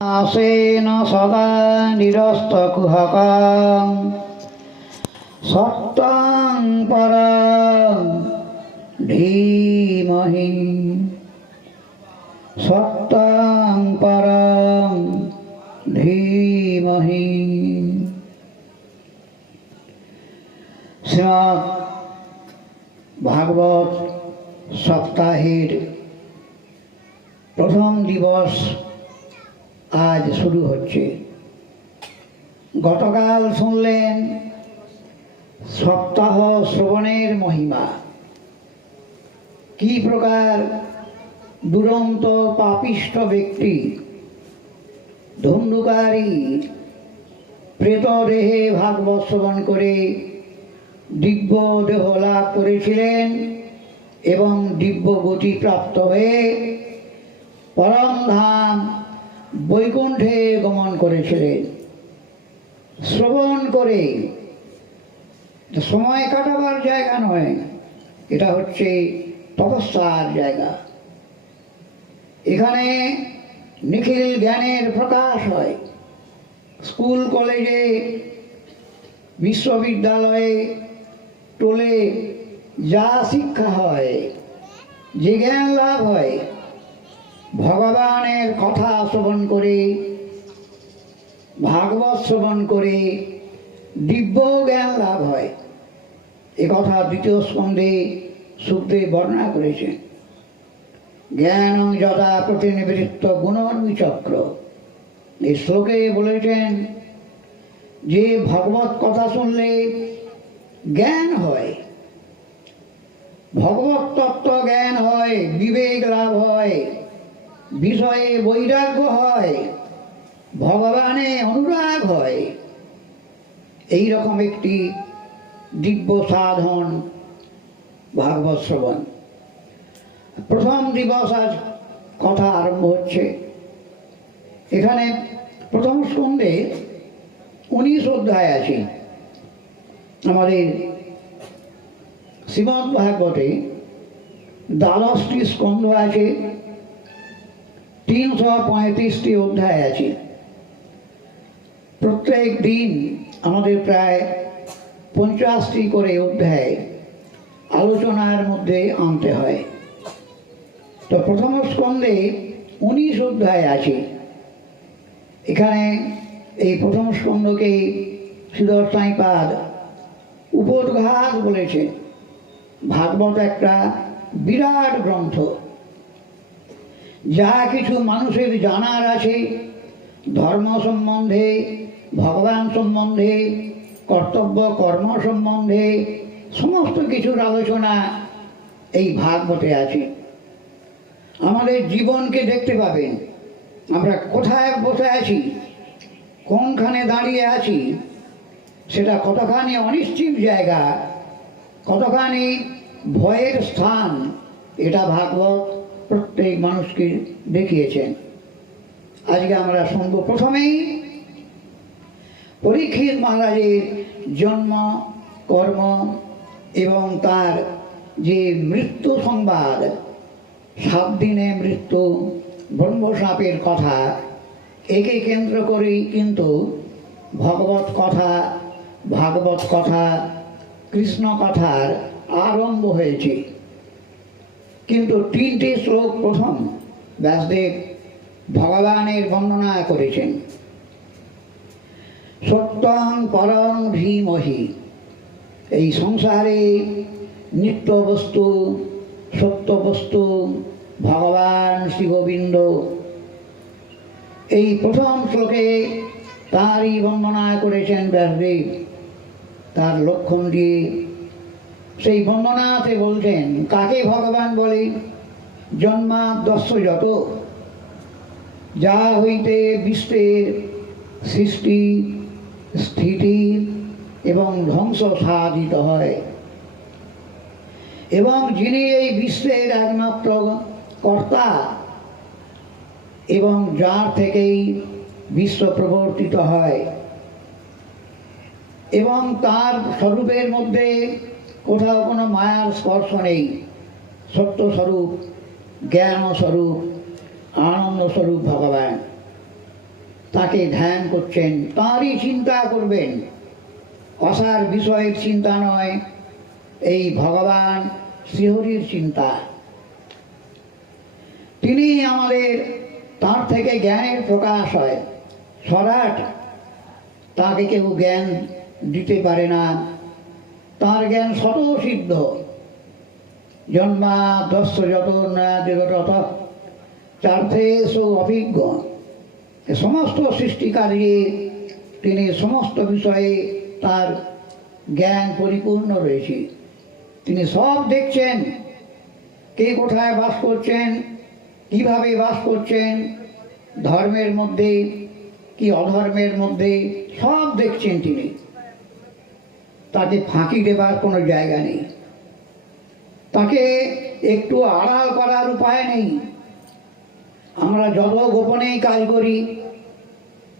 आसेन सदा निरस्तकुहकं सत्तं परं धीमहि सत्तं परं धीमहि। श्रीमद् भागवत सप्ताहेर प्रथम दिवस आज शुरू होच्छे। गतकाल सुनलेन सप्ताह श्रवणेर महिमा की प्रकार दुरंत पापिष्ट व्यक्ति धुंधुकारी प्रेत देहे भागवत श्रवण करे दिव्य देह लाभ करेছিলেন एवं दिव्य गति प्राप्त हुए परम धाम বৈকুণ্ঠে গমন করেছিলেন। শ্রবণ করে সময় কাটাবার জায়গা নয়, এটা হচ্ছে তপস্যার জায়গা। এখানে নিখিল জ্ঞানের প্রকাশ হয়। স্কুল কলেজে বিশ্ববিদ্যালয়ে টোলে যা শিক্ষা হয়, যে জ্ঞান লাভ হয়, ভগবানের কথা শ্রবণ করে ভাগবত শ্রবণ করে দিব্য জ্ঞান লাভ হয়। এ কথা দ্বিতীয় স্কন্ধে সুখদেব বর্ণনা করেছেন। জ্ঞান যথা প্রতিনিবৃত্ত গুণর্বিচক্র, এই শ্লোকে বলেছেন যে ভগবত কথা শুনলে জ্ঞান হয়, ভগবত তত্ত্ব জ্ঞান হয়, বিবেক লাভ হয়, বিষয়ে বৈরাগ্য হয়, ভগবানে অনুরাগ হয়। এই রকম একটি দিব্য সাধন ভাগবত শ্রবণ। প্রথম দিবস আজ কথা আরম্ভ হচ্ছে। এখানে প্রথম স্কন্ধে 19 অধ্যায় আছে। আমাদের শ্রীমদ্ ভাগবতে 12টি স্কন্ধ আছে, 335টি অধ্যায় আছে। প্রত্যেক দিন আমাদের প্রায় 50টি করে অধ্যায় আলোচনার মধ্যে আনতে হয়। তো প্রথম স্কন্ধে 19 অধ্যায় আছে। এখানে এই প্রথম স্কন্ধকে শ্রীধর সাঁইপাদ উপোদ্ঘাত বলেছে। ভাগবত একটা বিরাট গ্রন্থ, যা কিছু মানুষের জানার আছে ধর্ম সম্বন্ধে, ভগবান সম্বন্ধে, কর্তব্য কর্ম সম্বন্ধে, সমস্ত কিছুর আলোচনা এই ভাগবতে আছে। আমাদের জীবনকে দেখতে পাবেন, আমরা কোথায় বসে আছি, কোনখানে দাঁড়িয়ে আছি, সেটা কতখানি অনিশ্চিত জায়গা, কতখানি ভয়ের স্থান, এটা ভাগবত প্রত্যেক মানুষকে দেখিয়েছেন। আজকে আমরা শুনব প্রথমেই পরীক্ষিত মহারাজের জন্ম, কর্ম এবং তার যে মৃত্যু সংবাদ, 7 দিনে মৃত্যু, ব্রহ্মসাপের কথা, একে কেন্দ্র করেই কিন্তু ভগবত কথা, ভাগবত কথা, কৃষ্ণ কথার আরম্ভ হয়েছে। কিন্তু 3টি শ্লোক প্রথম ব্যাসদেব ভগবানের বর্ণনা করেছেন। সত্যং পরং ধীমহি, এই সংসারে নিত্য বস্তু, সত্য বস্তু ভগবান শ্রী গোবিন্দ। এই প্রথম শ্লোকে তারই বর্ণনা করেছেন ব্যাসদেব, তার লক্ষণ দিয়ে। সেই বর্ণনাতে বলছেন কাকে ভগবান বলে। জন্মাদ্যস্য যত, যা হইতে বিশ্বের সৃষ্টি, স্থিতি এবং ধ্বংস সাধিত হয়, এবং যিনি এই বিশ্বের একমাত্র কর্তা এবং যার থেকেই বিশ্ব প্রবর্তিত হয়, এবং তার স্বরূপের মধ্যে কোথাও কোনো মায়ার স্পর্শ নেই। সত্য স্বরূপ, জ্ঞান স্বরূপ, আনন্দ স্বরূপ ভগবান। তাকে ধ্যান করছেন, তাঁরই চিন্তা করবেন, অসার বিষয়ের চিন্তা নয়, এই ভগবান শ্রীহরির চিন্তা। তিনি আমাদের, তার থেকে জ্ঞানের প্রকাশ হয়। সরাট, তাকে কেউ জ্ঞান দিতে পারে না, তার জ্ঞান স্বতঃসিদ্ধ। জন্মাদ্যস্য যত জগত চার্থেষু অভিজ্ঞ। সমস্ত সৃষ্টিকারী তিনি, সমস্ত বিষয়ে তার জ্ঞান পরিপূর্ণ রয়েছে। তিনি সব দেখছেন, কে কোথায় বাস করছেন, কিভাবে বাস করছেন, ধর্মের মধ্যে কি অধর্মের মধ্যে, সব দেখছেন তিনি। তাকে ফাঁকি দেবার কোনো জায়গা নেই, তাকে একটু আড়াল করার উপায় নেই। আমরা যত গোপনেই কাজ করি,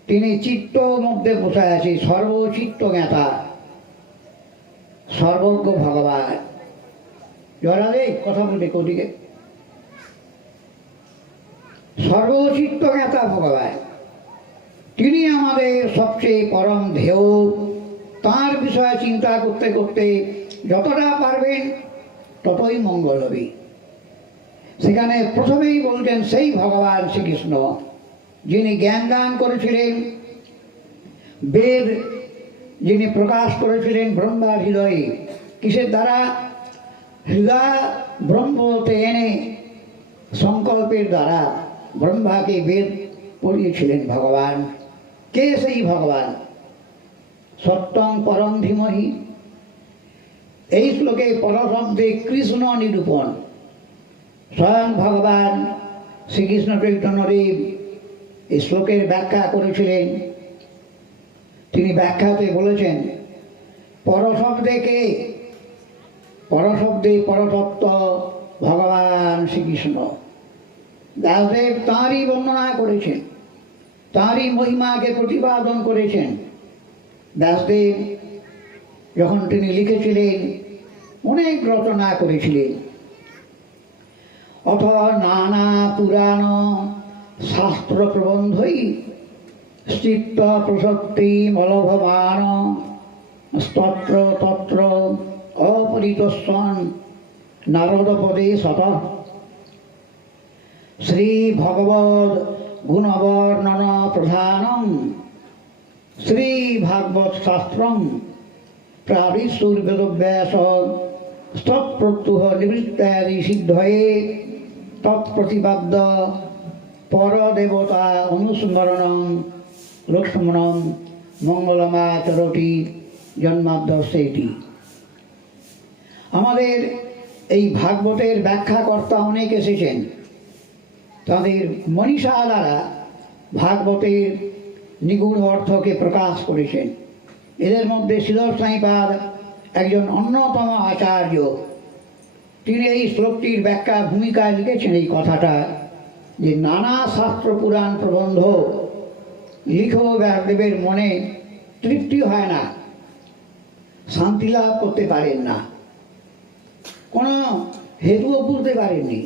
তিনি চিত্ত মধ্যে বসে আছে, সর্বচিত্ত জ্ঞাতা, সর্বজ্ঞ ভগবান। জরালে কথা বলতে কোদিকে, সর্বচিত্ত জ্ঞাতা ভগবান, তিনি আমাদের সবচেয়ে পরম ধ্যেয়। তাঁর বিষয়ে চিন্তা করতে করতে যতটা পারবেন ততই মঙ্গল হবে। সেখানে প্রথমেই বলতেন সেই ভগবান শ্রীকৃষ্ণ, যিনি জ্ঞান দান করেছিলেন, বেদ যিনি প্রকাশ করেছিলেন ব্রহ্মার হৃদয়ে। কিসের দ্বারা? হৃদয় ব্রহ্মতে এনে সংকল্পের দ্বারা ব্রহ্মাকে বেদ পড়িয়েছিলেন ভগবান। কে সেই ভগবান? সত্যং পরং ধীমহি। এই শ্লোকে পরশব্দে কৃষ্ণ নিরূপণ। স্বয়ং ভগবান শ্রীকৃষ্ণ চৈতন্যদেব এই শ্লোকের ব্যাখ্যা করেছিলেন। তিনি ব্যাখ্যাতে বলেছেন, পরশব্দে কে? পরশব্দে পরতত্ত্ব ভগবান শ্রীকৃষ্ণ। ব্যাসদেব তাঁরই বর্ণনা করেছেন, তাঁরই মহিমাকে প্রতিপাদন করেছেন। ব্যাসদেব যখন তিনি লিখেছিলেন, অনেক রচনা করেছিলেন। অথ নানা পুরাণ শাস্ত্র প্রবন্ধই স্থিত প্রসক্তি মলভবান স্তত্র তত্র অপরিতস্বন নারদপদে শত। শ্রী ভগবদ গুণবর্ণন প্রধানম শ্রী ভাগবত শাস্ত্রম প্রাবিশুর বেদব্যাস স্তৎপ্রত্যুহ নিবৃত্তাদি সিদ্ধয়ে তৎপ্রতিপাদ্য পরদেবতা অনুস্মরণং লক্ষ্মণং মঙ্গলমাচরতি জন্মাদ্যস্যেতি। আমাদের এই ভাগবতের ব্যাখ্যাকর্তা অনেক এসেছেন, তাদের মনীষা দ্বারা ভাগবতের নিগূঢ় অর্থকে প্রকাশ করেছেন। এদের মধ্যে শ্রীধর সাঁইপাদ একজন অন্যতম আচার্য। তিনি এই শ্লোকটির ব্যাখ্যা ভূমিকায় লিখেছেন এই কথাটা, যে নানা শাস্ত্র পুরাণ প্রবন্ধ লিখেও ব্যাসদেবের মনে তৃপ্তি হয় না, শান্তি লাভ করতে পারেন না, কোনো হেতুও বুঝতে পারেননি।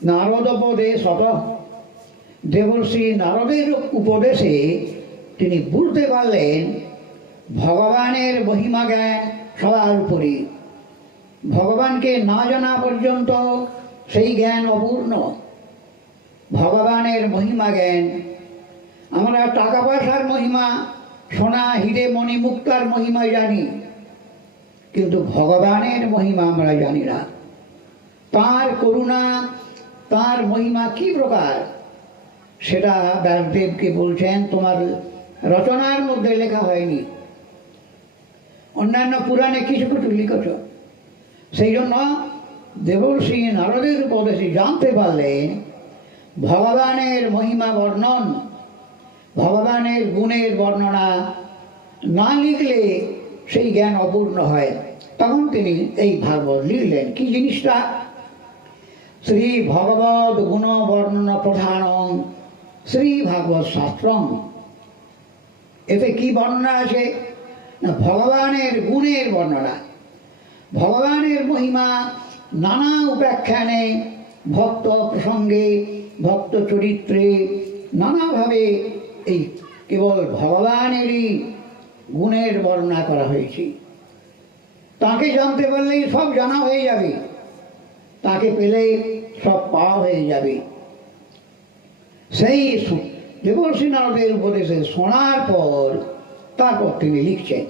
নারদপদে শত, দেবর্ষি নারদের উপদেশে তিনি বুঝতে পারলেন ভগবানের মহিমা জ্ঞান সবার উপরে। ভগবানকে না জানা পর্যন্ত সেই জ্ঞান অপূর্ণ। ভগবানের মহিমা জ্ঞান, আমরা টাকা পয়সার মহিমা, সোনা হিরে মণি মুক্তার মহিমা জানি, কিন্তু ভগবানের মহিমা আমরা জানি না। তার করুণা, তার মহিমা কি প্রকার, সেটা ব্যাসদেবকে বলছেন তোমার রচনার মধ্যে লেখা হয়নি, অন্যান্য পুরাণে কিছু কিছু লিখেছ। সেই জন্য দেবর্ষি নারদের উপদেশে জানতে পারলেন ভগবানের মহিমা বর্ণন, ভগবানের গুণের বর্ণনা না লিখলে সেই জ্ঞান অপূর্ণ হয়। তখন তিনি এই ভাগবত লিখলেন। কি জিনিসটা? শ্রী ভগবদ গুণ বর্ণন প্রধানং শ্রী ভাগবত শাস্ত্রম। এতে কি বর্ণনা আছে না? ভগবানের গুণের বর্ণনা, ভগবানের মহিমা নানা উপাখ্যানে, ভক্ত প্রসঙ্গে, ভক্ত চরিত্রে নানাভাবে এই কেবল ভগবানেরই গুণের বর্ণনা করা হয়েছে। তাকে জানতে পারলেই সব জানা হয়ে যাবে, তাকে পেলেই সব পাওয়া হয়ে যাবে। সেই দেবর্ষি নারদের উপদেশে শোনার পর তারপর তিনি লিখছেন,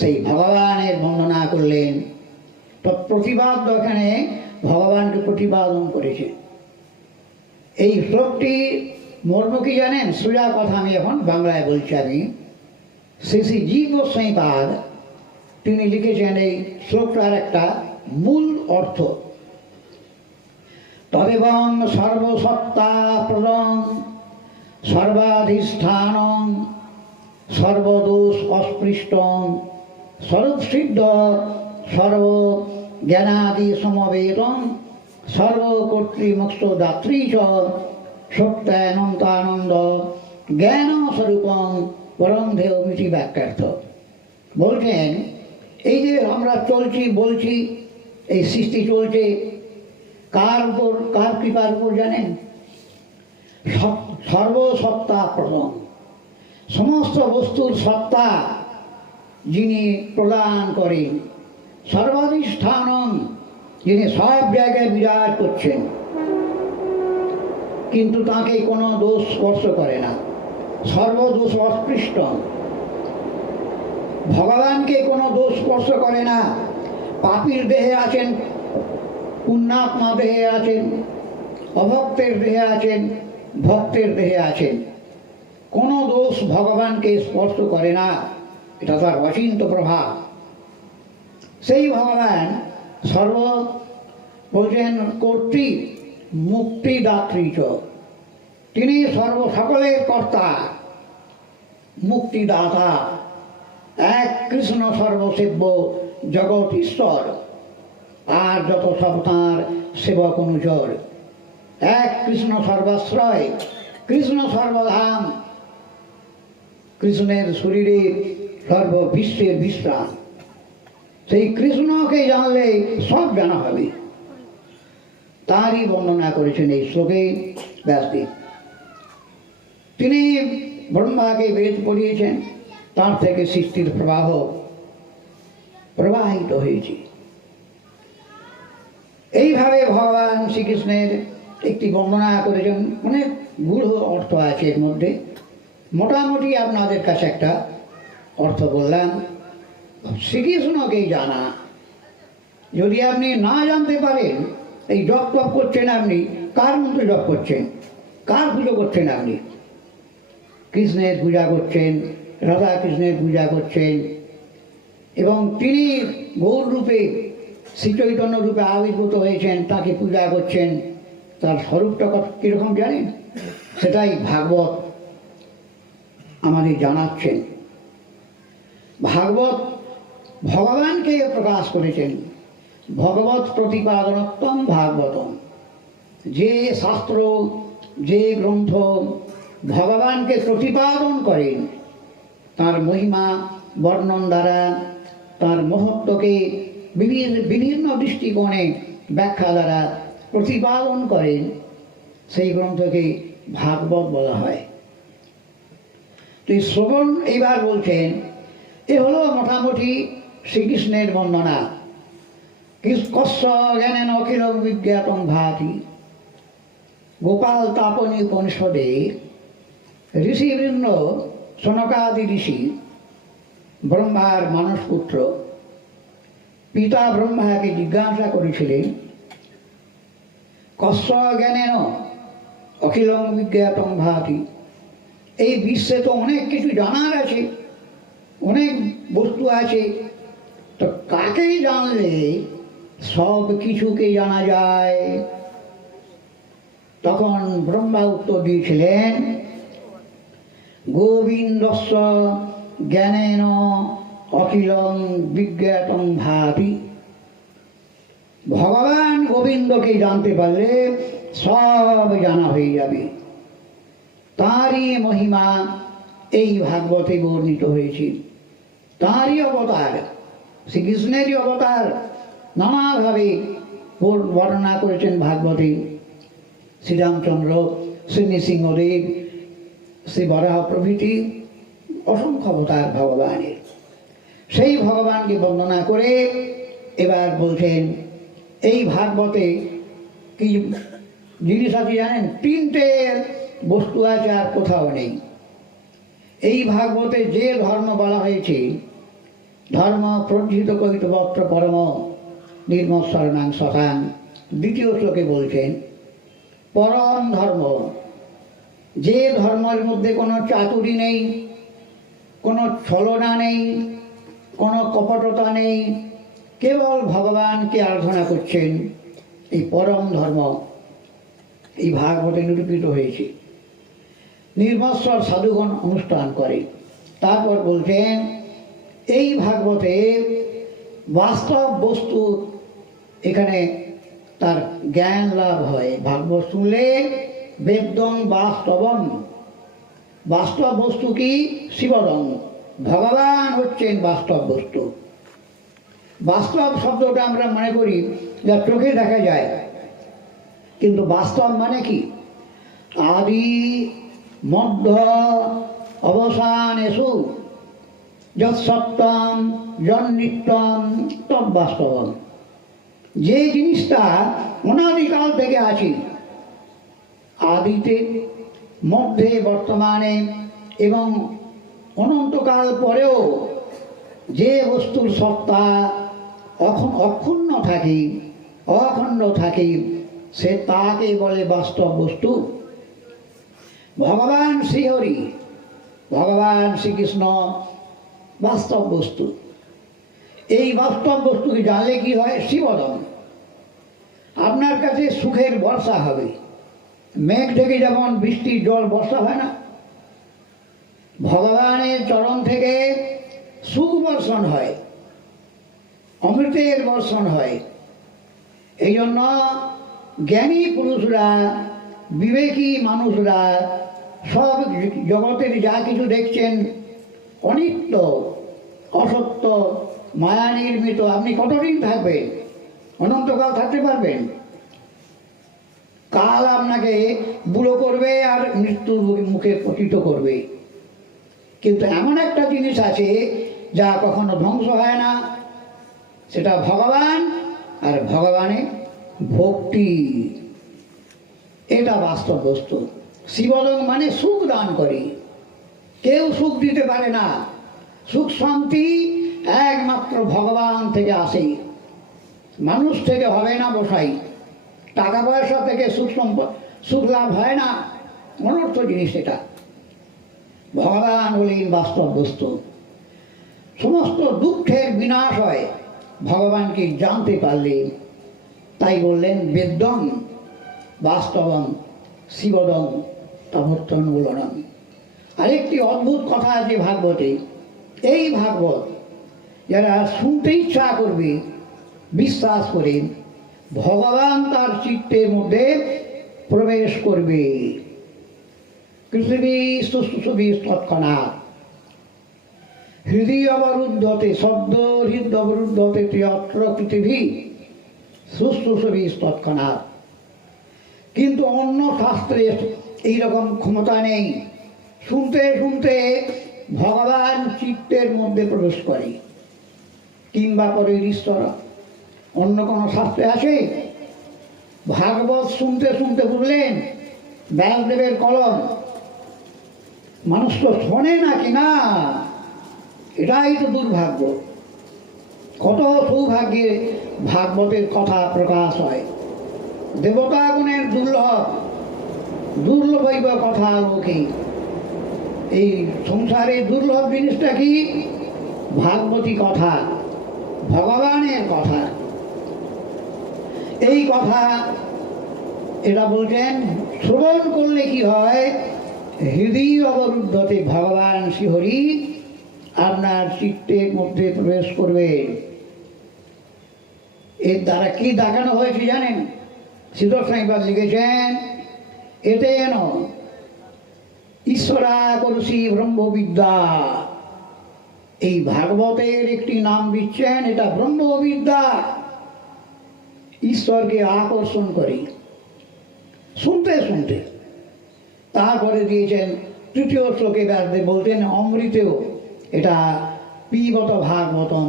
সেই ভগবানের বর্ণনা করলেন। প্রতিবাদ এখানে ভগবানকে প্রতিপাদন করেছে। এই শ্লোকটি মর্ম কি জানেন? সোজা কথা আমি এখন বাংলায় বলছি। আমি শ্রী শ্রী জি গোস্বাইপাদ তিনি লিখেছেন এই শ্লোকটার একটা মূল অর্থ। তদেবং সর্বসত্তা প্রদং সর্বাধিষ্ঠানং সর্বদোষ অস্পৃষ্টং স্বরূপসিদ্ধ সর্ব জ্ঞানাদি সমবেদং সর্বকর্তৃমোক্ষদাত্রী চ সত্যানন্দানন্দ জ্ঞান স্বরূপং পরম ধেয়মিতি বাক্যার্থ। বলছেন এই যে আমরা চলছি বলছি, এই সৃষ্টি চলছে কার উপর, কার কৃপার উপর জানেন? সর্বসত্তা প্রদং, সমস্ত বস্তুর সত্তা যিনি প্রদান করেন। সর্বাধিষ্ঠানং, যিনি সব জায়গায় বিরাজ করছেন, কিন্তু তাকে কোনো দোষ স্পর্শ করে না। সর্বদোষ অস্পৃষ্ট, ভগবানকে কোনো দোষ স্পর্শ করে না। পাপীর দেহে আছেন, পুণ্যাত্মা দেহে আছেন, অভক্তের দেহে আছেন, ভক্তের দেহে আছেন, কোনো দোষ ভগবানকে স্পর্শ করে না। এটা তার অচিন্ত প্রভাব। সেই ভগবান সর্ব বলছেন কর্তৃ মুক্তিদাত্রী চ, তিনি সকলের কর্তা, মুক্তিদাতা। এক কৃষ্ণ সর্বসেব্য জগৎ ঈশ্বর, আর যত সব তাঁর সেবক অনুচর। এক কৃষ্ণ সর্বাশ্রয়, কৃষ্ণ সর্বধাম, কৃষ্ণের শরীরে সর্ববিশ্বের বিশ্রাম। সেই কৃষ্ণকে জানলে সব জানা হবে। তারই বর্ণনা করেছেন এই শ্লোকে ব্যাসদেব। তিনি ব্রহ্মাকে বেদ পড়িয়েছেন, তার থেকে সৃষ্টির প্রবাহ প্রবাহিত হয়েছে। এইভাবে ভগবান শ্রীকৃষ্ণের একটি বর্ণনা করেছেন। অনেক গূঢ় অর্থ আছে এর মধ্যে, মোটামুটি আপনাদের কাছে একটা অর্থ বললাম। শ্রীকৃষ্ণকে জানা, যদি আপনি না জানতে পারেন, এই জপ টপ করছেন আপনি, কার মন্ত্র জপ করছেন, কার পুজো করছেন? আপনি কৃষ্ণের পূজা করছেন, রাধা কৃষ্ণের পূজা করছেন, এবং তিনি গৌর রূপে শ্রীচৈতন্য রূপে আবির্ভূত হয়েছেন, তাকে পূজা করছেন। তার স্বরূপটা কীরকম জানেন? সেটাই ভাগবত আমাদের জানাচ্ছেন। ভাগবত ভগবানকে প্রকাশ করেছেন। ভগবত প্রতিপাদনোত্তম ভাগবতম, যে শাস্ত্র, যে গ্রন্থ ভগবানকে প্রতিপাদন করেন, তার মহিমা বর্ণন দ্বারা তার মহত্বকে বিভিন্ন দৃষ্টিকোণে ব্যাখ্যা দ্বারা প্রতিপাদন করেন, সেই গ্রন্থকে ভাগবত বলা হয়। তো এই শ্রবণ এইবার বলছেন, এ হলো মোটামুটি শ্রীকৃষ্ণের বর্ণনা। কস্য জ্ঞানেন অখিল বিজ্ঞাতং ভাতি। গোপাল তাপনী উপনিষদে ঋষিবৃন্দ, সনকাদি ঋষি, ব্রহ্মার মানসপুত্র পিতা ব্রহ্মাকে জিজ্ঞাসা করেছিলেন, কস্য জ্ঞানেন অখিলং বিজ্ঞাতং ভাতি। এই বিশ্বে তো অনেক কিছু জানার আছে, অনেক বস্তু আছে, তো কাকেই জানলে সব কিছুকে জানা যায়? তখন ব্রহ্মা উত্তর দিয়েছিলেন, গোবিন্দস্য জ্ঞানেন অখিলং বিজ্ঞাতং ভাতি। ভগবান গোবিন্দকে জানতে পারলে সব জানা হয়ে যাবে। তারই মহিমা এই ভাগবতে বর্ণিত হয়েছে। তারই অবতার, শ্রীকৃষ্ণেরই অবতার নানাভাবে বর্ণনা করেছেন ভাগবতে। শ্রীরামচন্দ্র, শ্রী নৃসিংহদেব, শ্রী বরাহ প্রভৃতি অসংখ্য অবতার ভগবানের। সেই ভগবানকে বন্দনা করে এবার বলছেন এই ভাগবতে কি জিনিস আছে জানেন? তিনটে বস্তু আছে, আর কোথাও নেই। এই ভাগবতে যে ধর্ম বলা হয়েছে, ধর্ম প্রজ্জিত কৈতবত্র পরম নির্মৎসরণাং শতাং, দ্বিতীয় শ্লোকে বলছেন পরম ধর্ম, যে ধর্মের মধ্যে কোনো চাতুরি নেই, কোনো ছলনা নেই, কোনো কপটতা নেই, কেবল ভগবানকে আরাধনা করছেন, এই পরম ধর্ম এই ভাগবতে নিরূপিত হয়েছে। নির্মৎসর সাধুগণ অনুষ্ঠান করে। তারপর বলছেন এই ভাগবতে বাস্তব বস্তু, এখানে তার জ্ঞান লাভ হয়। ভাগবত শুনলে বেদং বাস্তবম, বাস্তব বস্তু কি? শিবদং, ভগবান হচ্ছেন বাস্তব বস্তু। বাস্তব শব্দটা আমরা মনে করি যা চোখে দেখা যায়, কিন্তু বাস্তব মানে কি? আদি মধ্য অবসান এসু যৎসত্যম যন্নিত্যম তদ্বাস্তবম। যে জিনিসটা অনাদিকাল থেকে আছে, আদিতে, মধ্যে, বর্তমানে এবং অনন্তকাল পরেও যে বস্তুর সত্তা অক্ষুণ্ণ থাকে, অখণ্ড থাকে, সে তাকে বলে বাস্তব বস্তু। ভগবান শ্রীহরি, ভগবান শ্রীকৃষ্ণ বাস্তব বস্তু। এই বাস্তব বস্তুকে জানলে কি হয়? শিবদম। আপনার কাছে সুখের বর্ষা হবে। মেঘ থেকে যেমন বৃষ্টির জল বর্ষা হয় না, ভগবানের চরণ থেকে সুখ বর্ষণ হয়, অমৃতের বর্ষণ হয়। এই জন্য জ্ঞানী পুরুষরা, বিবেকী মানুষরা সব জগতের যা কিছু দেখছেন অনিত্য, অসত্য, মায়া নির্মিত। আপনি কতদিন থাকবেন? অনন্তকাল থাকতে পারবেন? কাল আপনাকে বুড়ো করবে আর মৃত্যুর মুখে পতিত করবে। কিন্তু এমন একটা জিনিস আছে যা কখনো ধ্বংস হয় না, সেটা ভগবান আর ভগবানের ভক্তি। এটা বাস্তব বস্তু। শিবদং মানে সুখ দান করে। কেউ সুখ দিতে পারে না। সুখ শান্তি একমাত্র ভগবান থেকে আসে, মানুষ থেকে হবে না বসাই। টাকা পয়সা থেকে সুখ লাভ হয় না, অনর্থ জিনিস এটা। ভগবান হলেন বাস্তব বস্তু। সমস্ত দুঃখের বিনাশ হয় ভগবানকে জানতে পারলে। তাই বললেন বেদং বাস্তবম শিবদং তমোত্তনুলনম। আরেকটি অদ্ভুত কথা আছে ভাগবতে। এই ভাগবত যারা শুনতে ইচ্ছা করবে, বিশ্বাস করে, ভগবান তার চিত্তের মধ্যে প্রবেশ করবে। পৃথিবী সুস্থবি তৎক্ষণাৎ হৃদয় অবরুদ্ধতে, শব্দ হৃদয় অবরুদ্ধতে ত্রিয়ত্র পৃথিবী সুস্থবি তৎক্ষণাৎ। কিন্তু অন্য শাস্ত্রে এইরকম ক্ষমতা নেই। শুনতে শুনতে ভগবান চিত্তের মধ্যে প্রবেশ করে, কিংবা করে ঈশ্বর। অন্য কোনো শাস্ত্রে আছে? ভাগবত শুনতে শুনতে বুঝলেন ব্যাসদেবের কলম। মানুষ তো শোনে নাকি না, এটাই তো দুর্ভাগ্য। কত সৌভাগ্যে ভাগবতের কথা প্রকাশ হয়। দেবতাগণের দুর্লভ কথা লোকে। এই সংসারে দুর্লভ জিনিসটা কি? ভাগবতী কথা, ভগবানের কথা। এই কথা এটা বলছেন শ্রবণ করলে কি হয়? হৃদয় অবরুদ্ধতে ভগবান শ্রীহরি আপনার চিত্তের মধ্যে প্রবেশ করবে। এর দ্বারা কি দেখানো হয়েছে জানেন? সিদ্ধস্বামীপাদ লিখেছেন এতে যেন ঈশ্বরা করসি ব্রহ্মবিদ্যা। এই ভাগবতের একটি নাম দিচ্ছেন, এটা ব্রহ্মবিদ্যা। ঈশ্বরকে আকর্ষণ করে শুনতে শুনতে। তারপরে দিয়েছেন তৃতীয় শ্লোকে ব্যাসদেব বলতেন অমৃতেও এটা পিবত ভাগবতম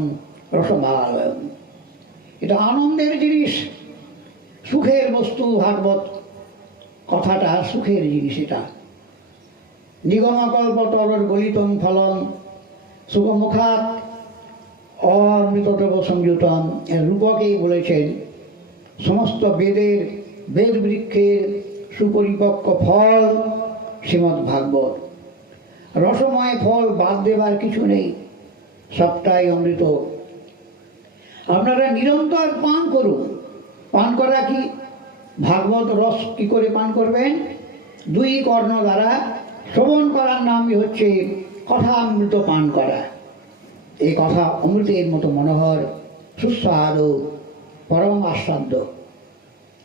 রসমালয়ম, এটা আনন্দের জিনিস, সুখের বস্তু। ভাগবত কথাটা সুখের জিনিস। এটা নিগমকল্পতর গলিতম ফলম সুখমুখাত অমৃততব সংযুতম। এর রূপকেই বলেছেন সমস্ত বেদ বৃক্ষের সুপরিপক্ক ফল শ্রীমদ্ ভাগবত। রসময় ফল বাদ দেবার কিছু নেই, সবটাই অমৃত। আপনারা নিরন্তর পান করুন। পান করা কি? ভাগবত রস কি করে পান করবেন? দুই কর্ণ দ্বারা শ্রবণ করার নামই হচ্ছে কথা অমৃত পান করা। এই কথা অমৃতের মতো মনোহর, সুস্বাদু, পরম আস্বাদ্য।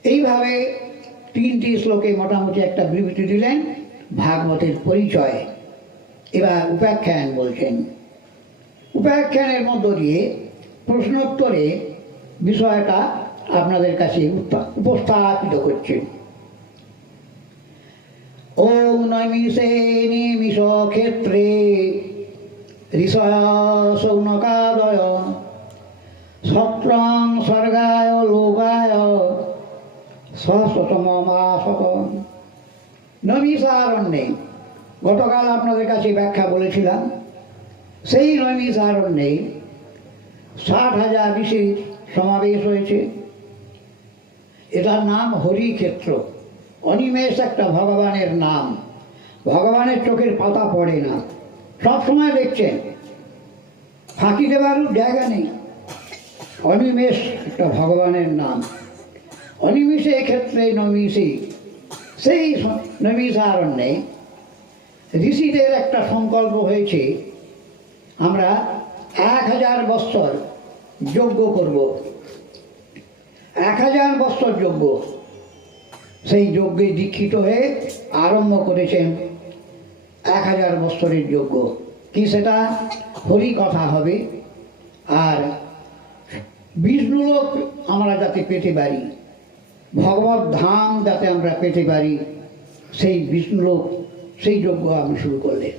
এইভাবে 3টি শ্লোকে মোটামুটি একটা বিবৃতি দিলেন ভাগবতের পরিচয়। এবার উপাখ্যান বলছেন। উপাখ্যানের মধ্য দিয়ে প্রশ্নোত্তরে বিষয়টা আপনাদের কাছে উপস্থাপিত করছেন। ওম নৈমিষে নিমিষ ক্ষেত্রে ঋষয় সৌনকাদয় সত্রং স্বর্গায় লোকায় সহস্রতম মাসত। নৈমিষারণ্যে গতকাল আপনাদের কাছে ব্যাখ্যা বলেছিলাম, সেই নৈমিষারণ্যে 60,000 ঋষির সমাবেশ হয়েছে। এটার নাম হরিক্ষেত্র। অনিমেষ একটা ভগবানের নাম। ভগবানের চোখের পাতা পড়ে না, সব সময় দেখছেন, ফাঁকি দেবার জায়গা নেই। অনিমেষ একটা ভগবানের নাম। অনিমিষে ক্ষেত্রে নৈমিষী, সেই নৈমিষারণ্যে ঋষিদের একটা সংকল্প হয়েছে, আমরা 1000 বৎসর যজ্ঞ করব। 1000 বৎসর যজ্ঞ। সেই যজ্ঞে দীক্ষিত হয়ে আরম্ভ করেছেন 1000 বৎসরের যজ্ঞ। কি সেটা? হরি কথা হবে, আর বিষ্ণুলোক আমরা যাতে পেতে পারি, ভগবত ধাম যাতে আমরা পেতে পারি, সেই বিষ্ণুলোক, সেই যজ্ঞ আমি শুরু করলেন।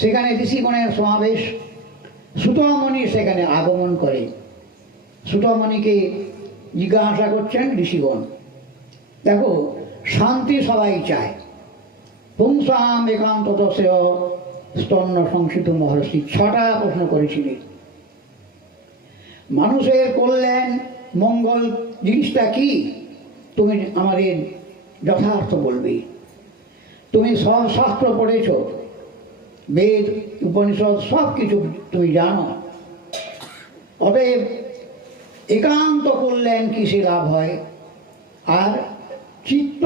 সেখানে ঋষিগণের সমাবেশ। সুতমণি সেখানে আগমন করে। সুতমণিকে জিজ্ঞাসা করছেন ঋষিগণ, দেখো শান্তি সবাই চায়। পুংসাম একান্তত শ্রেয় স্তন্য সংসিত মহর্ষি 6টা প্রশ্ন করেছিলেন। মানুষের কল্যাণ মঙ্গল জিনিসটা কি তুমি আমাদের যথার্থ বলবে। তুমি সব শাস্ত্র পড়েছ, বেদ উপনিষদ সব কিছু তুমি জানো, অতএব একান্ত কল্যাণ কিসে লাভ হয়? আর চিত্ত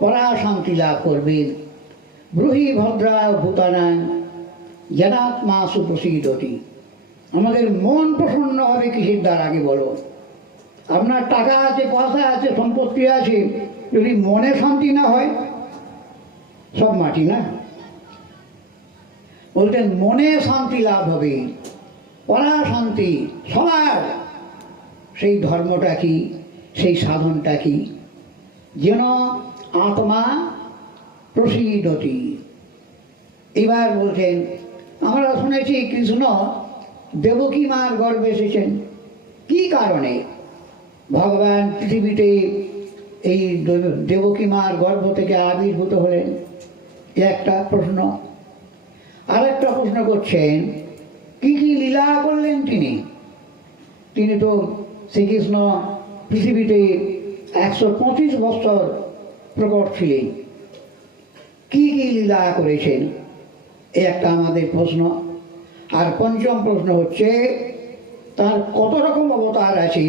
পরাশান্তি লাভ করবে। ব্রুহি ভদ্রায় ভূতানাং জনাত্মা সুপ্রসিদ্ধতি। আমাদের মন প্রসন্ন হবে কিসের দ্বারা? আগে বলো। আপনার টাকা আছে, পয়সা আছে, সম্পত্তি আছে, যদি মনে শান্তি না হয় সব মাটি না। বলতেন মনে শান্তি লাভ হবে, পরাশান্তি সবার। সেই ধর্মটা কি, সেই সাধনটা কি? যেন আত্মা প্রসিদ্ধতি। এবার বলছেন, আমরা শুনেছি কৃষ্ণ দেবকী মার গর্ভে এসেছেন। কি কারণে ভগবান পৃথিবীতে এই দেবকী মার গর্ভ থেকে আবির্ভূত হলেন? একটা প্রশ্ন। আরেকটা প্রশ্ন করছেন, কি কি লীলা করলেন তিনি? তিনি তো শ্রীকৃষ্ণ পৃথিবীতে 125 বছর প্রকট ছিলেন। কি কি লীলা করেছেন? এই একটা আমাদের প্রশ্ন। আর পঞ্চম প্রশ্ন হচ্ছে, তার কত রকম অবতার আছে?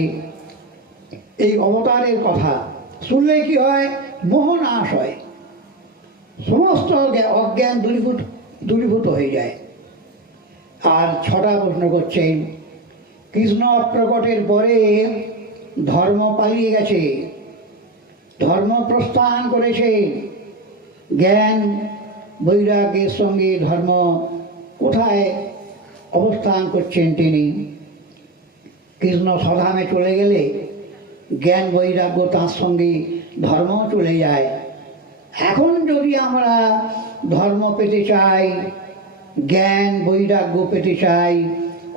এই অবতারের কথা শুনলে কি হয়? মোহনাশ হয়, সমস্ত অজ্ঞান দূরীভূত হয়ে যায়। আর 6টা প্রশ্ন করছেন, কৃষ্ণ প্রকটের পরে ধর্ম পালিয়ে গেছে, ধর্ম প্রস্থান করেছে। জ্ঞান বৈরাগ্যের সঙ্গে ধর্ম কোথায় অবস্থান করছেন তিনি? কৃষ্ণ স্বধামে চলে গেলে জ্ঞান বৈরাগ্য তার সঙ্গে ধর্ম চলে যায়। এখন যদি আমরা ধর্ম পেতে চাই, জ্ঞান বৈরাগ্য পেতে চাই,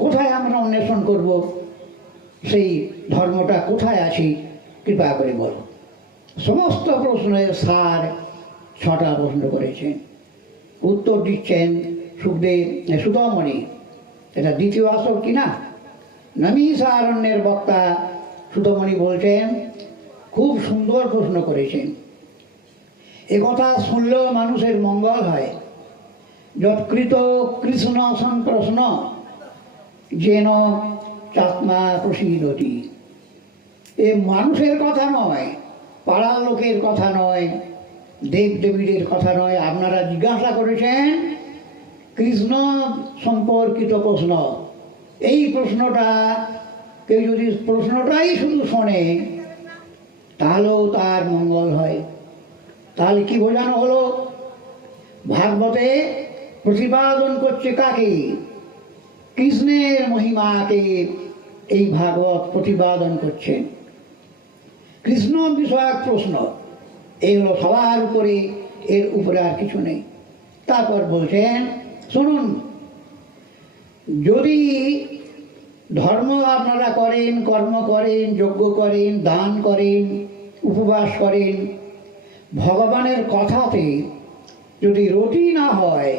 কোথায় আমরা অন্বেষণ করব? সেই ধর্মটা কোথায় আছে কৃপা করে বলো। সমস্ত প্রশ্নের সার 6টা প্রশ্ন করেছেন, উত্তর দিচ্ছেন সুতমণি। এটা দ্বিতীয় আসর কিনা? নৈমিষারণ্যের বক্তা সুতমণি বলছেন, খুব সুন্দর প্রশ্ন করেছেন। একথা শুনলেও মানুষের মঙ্গল হয়। যৎকৃত কৃষ্ণ সম্প্রশ্ন যেন চাত্মা প্রসীদতি। এ মানুষের কথা নয়, পাড়ার লোকের কথা নয়, দেব দেবীদের কথা নয়। আপনারা জিজ্ঞাসা করেছেন কৃষ্ণ সম্পর্কিত প্রশ্ন। এই প্রশ্নটা কেউ যদি প্রশ্নটাই শুধু শোনে তাহলেও তার মঙ্গল হয়। তাহলে কি বোঝানো হলো? ভাগবতে প্রতিপাদন করছে কাকে? কৃষ্ণের মহিমাকে এই ভাগবত প্রতিপাদন করছেন। কৃষ্ণ বিষয়ক প্রশ্ন এগুলো সবার উপরে, এর উপরে আর কিছু নেই। তারপর বলছেন, শুনুন, যদি ধর্ম আপনারা করেন, কর্ম করেন, যজ্ঞ করেন, দান করেন, উপবাস করেন, ভগবানের কথাতে যদি রতি না হয়,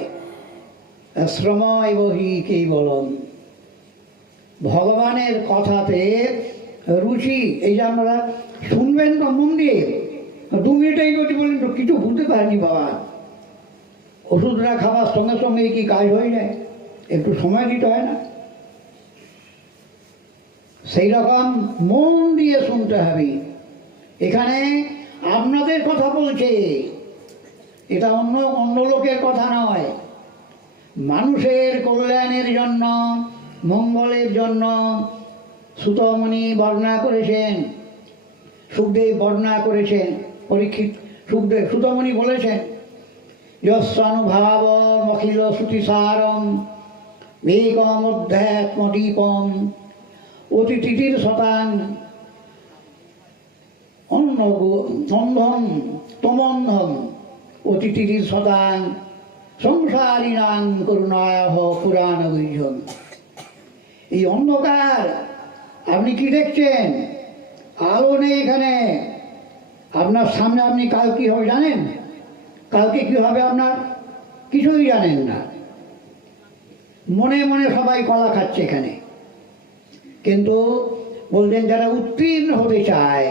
শ্রময় বহি কেবলম, ভগবানের কথাতে রুচি, এই যে আপনারা শুনবেন তো মন দিয়ে, 2 মিনিটেই রতি বলেন তো কিছু বুঝতে পারেনি বাবা, ওষুধটা খাবার সঙ্গে সঙ্গে কি কাজ হয়ে যায়? একটু সময় দিতে হয় না? সেই রকম মন দিয়ে শুনতে হবে। এখানে আপনাদের কথা বলছে, এটা অন্য লোকের কথা নয়। মানুষের কল্যাণের জন্য, মঙ্গলের জন্য সুতমণি বর্ণনা করেছেন, সুখদেব বর্ণনা করেছেন। পরীক্ষিত সুতমণি বলেছেন, যস্যানুভাব অখিল শ্রুতিসারম একমধ্যাত্মদীপম অতিথির শতাং অন্ধম তমন্ধম অতিথির শতাং সংসারিণাং করুণায় পুরাণ বৈঝম। এই অন্ধকার, আপনি কি দেখছেন? আলো নেই এখানে। আপনার সামনে আপনি কাল কি হবে জানেন? কালকে কি হবে আপনার কিছুই জানেন না। মনে মনে সবাই কলা খাচ্ছে এখানে। কিন্তু বলতেন যারা উত্তীর্ণ হতে চায়,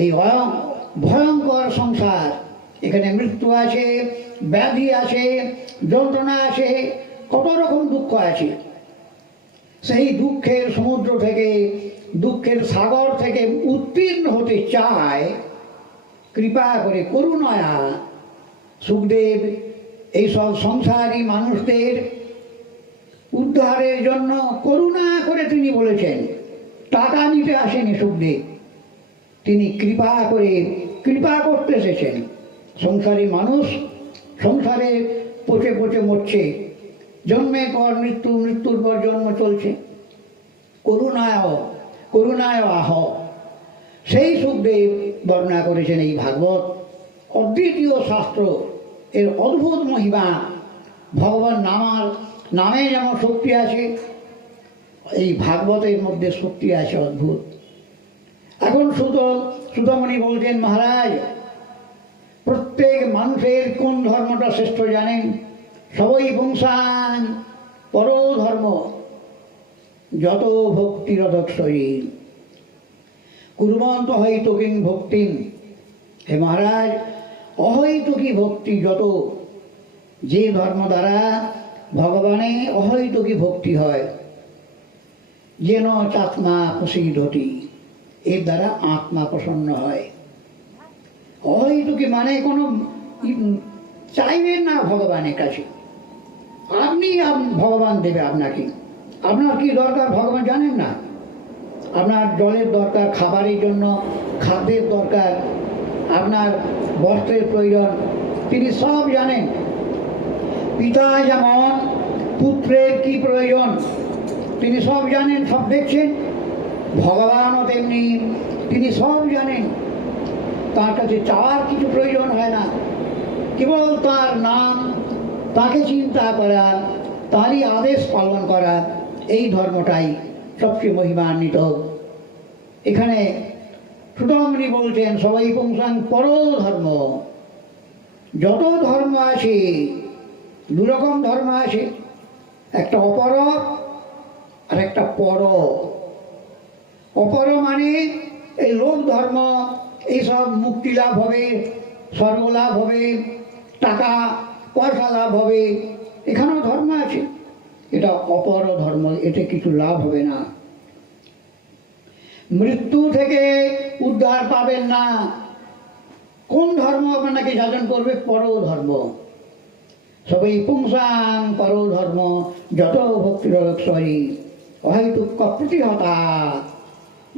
এই ভয়ঙ্কর সংসার, এখানে মৃত্যু আছে, ব্যাধি আছে, যন্ত্রণা আছে, কত রকম দুঃখ আছে। সেই দুঃখের সমুদ্র থেকে, দুঃখের সাগর থেকে উত্তীর্ণ হতে চায়, কৃপা করে করুণায়া সুখদেব এইসব সংসারী মানুষদের উদ্ধারের জন্য করুণা করে তিনি বলেছেন। টাকা নিতে আসেনি সুখদেব, তিনি কৃপা করে কৃপা করতে এসেছেন। সংসারী মানুষ সংসারে পচে পচে মরছে, জন্মের পর মৃত্যু, মৃত্যুর পর জন্ম চলছে। করুণায় আহ, সেই সুখদেব বর্ণনা করেছেন এই ভাগবত, অদ্বিতীয় শাস্ত্র। এর অদ্ভুত মহিমা। ভগবান নামে যেমন শক্তি আছে, এই ভাগবতের মধ্যে শক্তি আছে অদ্ভুত। এখন সুতমণি বলছেন, মহারাজ, প্রত্যেক মানুষের কোন ধর্মটা শ্রেষ্ঠ জানেন? সবই পুংসান পরো ধর্ম যত ভক্তিরধক শরীর কুর্বন্ত হয়তকিং ভক্তিম। হে মহারাজ, অহৈতুকী ভক্তি যত, যে ধর্ম দ্বারা ভগবানে অহৈতুকী ভক্তি হয়, যেন চাত্মা প্রসীদতি, এর দ্বারা আত্মা প্রসন্ন হয়। অহৈতুকী মানে কোনো চাইবেন না ভগবানের কাছে, আপনি ভগবান দেবে আপনাকে। আপনার কি দরকার ভগবান জানেন না? আপনার জলের দরকার, খাবারের জন্য খাদ্যের দরকার, আপনার বস্ত্রের প্রয়োজন, তিনি সব জানেন। পিতা যেমন পুত্রের কি প্রয়োজন তিনি সব জানেন, সব দেখছেন। ভগবানও তেমনি, তিনি সব জানেন। তার কাছে চাওয়ার কিছু প্রয়োজন হয় না। কেবল তার নাম, তাকে চিন্তা করা, তারই আদেশ পালন করা, এই ধর্মটাই সবচেয়ে মহিমান্বিত। এখানে সুতমনি বলছেন সবাই পুংসাং পর ধর্ম। যত ধর্ম আছে, দুরকম ধর্ম আছে, একটা অপর আর একটা পর। অপর মানে এই লোক ধর্ম, এইসব মুক্তি লাভ হবে, স্বর্গ লাভ হবে, টাকা পয়সা লাভ হবে, এখানেও ধর্ম আছে। এটা অপর ধর্ম, এতে কিছু লাভ হবে না, মৃত্যু থেকে উদ্ধার পাবেন না। কোন ধর্ম আপনাকে যাজন করবে? পর ধর্ম। সবাই পুংসাং পর ধর্ম যত ভক্তিরক্ষরি অহেতুক প্রতিহতা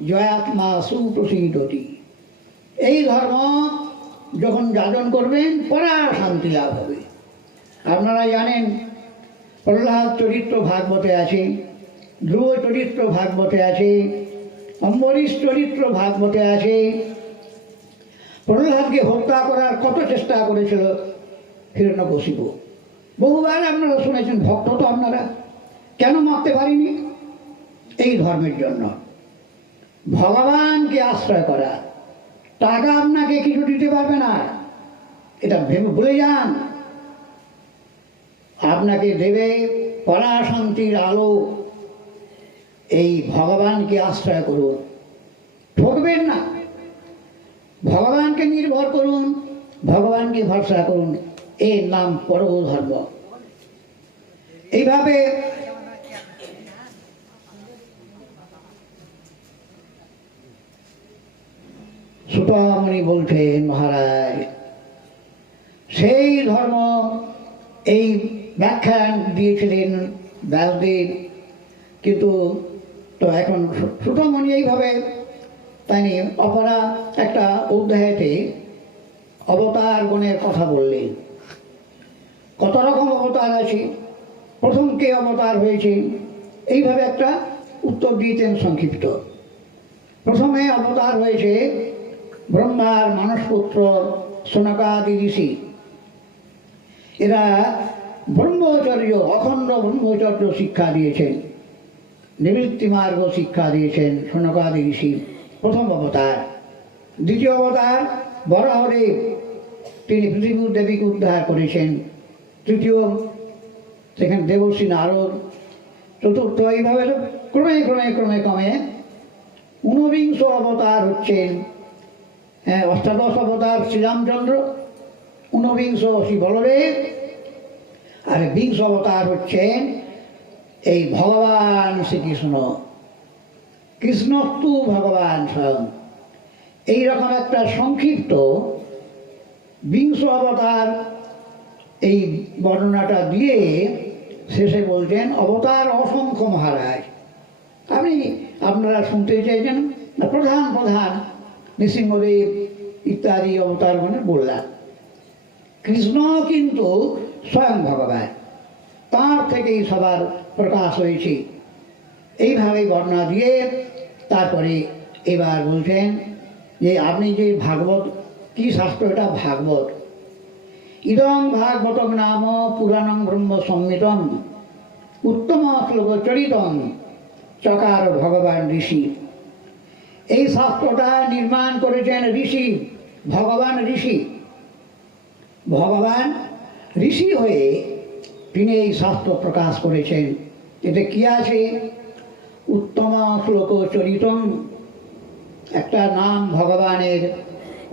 জয়াত্মা সুপ্রসিদ্ধতি। এই ধর্ম যখন যাজন করবেন পরা শান্তি লাভ হবে। আপনারা জানেন প্রহ্লাদ চরিত্র ভাগবতে আছে, ধ্রুব চরিত্র ভাগবতে আছে, অম্বরীশ চরিত্র ভাগবতে আছে। প্রহ্লাদকে হত্যা করার কত চেষ্টা করেছিল হিরণ্যকশিপু, বহুবার আপনারা শুনেছেন। ভক্ত তো আপনারা, কেন মারতে পারিনি? এই ধর্মের জন্য। ভগবানকে আশ্রয় করা। টাকা আপনাকে কিছু দিতে পারবে না, এটা ভেবে ভুলে যান। আপনাকে দেবে পরাশান্তির আলো। এই ভগবানকে আশ্রয় করুন, ঠকবেন না। ভগবানকে নির্ভর করুন, ভগবানকে ভরসা করুন, এর নাম পরম ধর্ম। এইভাবে সুতমনি বলছেন মহারাজ, সেই ধর্ম এই ব্যাখ্যান দিয়েছিলেন ব্যাসদেব। কিন্তু তো এখন সুতমনি এইভাবে তাই অপরা একটা অধ্যায়তে অবতার গণের কথা বললেন। কত রকম অবতার আছে, প্রথম কে অবতার হয়েছে, এইভাবে একটা উত্তর দিয়েছেন সংক্ষিপ্ত। প্রথমে অবতার হয়েছে ব্রহ্মার মানসপুত্র সনকাদি ঋষি। এরা ব্রহ্মচর্য, অখণ্ড ব্রহ্মচর্য শিক্ষা দিয়েছেন, নিবৃত্তি মার্গ শিক্ষা দিয়েছেন সনকাদি ঋষি, প্রথম অবতার। দ্বিতীয় অবতার বরাহদেব, তিনি পৃথিবীর দেবীকে উদ্ধার করেছেন। তৃতীয় সেখানে দেবর্ষি নারদ। চতুর্থ, এইভাবে ক্রমে ক্রমে ক্রমে ক্রমে ঊনবিংশ অবতার হচ্ছেন। অষ্টাদশ অবতার শ্রীরামচন্দ্র, ঊনবিংশ শ্রী বলদেব, আর বিংশ অবতার হচ্ছেন এই ভগবান শ্রীকৃষ্ণ। কৃষ্ণস্তু ভগবান স্বয়ং। এইরকম একটা সংক্ষিপ্ত বিংশ অবতার এই বর্ণনাটা দিয়ে শেষে বলছেন অবতার অসংখ্য মহারাজ। আপনারা শুনতে চাইছেন প্রধান প্রধান নৃসিংহদেব ইত্যাদি অবতার মানে বললাম। কৃষ্ণ কিন্তু স্বয়ং ভগবান, তার থেকেই সবার প্রকাশ হয়েছে। এইভাবে বর্ণনা দিয়ে তারপরে এবার বলছেন যে আপনি যে ভাগবত, কি শাস্ত্র এটা? ভাগবত। ইদং ভাগবতং নাম পুরাণং ব্রহ্ম সংহিতম উত্তম শ্লোক চরিতম চকার ভগবান ঋষি। এই শাস্ত্রটা নির্মাণ করেছেন ঋষি, ভগবান ঋষি। ভগবান ঋষি হয়ে তিনি এই শাস্ত্র প্রকাশ করেছেন। এতে কি আছে? উত্তম শ্লোক চরিতম, একটা নাম ভগবানের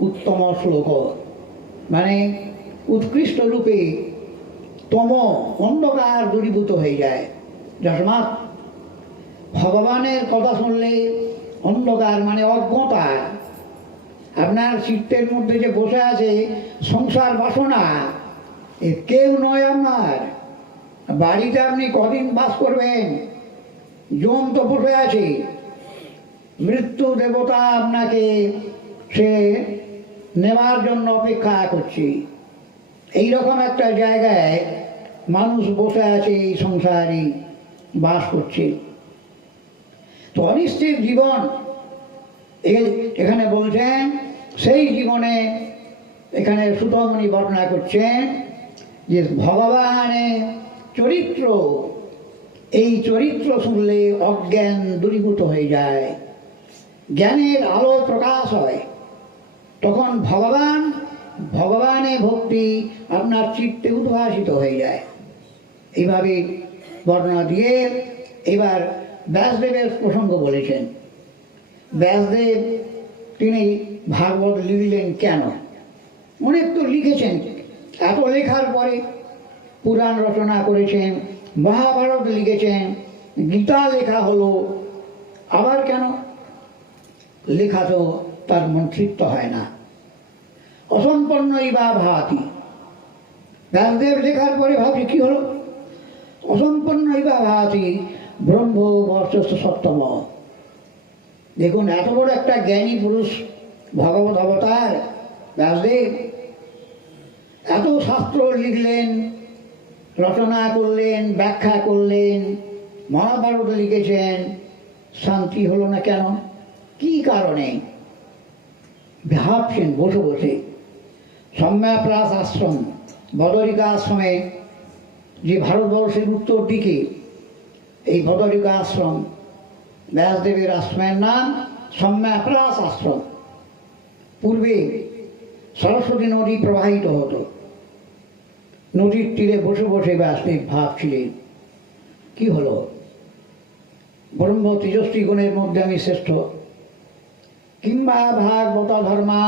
উত্তম শ্লোক, মানে উৎকৃষ্ট রূপে তম অন্ধকার দূরীভূত হয়ে যায়। যস্মাৎ ভগবানের কথা শুনলে অন্ধকার মানে অজ্ঞতা, আপনার চিত্তের মধ্যে যে বসে আছে সংসার বাসনা, এ কেউ নয় আপনার। বাড়িতে আপনি কদিন বাস করবেন? যম তো বসে আছে, মৃত্যু দেবতা আপনাকে সে নেওয়ার জন্য অপেক্ষা করছে। এইরকম একটা জায়গায় মানুষ বসে আছে, এই সংসারে বাস করছে। তো অনিশ্চিত জীবন, এখানে বলছেন সেই জীবনে এখানে সুতমণি বর্ণনা করছেন যে ভগবানের চরিত্র, এই চরিত্র শুনলে অজ্ঞান দূরীভূত হয়ে যায়, জ্ঞানের আলো প্রকাশ হয়, তখন ভগবানে ভক্তি আপনার চিত্তে উদ্ভাসিত হয়ে যায়। এইভাবে বর্ণনা দিয়ে এবার ব্যাসদেবের প্রসঙ্গ বলেছেন। ব্যাসদেব তিনি ভাগবত লিখলেন কেন? অনেক তো লিখেছেন, এত লেখার পরে পুরাণ রচনা করেছেন, মহাভারত লিখেছেন, গীতা লেখা হলো, আবার কেন? লেখা তো তার মন্ত্রিত্ব হয় না। অসম্পন্নই বা ভাতি, ব্যাসদেব লেখার পরে ভাবছি কি হলো? অসম্পন্নই বা ভাতি ব্রহ্ম বর্চস্ব সপ্তম। দেখুন, এত বড় একটা জ্ঞানী পুরুষ, ভগবত অবতার ব্যাসদেব, এত শাস্ত্র লিখলেন, রচনা করলেন, ব্যাখ্যা করলেন, মহাভারত লিখেছেন, শান্তি হলো না কেন? কি কারণে? ভাবছেন বসে বসে। সম্যাপ্রাস আশ্রম, বদরিকা আশ্রমে, যে ভারতবর্ষের উত্তর দিকে এই বদরিকা আশ্রম, ব্যাসদেবের আশ্রমের নাম সম্যাপ্রাস আশ্রম। পূর্বে সরস্বতী নদী প্রবাহিত হতো, নদীর তীরে বসে বসে ব্যাসদেব ভাবছিলেন কি হলো? ব্রহ্ম তেজস্বী গুণের মধ্যে আমি শ্রেষ্ঠ, কিংবা ভাগবত ধর্মা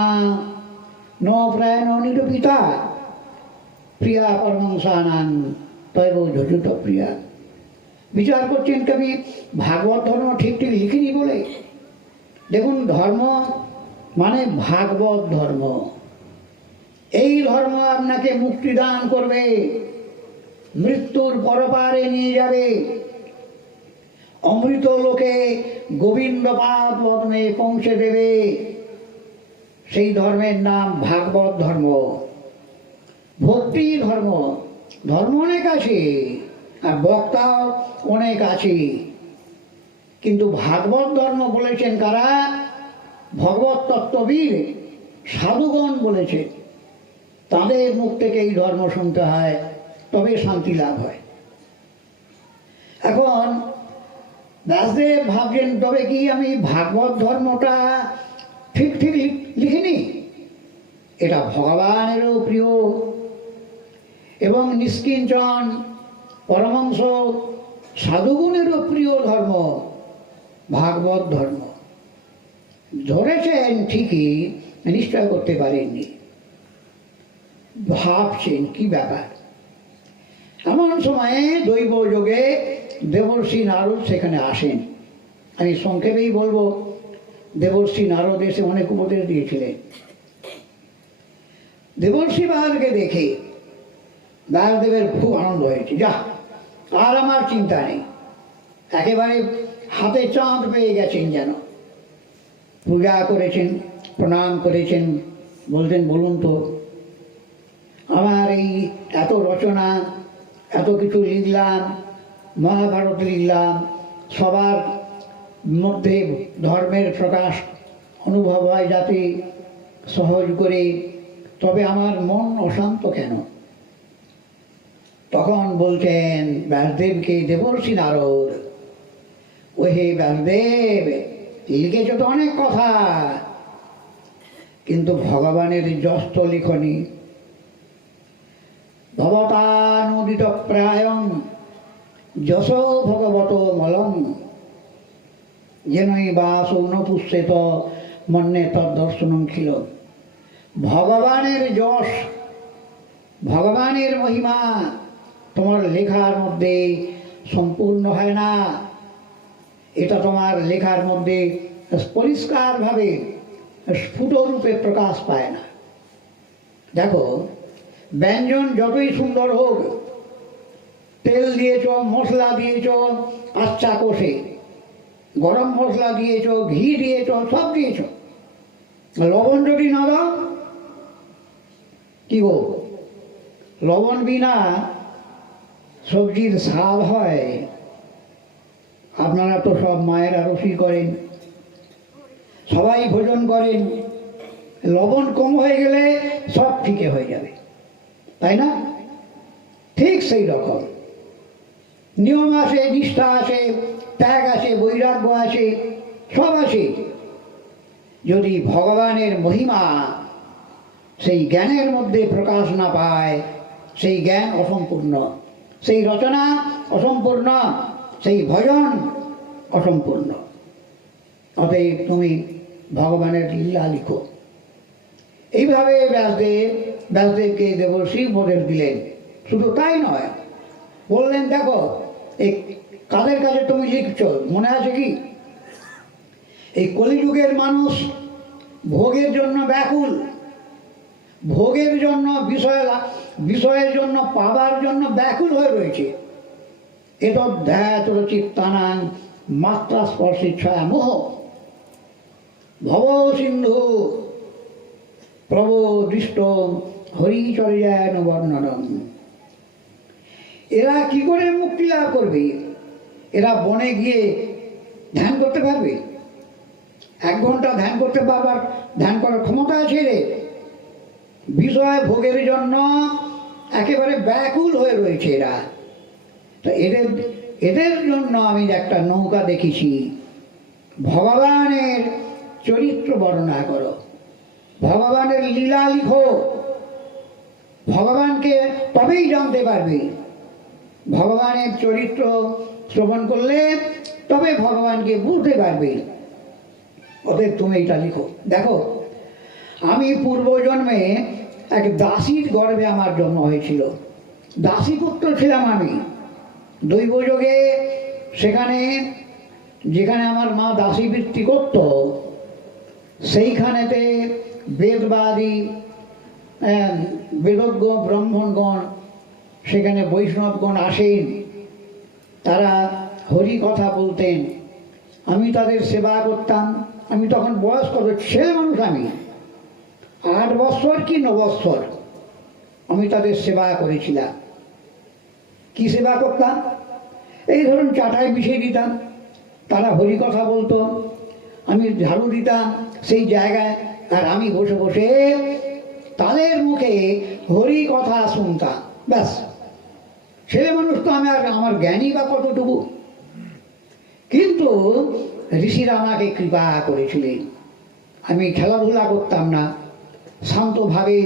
ন প্রায় নিরূপিতা প্রিয়া পরমংসানাং তৈব ঝুট প্রিয়া। বিচার করছেন কবি, ভাগবত ধর্ম ঠিক ঠিক লিখিনি বলে। দেখুন, ধর্ম মানে ভাগবত ধর্ম, এই ধর্ম আপনাকে মুক্তি দান করবে, মৃত্যুর পরপারে নিয়ে যাবে, অমৃত লোকে গোবিন্দ পাদ পদ্মে পৌঁছে দেবে। সেই ধর্মের নাম ভাগবত ধর্ম। ভক্তি ধর্ম, ধর্ম অনেক আছে আর বক্তাও অনেক আছে, কিন্তু ভাগবত ধর্ম বলেছেন কারা? ভগবত তত্ত্ববীর সাধুগণ বলেছে, তাদের মুখ থেকে এই ধর্ম শুনতে হয়, তবে শান্তি লাভ হয়। এখন ব্যাসদেব ভাবছেন, তবে কি আমি ভাগবত ধর্মটা ঠিক ঠিক লিখিনি? এটা ভগবানেরও প্রিয় এবং নিষ্কিঞ্চন পরমংশ সাধুগুণেরও প্রিয় ধর্ম ভাগবত ধর্ম। ধরেছেন ঠিকই, নিশ্চয় করতে পারেননি। ভাবছেন কি ব্যাপার। এমন সময়ে দৈব যোগে দেবর্ষি নারদ সেখানে আসেন। আমি সংক্ষেপেই বলবো, দেবর্ষি নারদ এসে অনেক উপদেশ দিয়েছিলেন। দেবর্ষি বাহাদুরকে দেখে ব্যাসদেবের খুব আনন্দ হয়েছে, যা আর আমার চিন্তা নেই, একেবারে হাতে চাঁদ পেয়ে গেছেন যেন। পূজা করেছেন, প্রণাম করেছেন, বলতেন বলুন তো আমার এই এত রচনা, এত কিছু লিখলাম, মহাভারত লিখলাম, সবার মধ্যে ধর্মের প্রকাশ অনুভব হয় যাতে সহজ করে, তবে আমার মন অশান্ত কেন? তখন বলছেন ব্যাসদেবকে দেবর্ষি নারদ, ও হে ব্যাসদেব, লিখেছ তো অনেক কথা, কিন্তু ভগবানের যশ তো লিখনি। ভবতানুদিত প্রায়ং যশ ভগবত মলং যেনই বাস নপুষ্যেত মন্যে তদ্দর্শনং খিল। ভগবানের যশ, ভগবানের মহিমা তোমার লেখার মধ্যে সম্পূর্ণ হয় না, এটা তোমার লেখার মধ্যে পরিষ্কারভাবে স্ফুট রূপে প্রকাশ পায় না। দেখো, ব্যঞ্জন যতই সুন্দর হোক, তেল দিয়েছ, মশলা দিয়েছ, আচ্ছা কষে গরম মশলা দিয়েছ, ঘি দিয়েছ, সব দিয়েছ, লবণ যদি না দাও, কি গো, লবণ বিনা সবজির স্বাদ হয়? আপনারা তো সব মায়েরা রসি করেন, সবাই ভোজন করেন, লবণ কম হয়ে গেলে সব ফিকে হয়ে যাবে, তাই না? ঠিক সেই রকম নিয়ম আসে, নিষ্ঠা আসে, ত্যাগ আসে, বৈরাগ্য আসে, সব আসে যদি ভগবানের মহিমা সেই জ্ঞানের মধ্যে প্রকাশ না পায়। সেই জ্ঞান অসম্পূর্ণ, সেই রচনা অসম্পূর্ণ, সেই ভজন অসম্পূর্ণ। অতএব তুমি ভগবানের লীলা লিখো। এইভাবে ব্যাসদেবকে দেবর্ষি উপদেশ দিলেন। শুধু তাই নয়, বললেন দেখো এই কাদের কাছে তুমি লিখছ, মনে আছে কি? এই কলিযুগের মানুষ ভোগের জন্য ব্যাকুল, ভোগের জন্য, বিষয়ের জন্য, পাবার জন্য ব্যাকুল হয়ে রয়েছে। এতধ্যাত চিত্তানাং মাত্রা স্পর্শিচ্ছায়া মোহ ভব সিন্ধু প্রবোদৃষ্ট হরিচর্যায়ন বর্ণনম। এরা কি করে মুক্তি লাভ করবে? এরা বনে গিয়ে ধ্যান করতে পারবে? 1 ঘন্টা ধ্যান করতে পারবার ধ্যান করার ক্ষমতা আছে এদের? বিষয় ভোগের জন্য একেবারে ব্যাকুল হয়ে রয়েছে এরা। তো এদের জন্য আমি একটা নৌকা দেখেছি। ভগবানের চরিত্র বর্ণনা করো, ভগবানের লীলা লিখো, ভগবানকে তবেই জানতে পারবে। ভগবানের চরিত্র শ্রবণ করলে তবে ভগবানকে বুঝতে পারবে। ওদের তুমি এটা লিখো। দেখো, আমি পূর্বজন্মে এক দাসীর গর্ভে আমার জন্ম হয়েছিল, দাসী পুত্র ছিলাম আমি। দৈবযোগে সেখানে যেখানে আমার মা দাসী বৃত্তি করত, সেইখানেতে বেদবাদী বেদজ্ঞ ব্রাহ্মণগণ, সেখানে বৈষ্ণবগণ আসেন, তারা হরি কথা বলতেন, আমি তাদের সেবা করতাম। আমি তখন বয়স কত, ছেলে মানুষ, আমি 8 বৎসর কি 9 বৎসর আমি তাদের সেবা করেছিলাম। কি সেবা করতাম? এই ধরুন চাটাই বিছিয়ে দিতাম, তারা হরি কথা বলতো, আমি ঝাড়ু দিতাম সেই জায়গায়, আর আমি বসে বসে তাদের মুখে হরি কথা শুনতাম। ব্যাস, ছেলে মানুষ তো আমি, আর আমার জ্ঞানই বা কতটুকু। কিন্তু ঋষিরা আমাকে কৃপা করেছিলেন। আমি খেলাধুলা করতাম না, শান্তভাবে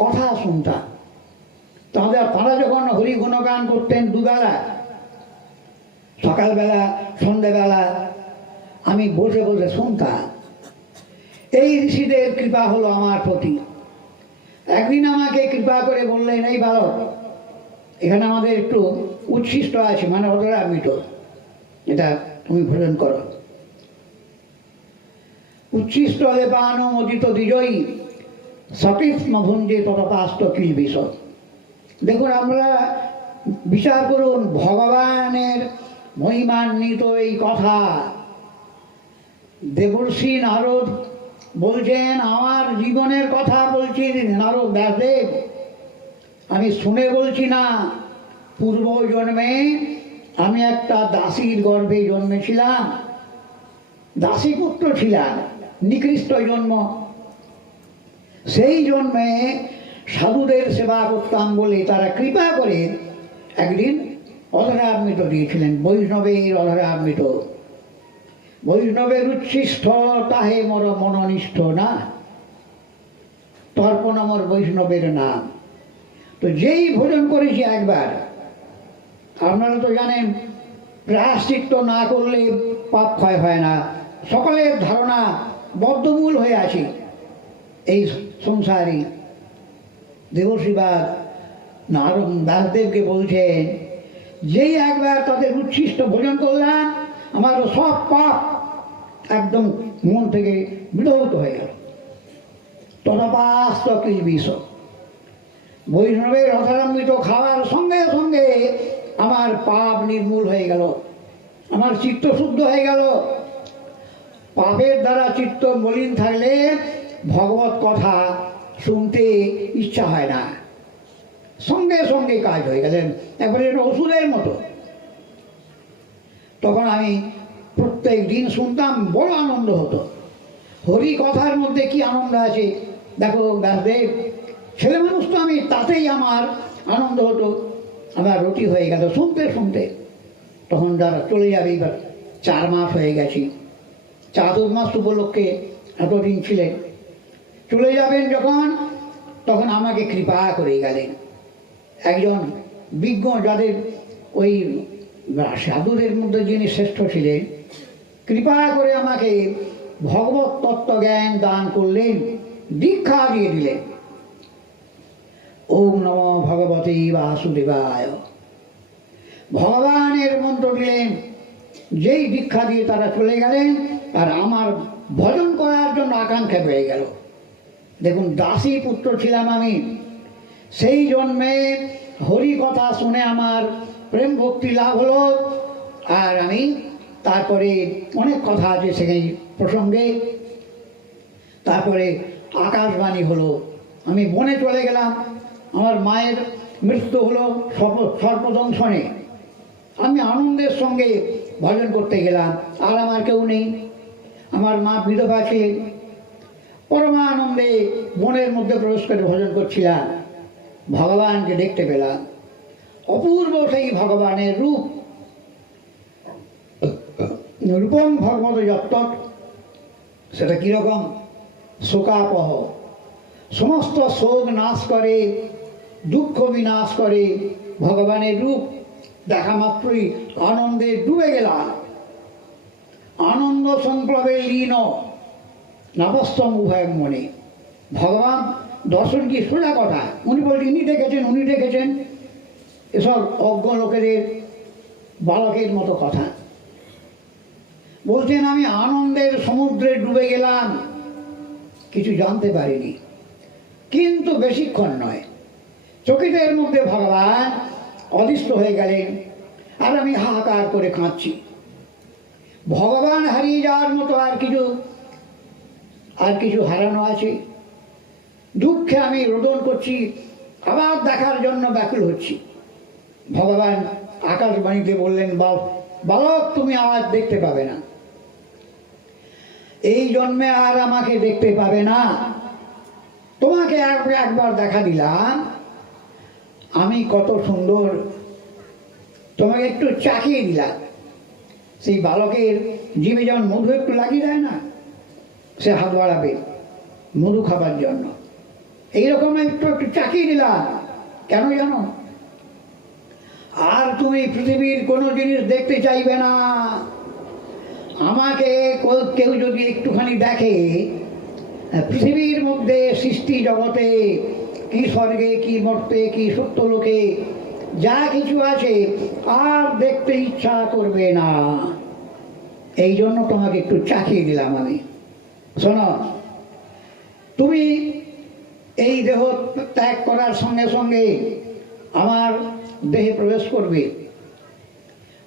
কথা শুনতাম। তারা যখন হরি গুণগান করতেন দুবেলা, সকালবেলা সন্ধ্যেবেলা, আমি বসে বসে শুনতাম। এই ঋষিদের কৃপা হলো আমার প্রতি। একদিন আমাকে কৃপা করে বললেন, এই বালক, এখানে আমাদের একটু উচ্ছিষ্ট আছে, মানে অধরা মৃত, এটা তুমি ভোজন করো। উচ্ছিষ্ট লেপানুমোদিত দ্বিজয়ী সতীত্ম ভুঞ্জে ততপাস্ত কিল বিষ। দেখুন, আমরা বিচার করুন, ভগবানের মহিমান্বিত এই কথা দেবর্ষি নারদ বলছেন, আমার জীবনের কথা বলছি নারদ ব্যাসদেব, আমি শুনে বলছি না। পূর্ব জন্মে আমি একটা দাসীর গর্ভে জন্মেছিলাম, দাসী পুত্র ছিলাম, নিকৃষ্ট জন্ম। সেই জন্মে সাধুদের সেবা করতাম বলে তারা কৃপা করে একদিন অধরামৃত দিয়েছিলেন, বৈষ্ণবের অধরামৃত। বৈষ্ণবের উচ্ছিষ্ট তাহে মর মননিষ্ঠ না, তর্পণ আমার বৈষ্ণবের নাম। তো যেই ভোজন করেছি একবার, আপনারা তো জানেন প্রায়শ্চিত্ত না করলে পাপ ক্ষয় হয় না। সকলের ধারণা বদ্ধমূল হয়ে আছে এই সংসারে। দেবশ্রীবাদ নারদ ব্যাসদেবকে বলছেন, যেই একবার তাদের উচ্ছিষ্ট ভোজন করলাম, আমার সব পাপ একদম মন থেকে বিধৌত হয়ে গেল। তথাপাস্ত কিল বিষ। বৈষ্ণবের অধরামৃত খাওয়ার সঙ্গে সঙ্গে আমার পাপ নির্মূল হয়ে গেল, আমার চিত্ত শুদ্ধ হয়ে গেল। পাপের দ্বারা চিত্ত মলিন থাকলে ভগবত কথা শুনতে ইচ্ছা হয় না, সঙ্গে সঙ্গে কাজ হয়ে গেলেন, একবারে ওষুধের মতো। তখন আমি প্রত্যেক দিন শুনতাম, বড় আনন্দ হতো। হরি কথার মধ্যে কি আনন্দ আছে দেখো ব্যাসদেব। ছেলে মানুষ তো আমি, তাতেই আমার আনন্দ হতো। আমার রুটি হয়ে গেল শুনতে শুনতে। তখন যারা চলে যাবে, এবার 4 মাস হয়ে গেছি, চাতুর্মাস উপলক্ষে এতদিন ছিলেন, চলে যাবেন যখন, তখন আমাকে কৃপা করে গেলেন একজন বিজ্ঞ, যাদের ওই সাধুদের মধ্যে যিনি শ্রেষ্ঠ ছিলেন, কৃপা করে আমাকে ভগবত তত্ত্ব জ্ঞান দান করলেন, দীক্ষা দিয়ে দিলেন। ওম নমো ভগবতে বাসুদেবায়, ভগবানের মন্ত্র দিলেন। যেই দীক্ষা দিয়ে তারা চলে গেলেন, আর আমার ভজন করার জন্য আকাঙ্ক্ষা বেড়ে গেল। দেখুন, দাসী পুত্র ছিলাম আমি, সেই জন্মে হরি কথা শুনে আমার প্রেম ভক্তি লাভ হলো। আর আমি তারপরে অনেক কথা আছে সেখানে প্রসঙ্গে, তারপরে আকাশবাণী হলো, আমি বনে চলে গেলাম। আমার মায়ের মৃত্যু হলো সর্পদংশনে, আমি আনন্দের সঙ্গে ভজন করতে গেলাম, আর আমার কেউ নেই। আমার মা বিধবা ছিলেন, পরমানন্দে বনের মধ্যে প্রবেশ করে ভজন করছিলাম, ভগবানকে দেখতে পেলাম। অপূর্ব সেই ভগবানের রূপ, রূপম ভগবত যত্তৎ, সেটা কীরকম? শোকাপহ, সমস্ত শোক নাশ করে, দুঃখ বিনাশ করে ভগবানের রূপ দেখা মাত্রই আনন্দে ডুবে গেলাম। আনন্দ সংক্লবে লীন নবস্তম উভয় মনে। ভগবান দর্শন কি সোজা কথা, উনি বলছেন ইনি দেখেছেন উনি দেখেছেন, এসব অজ্ঞ লোকেদের বালকের মতো কথা। বলছেন আমি আনন্দের সমুদ্রে ডুবে গেলাম, কিছু জানতে পারিনি, কিন্তু বেশিক্ষণ নয়, চকিতের মধ্যে ভগবান অদৃষ্ট হয়ে গেলেন, আর আমি হাহাকার করে কাঁদছি। ভগবান হারিয়ে যাওয়ার মতো আর কিছু হারানো আছে? দুঃখে আমি রোদন করছি, আবার দেখার জন্য ব্যাকুল হচ্ছি। ভগবান আকাশবাণীতে বললেন, বালক তুমি আজ দেখতে পাবে না, এই জন্মে আর আমাকে দেখতে পাবে না। তোমাকে একবার দেখা দিলাম, আমি কত সুন্দর, তোমাকে একটু চাখিয়ে দিলাম। সেই বালকের জিভে যেমন মধু একটু লাগিয়ে দেয় না, সে হাত বাড়াবে মধু খাবার জন্য, এইরকম একটু একটু চাকিয়ে দিলাম। কেন জানো? আর তুমি পৃথিবীর কোনো জিনিস দেখতে চাইবে না। আমাকে কেউ যদি একটুখানি দেখে, পৃথিবীর মধ্যে সৃষ্টি জগতে কি স্বর্গে কি মর্তে কি সত্যলোকে যা কিছু আছে, আর দেখতে ইচ্ছা করবে না। এই জন্য তোমাকে একটু চাখিয়ে দিলাম আমি। শোনো, তুমি এই দেহ ত্যাগ করার সঙ্গে সঙ্গে আমার দেহে প্রবেশ করবে,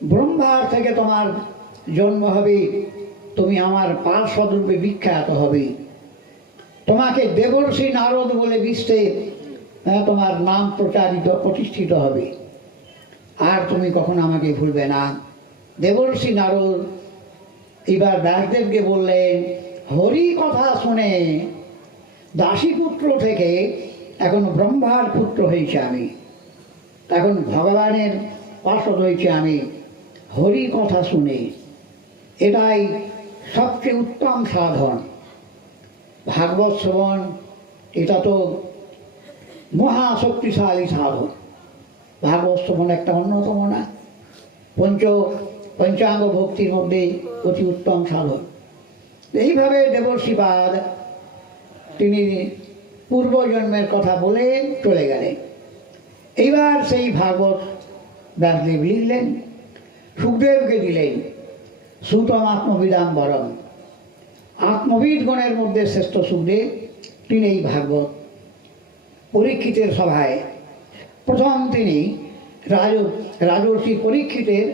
ব্রহ্মার থেকে তোমার জন্ম হবে, তুমি আমার পার্শ্বরূপে বিখ্যাত হবে, তোমাকে দেবর্ষি নারদ বলে বিশ্বে তোমার নাম প্রতিষ্ঠিত হবে, আর তুমি কখনো আমাকে ভুলবে না। দেবর্ষি নারদ এবার ব্যাসদেবকে বললেন, হরি কথা শুনে দাসীপুত্র থেকে এখন ব্রহ্মার পুত্র হয়েছে আমি, এখন ভগবানের পার্ষদ হয়েছে আমি হরি কথা শুনে। এটাই সবচেয়ে উত্তম সাধন। ভাগবত শ্রবণ এটা তো মহাশক্তিশালী সাধন। ভাগবত শ্রবণ একটা অন্যতম না, পঞ্চাঙ্গ ভক্তির মধ্যে অতি উত্তম সাধন। এইভাবে দেবর্ষিপাদ তিনি পূর্বজন্মের কথা বলে চলে গেলেন। এইবার সেই ভাগবত ব্যাসদেব লিখলেন, সুখদেবকে দিলেন। সুতম আত্মবিদাম বরম, আত্মবিদ গণের মধ্যে শ্রেষ্ঠ সুখদেব, তিনি এই ভাগবত পরীক্ষিতের সভায় প্রথম তিনি রাজর্ষি পরীক্ষিতের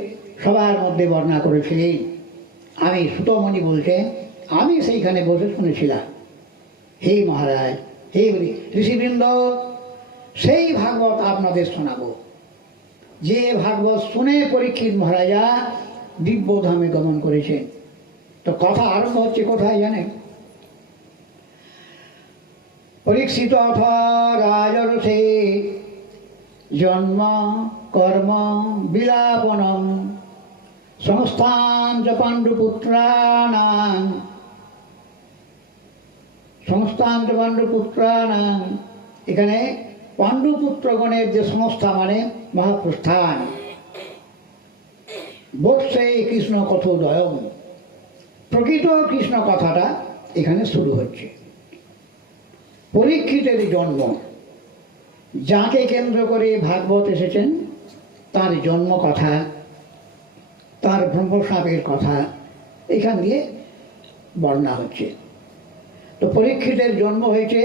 সবার মধ্যে বর্ণনা করেছিলেন। আমি সুতমণি বলছে, আমি সেইখানে বসে শুনেছিলাম। হে মহারাজ, হে ঋষিবৃন্দ, সেই ভাগবত আপনাদের শোনাবো, যে ভাগবত শুনে পরীক্ষিত মহারাজা দিব্যধামে গমন করেছেন। তো কথা আরম্ভ হচ্ছে কোথায় জানেন? পরীক্ষিত অথ রাজরথে জন্ম কর্ম বিলাপনম সংস্থান চ পাণ্ডুপুত্রাণাং এখানে পাণ্ডুপুত্রগণের যে সংস্থা মানে মহাপ্রস্থান বৎসে কৃষ্ণ কথোদয়ম, প্রকৃত কৃষ্ণ কথাটা এখানে শুরু হচ্ছে। পরীক্ষিতের জন্ম, যাকে কেন্দ্র করে ভাগবত এসেছেন তার জন্ম কথা, তার ব্রহ্মসাপের কথা এখান দিয়ে বর্ণনা হচ্ছে। তো পরীক্ষিতের জন্ম হয়েছে,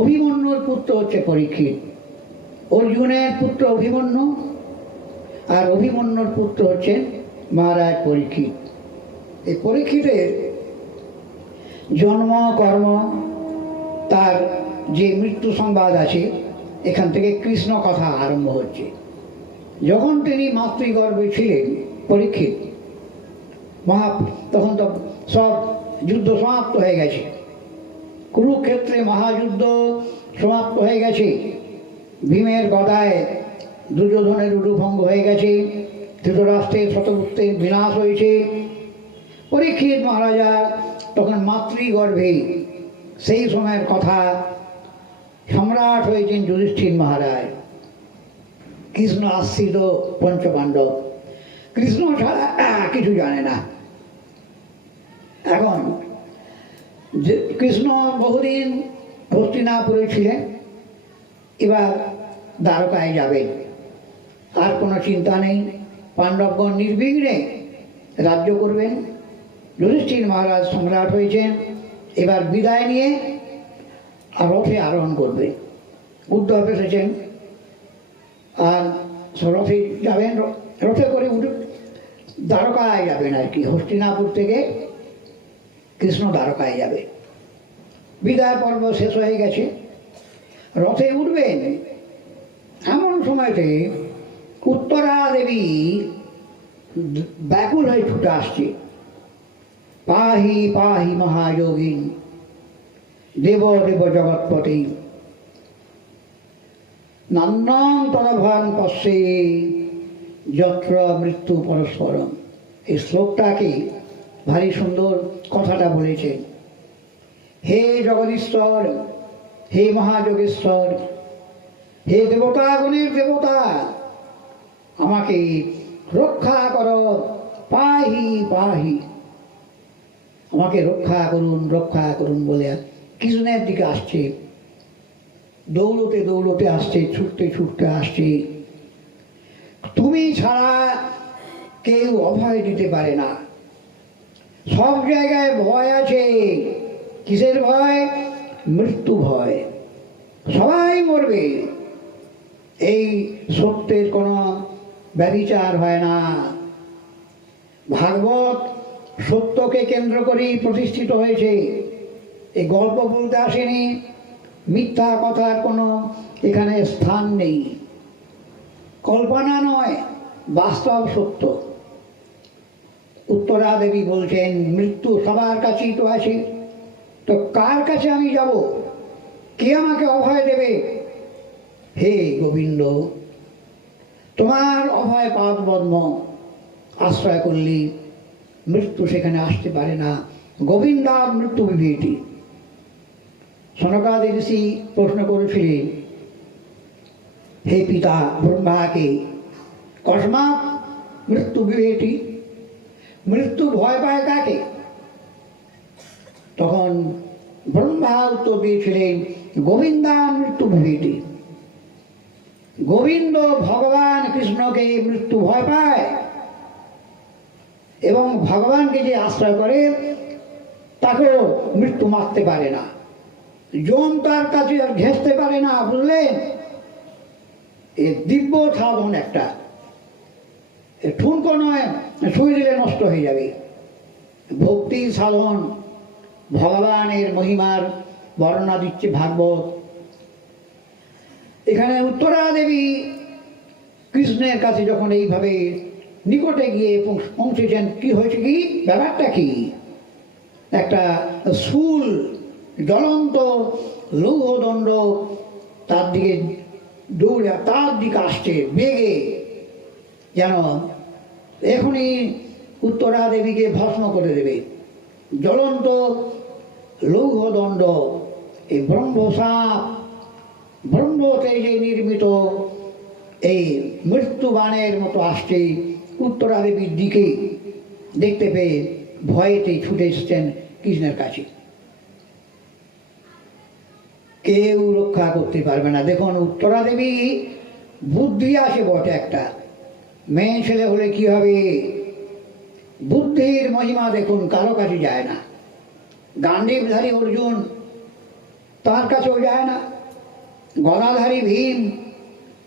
অভিমন্যুর পুত্র হচ্ছে পরীক্ষিত, অর্জুনের পুত্র অভিমন্যু, আর অভিমন্যুর পুত্র হচ্ছেন মহারাজ পরীক্ষিত। এই পরীক্ষিতের জন্ম কর্ম, তার যে মৃত্যু সংবাদ আছে, এখান থেকে কৃষ্ণ কথা আরম্ভ হচ্ছে। যখন তিনি মাতৃগর্ভে ছিলেন পরীক্ষিত, তখন তো সব যুদ্ধ সমাপ্ত হয়ে গেছে, কুরুক্ষেত্রে মহাযুদ্ধ সমাপ্ত হয়ে গেছে, ভীমের গদায় দুর্যোধনের উডুভঙ্গ হয়ে গেছে, ধৃতরাষ্ট্রের শতপুত্রের বিনাশ হয়েছে। পরীক্ষিত মহারাজা তখন মাতৃগর্ভে, সেই সময়ের কথা, সম্রাট হয়েছেন যুধিষ্ঠির মহারাজ, কৃষ্ণ আশ্রিত পঞ্চপাণ্ডব, কৃষ্ণ ছাড়া কিছু জানে না। এখন যে কৃষ্ণ বহুদিন হস্তিনাপুরে ছিলেন, এবার দ্বারকায় যাবেন, আর কোনো চিন্তা নেই, পাণ্ডবগণ নির্বিঘ্নে রাজ্য করবেন। যুধিষ্ঠির মহারাজ সম্রাট হয়েছেন, এবার বিদায় নিয়ে আর রথে আরোহণ করবে। উদ্ধব এসেছেন, আর রথে যাবেন, রথে করে দ্বারকায় যাবেন আর কি, হস্তিনাপুর থেকে কৃষ্ণ দ্বারকায় যাবে। বিদায় পর্ব শেষ হয়ে গেছে, রথে উঠবেন, এমন সময়তে উত্তরা দেবী ব্যাকুল হয়ে ছুটে আসছে, পাহি পাহি মহাযোগিন দেব দেব জগৎপতি নান্নাং তদভান পশ্যে যত্র মৃত্যু পরস্পরম। এই শ্লোকটাকে ভারী সুন্দর কথাটা বলেছেন। হে জগদীশ্বর, হে মহাযোগেশ্বর, হে দেবতাগণের দেবতা, আমাকে রক্ষা করো, পাহি পাহি, আমাকে রক্ষা করুন বলে কৃষ্ণের দিকে আসছে, দৌড়তে দৌড়তে আসছে, ছুটতে ছুটতে আসছে। তুমি ছাড়া কেউ অভয় দিতে পারে না, সব জায়গায় ভয় আছে। কিসের ভয়? মৃত্যু ভয়, সবাই মরবে। এই সত্যের কোনো ব্যভিচার হয় না। ভাগবত সত্যকে কেন্দ্র করেই প্রতিষ্ঠিত হয়েছে, এই গল্প বলতে আসেনি, মিথ্যা কথার কোনো এখানে স্থান নেই, কল্পনা নয়, বাস্তব সত্য। উত্তরা দেবী বলছেন মৃত্যু সবার কাছেই তো আছে, তো কার কাছে আমি যাব? কে আমাকে অভয় দেবে? হে গোবিন্দ, তোমার অভয় পাদপদ্ম আশ্রয় করলে মৃত্যু সেখানে আসতে পারে না। গোবিন্দার মৃত্যু বিভীতি। সনকাদি ঋষি প্রশ্ন করেছিলেন, হে পিতা ব্রহ্মাকে, কস্মাৎ মৃত্যু বিভীতি, মৃত্যু ভয় পায় কাকে? তখন ব্রহ্মা উত্তর দিয়েছিলেন, গোবিন্দার মৃত্যু বিভীতি। গোবিন্দ ভগবান কৃষ্ণকে মৃত্যু ভয় পায়, এবং ভগবানকে যে আশ্রয় করে তাকেও মৃত্যু মারতে পারে না, যম তার কাছে আর ঘেঁষতে পারে না। বুঝলেন? এ দিব্য সাধন একটা, ঠুনকো নয়, ছুঁয়ে দিলে নষ্ট হয়ে যাবে। ভক্তির সাধন, ভগবানের মহিমার বর্ণনা দিচ্ছে ভাগবত। এখানে উত্তরা দেবী কৃষ্ণের কাছে যখন এইভাবে নিকটে গিয়ে পৌঁছেছেন, কি হয়েছে, কি ব্যাপারটা কি? একটা শুল জ্বলন্ত লৌহদণ্ড তার দিকে দৌড়ে তার দিকে আসছে বেগে, যেন এখনই উত্তরা দেবীকে ভস্ম করে দেবে। জ্বলন্ত লৌহদণ্ড, এই ব্রহ্মসাপ, ব্রহ্মতেজে নির্মিত এই মৃত্যুবাণের মতো আসছে উত্তরা দেবীর দিকে। দেখতে পেয়ে ভয়েতে ছুটে এসেছেন কৃষ্ণের কাছে। কেউ রক্ষা করতে পারবে না। দেখুন, উত্তরা দেবী বুদ্ধি আছে বটে একটা, মেয়ে ছেলে হলে কি হবে, বুদ্ধির মহিমা দেখুন কারো কাছে যায় না। গান্ডীবধারী অর্জুন তার কাছেও যায় না, গদাধারী ভীম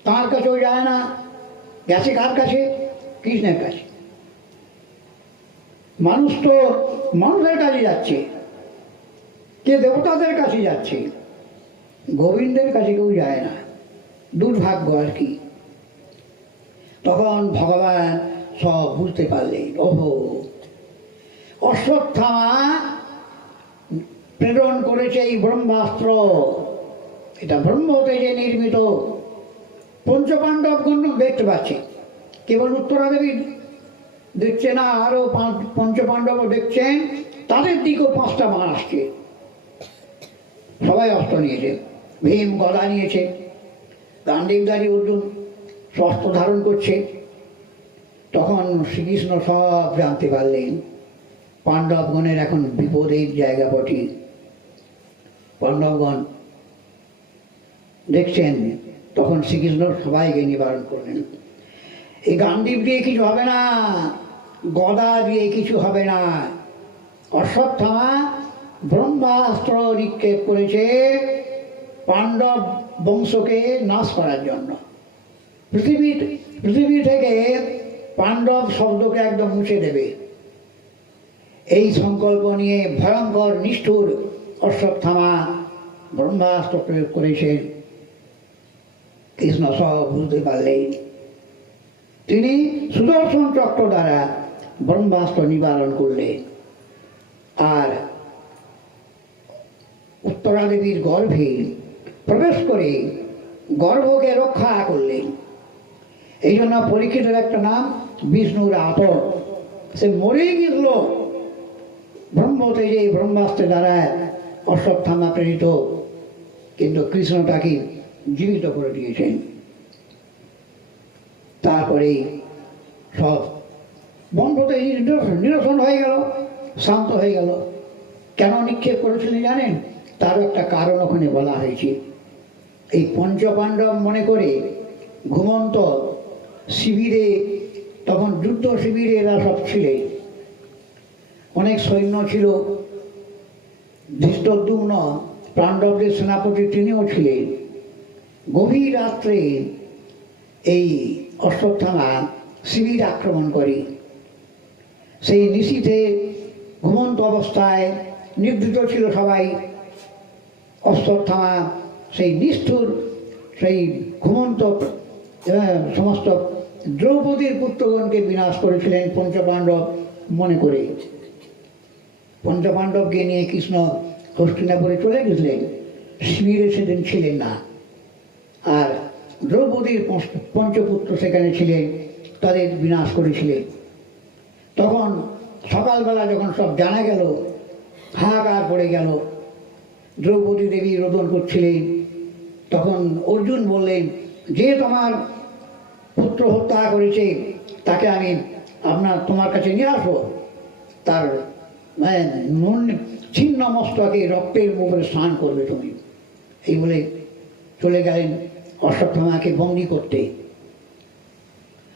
তার কাছেও যায় না, গেছে কার কাছে? কৃষ্ণের কাছে। মানুষ তো মানুষের কাছে যাচ্ছে, কে দেবতাদের কাছে যাচ্ছে, গোবিন্দের কাছে কেউ যায় না। দুর্ভাগ্য আর কি। তখন ভগবান সব বুঝতে পারলেন, ওহো, অশ্বত্থামা প্রেরণ করেছে এই ব্রহ্মাস্ত্র, এটা ব্রহ্মতেজে নির্মিত। পঞ্চপাণ্ডবগণ দেখতে পাচ্ছে, কেবল উত্তরা দেবী দেখছে না, আরো পঞ্চপাণ্ডব দেখছেন, তাদের দিকেও 5টা বাণ আসছে। সবাই অস্ত্র নিয়েছে, ভীম গদা নিয়েছে, গান্ডীবধারী অর্জুন শস্ত্র ধারণ করছে। তখন শ্রীকৃষ্ণ সব জানতে পারলেন, পাণ্ডবগণের এখন বিপদের জায়গা বটে। পাণ্ডবগণ দেখছেন, তখন শ্রীকৃষ্ণ সবাইকে নিবারণ করলেন। এই গান্ডীব দিয়ে কিছু হবে না, গদা দিয়ে কিছু হবে না। অশ্বত্থামা ব্রহ্মাস্ত্র নিক্ষেপ করেছে পাণ্ডব বংশকে নাশ করার জন্য। পৃথিবী থেকে পাণ্ডব শব্দকে একদম মুছে দেবে, এই সংকল্প নিয়ে ভয়ঙ্কর নিষ্ঠুর অশ্বত্থামা ব্রহ্মাস্ত্র প্রয়োগ করেছে। কৃষ্ণ সব বুঝতে পারলেন, তিনি সুদর্শন চক্র দ্বারা ব্রহ্মাস্ত্র নিবারণ করলেন আর উত্তরা দেবীর গর্ভে প্রবেশ করে গর্ভকে রক্ষা করলেন। এই জন্য পরীক্ষিতের একটা নাম বিষ্ণুর আতর। সে মরেই গেছিল ব্রহ্মতেজে ব্রহ্মাস্ত্রের দ্বারা অশ্বত্থামা প্রেরিত, কিন্তু কৃষ্ণ তাকে জীবিত করে দিয়েছেন। তারপরে সব ব্রহ্মতেজ নিরসন হয়ে গেল, শান্ত হয়ে গেল। কেন নিক্ষেপ করেছিলেন জানেন? তারও একটা কারণ ওখানে বলা হয়েছে। এই পঞ্চপাণ্ডব মনে করে ঘুমন্ত শিবিরে, তখন যুদ্ধ শিবিরে এরা সব ছিলেন, অনেক সৈন্য ছিল। ধৃষ্টদ্যুম্ন পাণ্ডবদের সেনাপতি, তিনিও ছিলেন। গভীর রাত্রে এই অশ্বত্থামা শিবির আক্রমণ করে। সেই নিশীথে ঘুমন্ত অবস্থায় নিবৃত ছিল সবাই। অশ্বত্থামা সেই নিষ্ঠুর, সেই ঘুমন্ত সমস্ত দ্রৌপদীর পুত্রগণকে বিনাশ করেছিলেন পঞ্চপাণ্ডব মনে করে। পঞ্চপাণ্ডবকে নিয়ে কৃষ্ণ হস্তিনাপুরে চলে গেছিলেন, শিবিরে সেদিন ছিলেন না। আর দ্রৌপদীর পঞ্চপুত্র সেখানে ছিলেন, তাদের বিনাশ করেছিলেন। তখন সকালবেলা যখন সব জানা গেল, হাহাকার পড়ে গেল। দ্রৌপদী দেবী রোদন করছিলেন। তখন অর্জুন বললেন, যে তোমার পুত্র হত্যা করেছে তাকে আমি তোমার কাছে নিয়ে আসবো, তার ছিন্ন মস্তকে রক্তের মুখে স্নান করবে তুমি। এই বলে চলে গেলেন অশ্বত্থামাকে বন্দি করতে।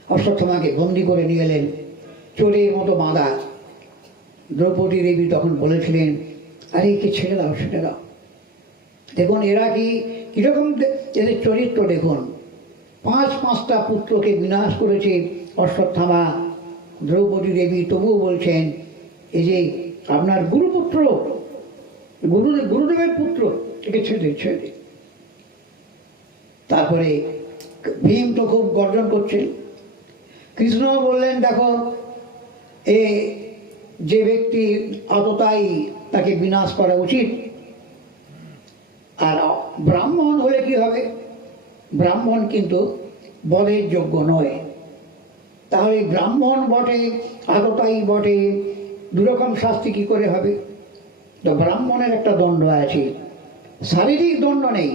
অশ্বত্থামাকে বন্দি করে নিয়ে এলেন, চোরের মতো বাঁধা। দ্রৌপদী দেবী তখন বলেছিলেন, আরে একে ছেড়ে দাও, ছেড়ে দাও। দেখুন এরা কিরকম এদের চরিত্র দেখুন। 5টা পুত্রকে বিনাশ করেছে অশ্বত্থামা। দ্রৌপদী দেবী তবুও বলছেন, এই যে আপনার গুরুপুত্র, গুরুদেবের পুত্র, একে ছেড়ে ছেড়ে। তারপরে ভীম তো খুব গর্জন করছেন। কৃষ্ণ বললেন, দেখো যে ব্যক্তি আততায়ী তাকে বিনাশ করা উচিত। আর ব্রাহ্মণ হলে কি হবে? ব্রাহ্মণ কিন্তু বধের যোগ্য নয়। তাহলে ব্রাহ্মণ বটে, আততায়ী বটে, দুরকম শাস্তি কি করে হবে? তো ব্রাহ্মণের একটা দণ্ড আছে, শারীরিক দণ্ড নেই।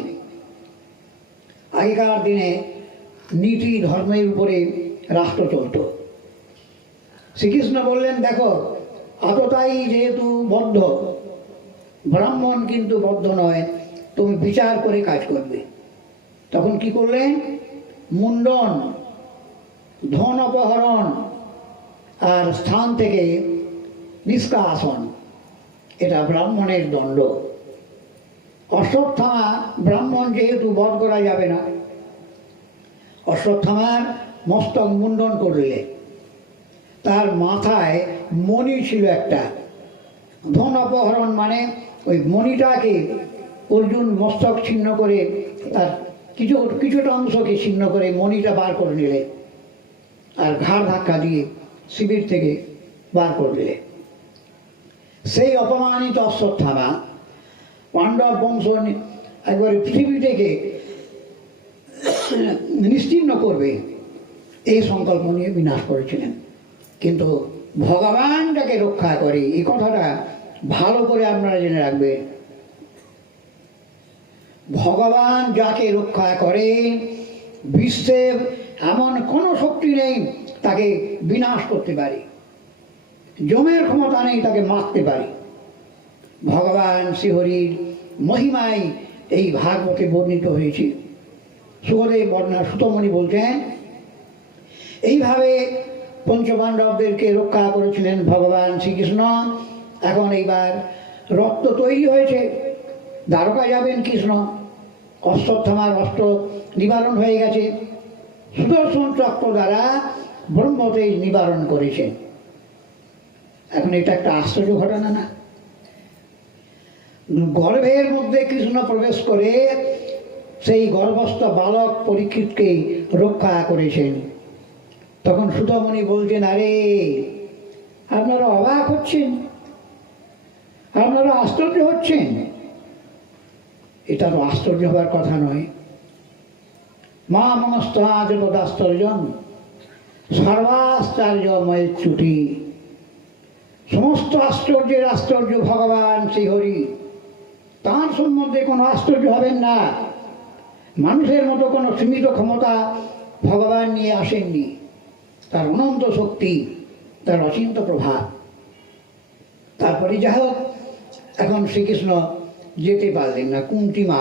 আগেকার দিনে নীতি ধর্মের উপরে রাষ্ট্র চলত। শ্রীকৃষ্ণ বললেন, দেখো আততায়ী যেহেতু বদ্ধ, ব্রাহ্মণ কিন্তু বদ্ধ নয়, তুমি বিচার করে কাজ করবে। তখন কি করলেন? মুন্ডন, ধন অপহরণ আর স্থান থেকে নিষ্কাশন, এটা ব্রাহ্মণের দণ্ড। অশ্বত্থামা ব্রাহ্মণ যেহেতু বধ করা যাবে না, অশ্বত্থামার মস্তক মুন্ডন করলে তার মাথায় মণি ছিল একটা। ধন অপহরণ মানে ওই মণিটাকে অর্জুন মস্তক ছিন্ন করে তার কিছুটা অংশকে ছিন্ন করে মণিটা বার করে নিলে, আর ঘাড় ধাক্কা দিয়ে শিবির থেকে বার করে দিলে। সেই অপমানিত অশ্বত্থামা পাণ্ডব বংশ একবারে পৃথিবী থেকে নিশ্চিহ্ন করবে এই সংকল্প নিয়ে বিনাশ করেছিলেন। কিন্তু ভগবান যাকে রক্ষা করে, এই কথাটা ভালো করে আপনারা জেনে রাখবেন। ভগবান যাকে রক্ষা করে, বিশ্বে এমন কোনো শক্তি নেই তাকে বিনাশ করতে পারে, যমের ক্ষমতা নেই তাকে মারতে পারে। ভগবান শ্রীহরির মহিমায় এই ভাগবতে বর্ণিত হয়েছে। সুখদেব বর্ণনা সুতমণি বলছেন, এইভাবে পঞ্চপাণ্ডবদেরকে রক্ষা করেছিলেন ভগবান শ্রীকৃষ্ণ। এখন এইবার রক্ত তৈরি হয়েছে, দ্বারকা যাবেন কৃষ্ণ। অশ্বত্থামার অস্ত্র নিবারণ হয়ে গেছে, সুদর্শন চক্র দ্বারা ব্রহ্মতেজ নিবারণ করেছেন। এখন এটা একটা আশ্চর্য ঘটনা না? গর্ভের মধ্যে কৃষ্ণ প্রবেশ করে সেই গর্ভস্থ বালক পরীক্ষিতকে রক্ষা করেছেন। তখন সুতমণি বলছেন, আরে আপনারা অবাক হচ্ছেন, আপনারা আশ্চর্য হচ্ছেন। এটা তো আশ্চর্য হবার কথা নয়। মা মনস্তাদেবদাশ্চর্যম সর্বাশ্চর্যময় চ্যুতি। সমস্ত আশ্চর্যের আশ্চর্য ভগবান শ্রীহরি, তাঁর সম্বন্ধে কোনো আশ্চর্য হবেন না। মানুষের মতো কোনো সীমিত ক্ষমতা ভগবান নিয়ে আসেননি, তার অনন্ত শক্তি, তার অচিন্ত প্রভাব। তারপরে যাই হোক, এখন শ্রীকৃষ্ণ যেতে পারলেন না। কুন্তি মা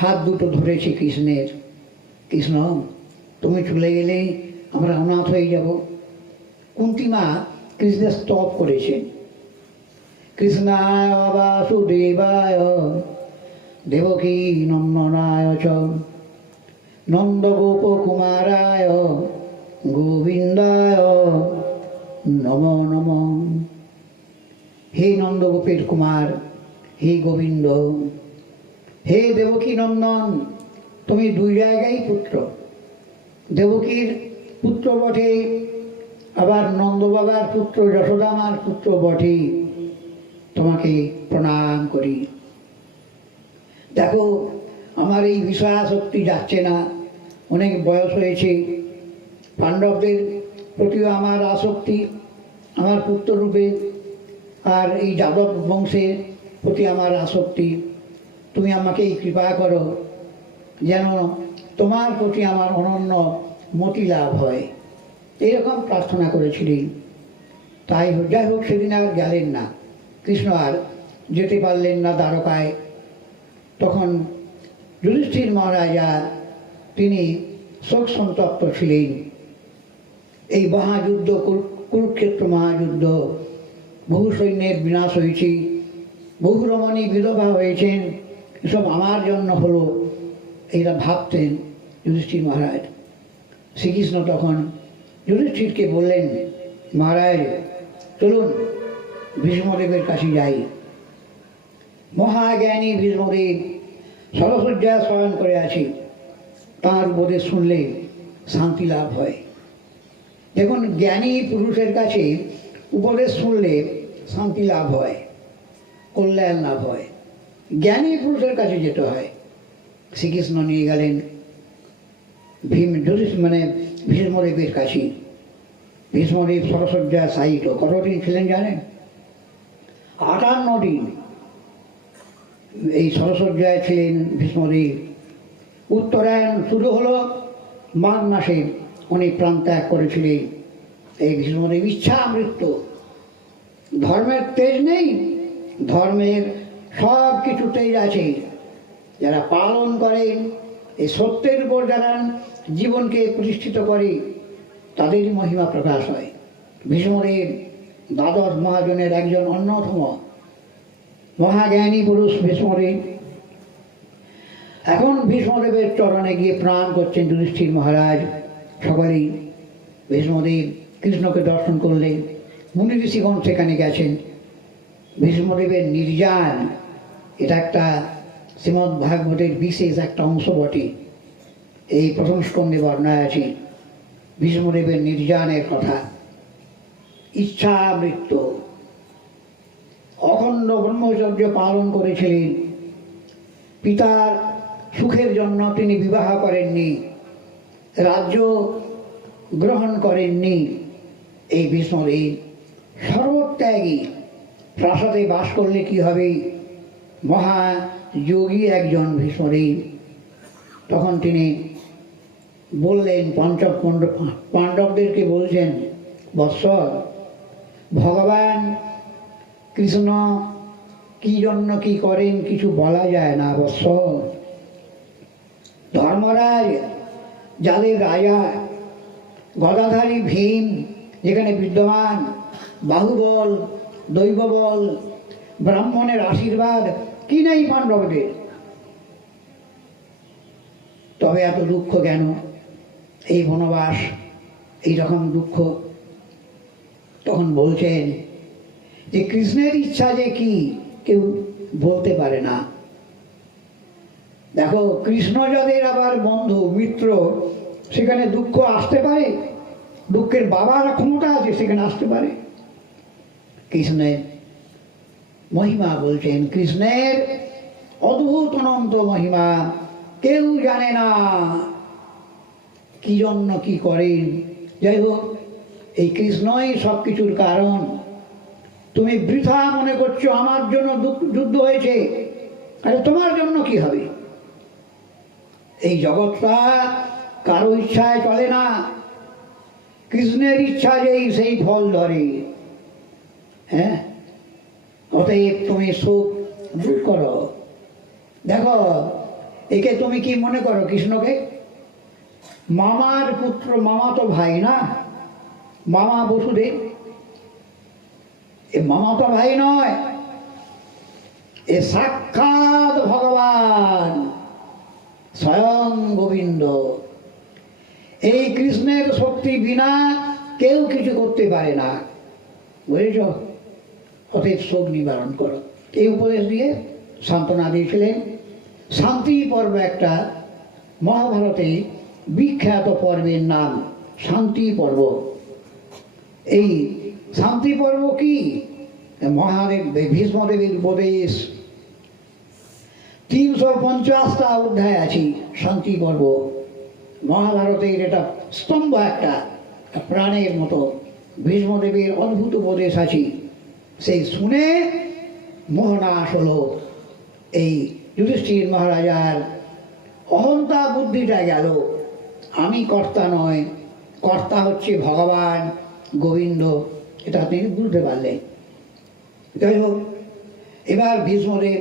হাত দুটো ধরেছে কৃষ্ণের, কৃষ্ণ তুমি চলে গেলে আমরা অনাথ হয়ে যাব। কুন্তি মা কৃষ্ণের স্তব করেছেন, কৃষ্ণায় বাসুদেবায় দেবকী নন্দনায় চ নন্দগোপ কুমারায় গোবিন্দায় নমো নমঃ। হে নন্দগোপের কুমার, হে গোবিন্দ, হে দেবকী নন্দন, তুমি দুই জায়গায় পুত্র। দেবকীর পুত্র বটে, আবার নন্দবাবার পুত্র, যশোদামার পুত্র বটে। তোমাকে প্রণাম করি। দেখো আমার এই বিষয়াসক্তি যাচ্ছে না, অনেক বয়স হয়েছে। পাণ্ডবদের প্রতিও আমার আসক্তি, আমার পুত্ররূপে, আর এই যাদব বংশের প্রতি আমার আসক্তি। তুমি আমাকে এই কৃপা করো যেন তোমার প্রতি আমার অনন্য মতি লাভ হয়, এরকম প্রার্থনা করেছিলেন। তাই যাই হোক, সেদিন আর গেলেন না কৃষ্ণ, আর যেতে পারলেন না দ্বারকায়। তখন যুধিষ্ঠির মহারাজা তিনি শোক সন্তপ্ত ছিলেন। এই মহাযুদ্ধ, কুরুক্ষেত্র মহাযুদ্ধ, বহু সৈন্যের বিনাশ হয়েছে, বহু রমণী বিধবা হয়েছেন, এসব আমার জন্য হলো, এইটা ভাবতেন যুধিষ্ঠির মহারাজ। শ্রীকৃষ্ণ তখন যুধিষ্ঠিরকে বললেন, মহারাজ চলুন ভীষ্মদেবের কাছে যাই। মহাজ্ঞানী ভীষ্মদেব সরসজ্জায় শয়ন করে আছে, তাঁর উপদেশ শুনলে শান্তি লাভ হয়। দেখুন, জ্ঞানী পুরুষের কাছে উপদেশ শুনলে শান্তি লাভ হয়, কল্যাণ লাভ হয়। জ্ঞানী পুরুষের কাছে যেতে হয়। শ্রীকৃষ্ণ নিয়ে গেলেন ভীষ্মদেবের কাছে। ভীষ্মদেব সরসজ্জা সাহিত কতদিন ছিলেন জানেন? 58 দিন এই সরসজ্জায় ছিলেন ভীষ্মদেব। উত্তরায়ণ শুরু হলো মাঘ মাসে, উনি প্রাণ ত্যাগ করেছিলেন। এই ভীষ্মদেব ইচ্ছা মৃত্যু, ধর্মের তেজ নেই, ধর্মের সব কিছু তেজ আছে। যারা পালন করেন, এই সত্যের উপর যারা জীবনকে প্রতিষ্ঠিত করে, তাদেরই মহিমা প্রকাশ হয়। ভীষ্মদেব দ্বাদশ মহাজনের একজন অন্যতম মহাজ্ঞানী পুরুষ ভীষ্মদেব। এখন ভীষ্মদেবের চরণে গিয়ে প্রণাম করছেন যুধিষ্ঠির মহারাজ। সকলেই ভীষ্মদেব কৃষ্ণকে দর্শন করলেন। মুনি ঋষিগণ সেখানে গেছেন। ভীষ্মদেবের নির্যান, এটা একটা শ্রীমদ্ ভাগবতের বিশেষ একটা অংশ বটে। এই প্রথম স্কন্ধে বর্ণায় আছে ভীষ্মদেবের নির্যানের কথা। ইচ্ছা মৃত্যু, অখণ্ড ব্রহ্মচর্য পালন করেছিলেন। পিতার সুখের জন্য তিনি বিবাহ করেননি, রাজ্য গ্রহণ করেননি। এই ভীষ্মদেব সর্বত্যাগী। প্রাসাদে বাস করলে কি হবে? মহাযোগী একজন ভীষ্মদেব। তখন তিনি বললেন পাণ্ডবদেরকে বলছেন, বৎস, ভগবান কৃষ্ণ কি জন্য কি করেন কিছু বলা যায় না বৎস। ধর্মরাজ যাদের রাজা, গদাধারী ভীম যেখানে বিদ্যমান, বাহুবল, দৈববল, ব্রাহ্মণের আশীর্বাদ কি নেই পাণ্ডবদের? তবে এত দুঃখ কেন? এই বনবাস, এইরকম দুঃখ। তখন বলছেন যে কৃষ্ণের ইচ্ছা যে কি কেউ বলতে পারে না। দেখো, কৃষ্ণ যাদের আবার বন্ধু মিত্র, সেখানে দুঃখ আসতে পারে। দুঃখের বাবার ক্ষমতা আছে, সেখানে আসতে পারে। কৃষ্ণের মহিমা বলছেন, কৃষ্ণের অদ্ভুত অনন্ত মহিমা কেউ জানে না, কি জন্য কি করেন। যাই হোক, এই কৃষ্ণই সব কিছুর কারণ। তুমি বৃথা মনে করছো আমার জন্য যুদ্ধ হয়েছে, আরে তোমার জন্য কি হবে? এই জগৎটা কারো ইচ্ছায় চলে না, কৃষ্ণের ইচ্ছা যেই সেই ফল ধরে। হ্যাঁ, অতএব তুমি সুখ দূর করো। দেখো, একে তুমি কি মনে করো? কৃষ্ণকে মামার পুত্র, মামা তো ভাই না, মামা বসুদেব। এ মামা তো ভাই নয়, এ সাক্ষাৎ ভগবান, স্বয়ং গোবিন্দ। এই কৃষ্ণের শক্তি বিনা কেউ কিছু করতে পারে না, বুঝেছ? অতএব শোক নিবারণ করো। এই উপদেশ দিয়ে সান্ত্বনা দিয়েছিলেন। শান্তি পর্ব একটা মহাভারতে বিখ্যাত পর্বের নাম শান্তি পর্ব। এই শান্তি পর্ব কি? মহাদেব ভীষ্মদেবের উপদেশ। 350টা অধ্যায় আছে শান্তি পর্ব। মহাভারতের এটা স্তম্ভ, একটা প্রাণের মতো। ভীষ্মদেবের অদ্ভুত উপদেশ আছে, সেই শুনে মোহনাশ হলো। এই যুধিষ্ঠির মহারাজার অহংতা বুদ্ধিটা গেল। আমি কর্তা নয়, কর্তা হচ্ছে ভগবান গোবিন্দ, এটা তিনি বুঝতে পারলেন। যাই হোক, এবার ভীষ্মদেব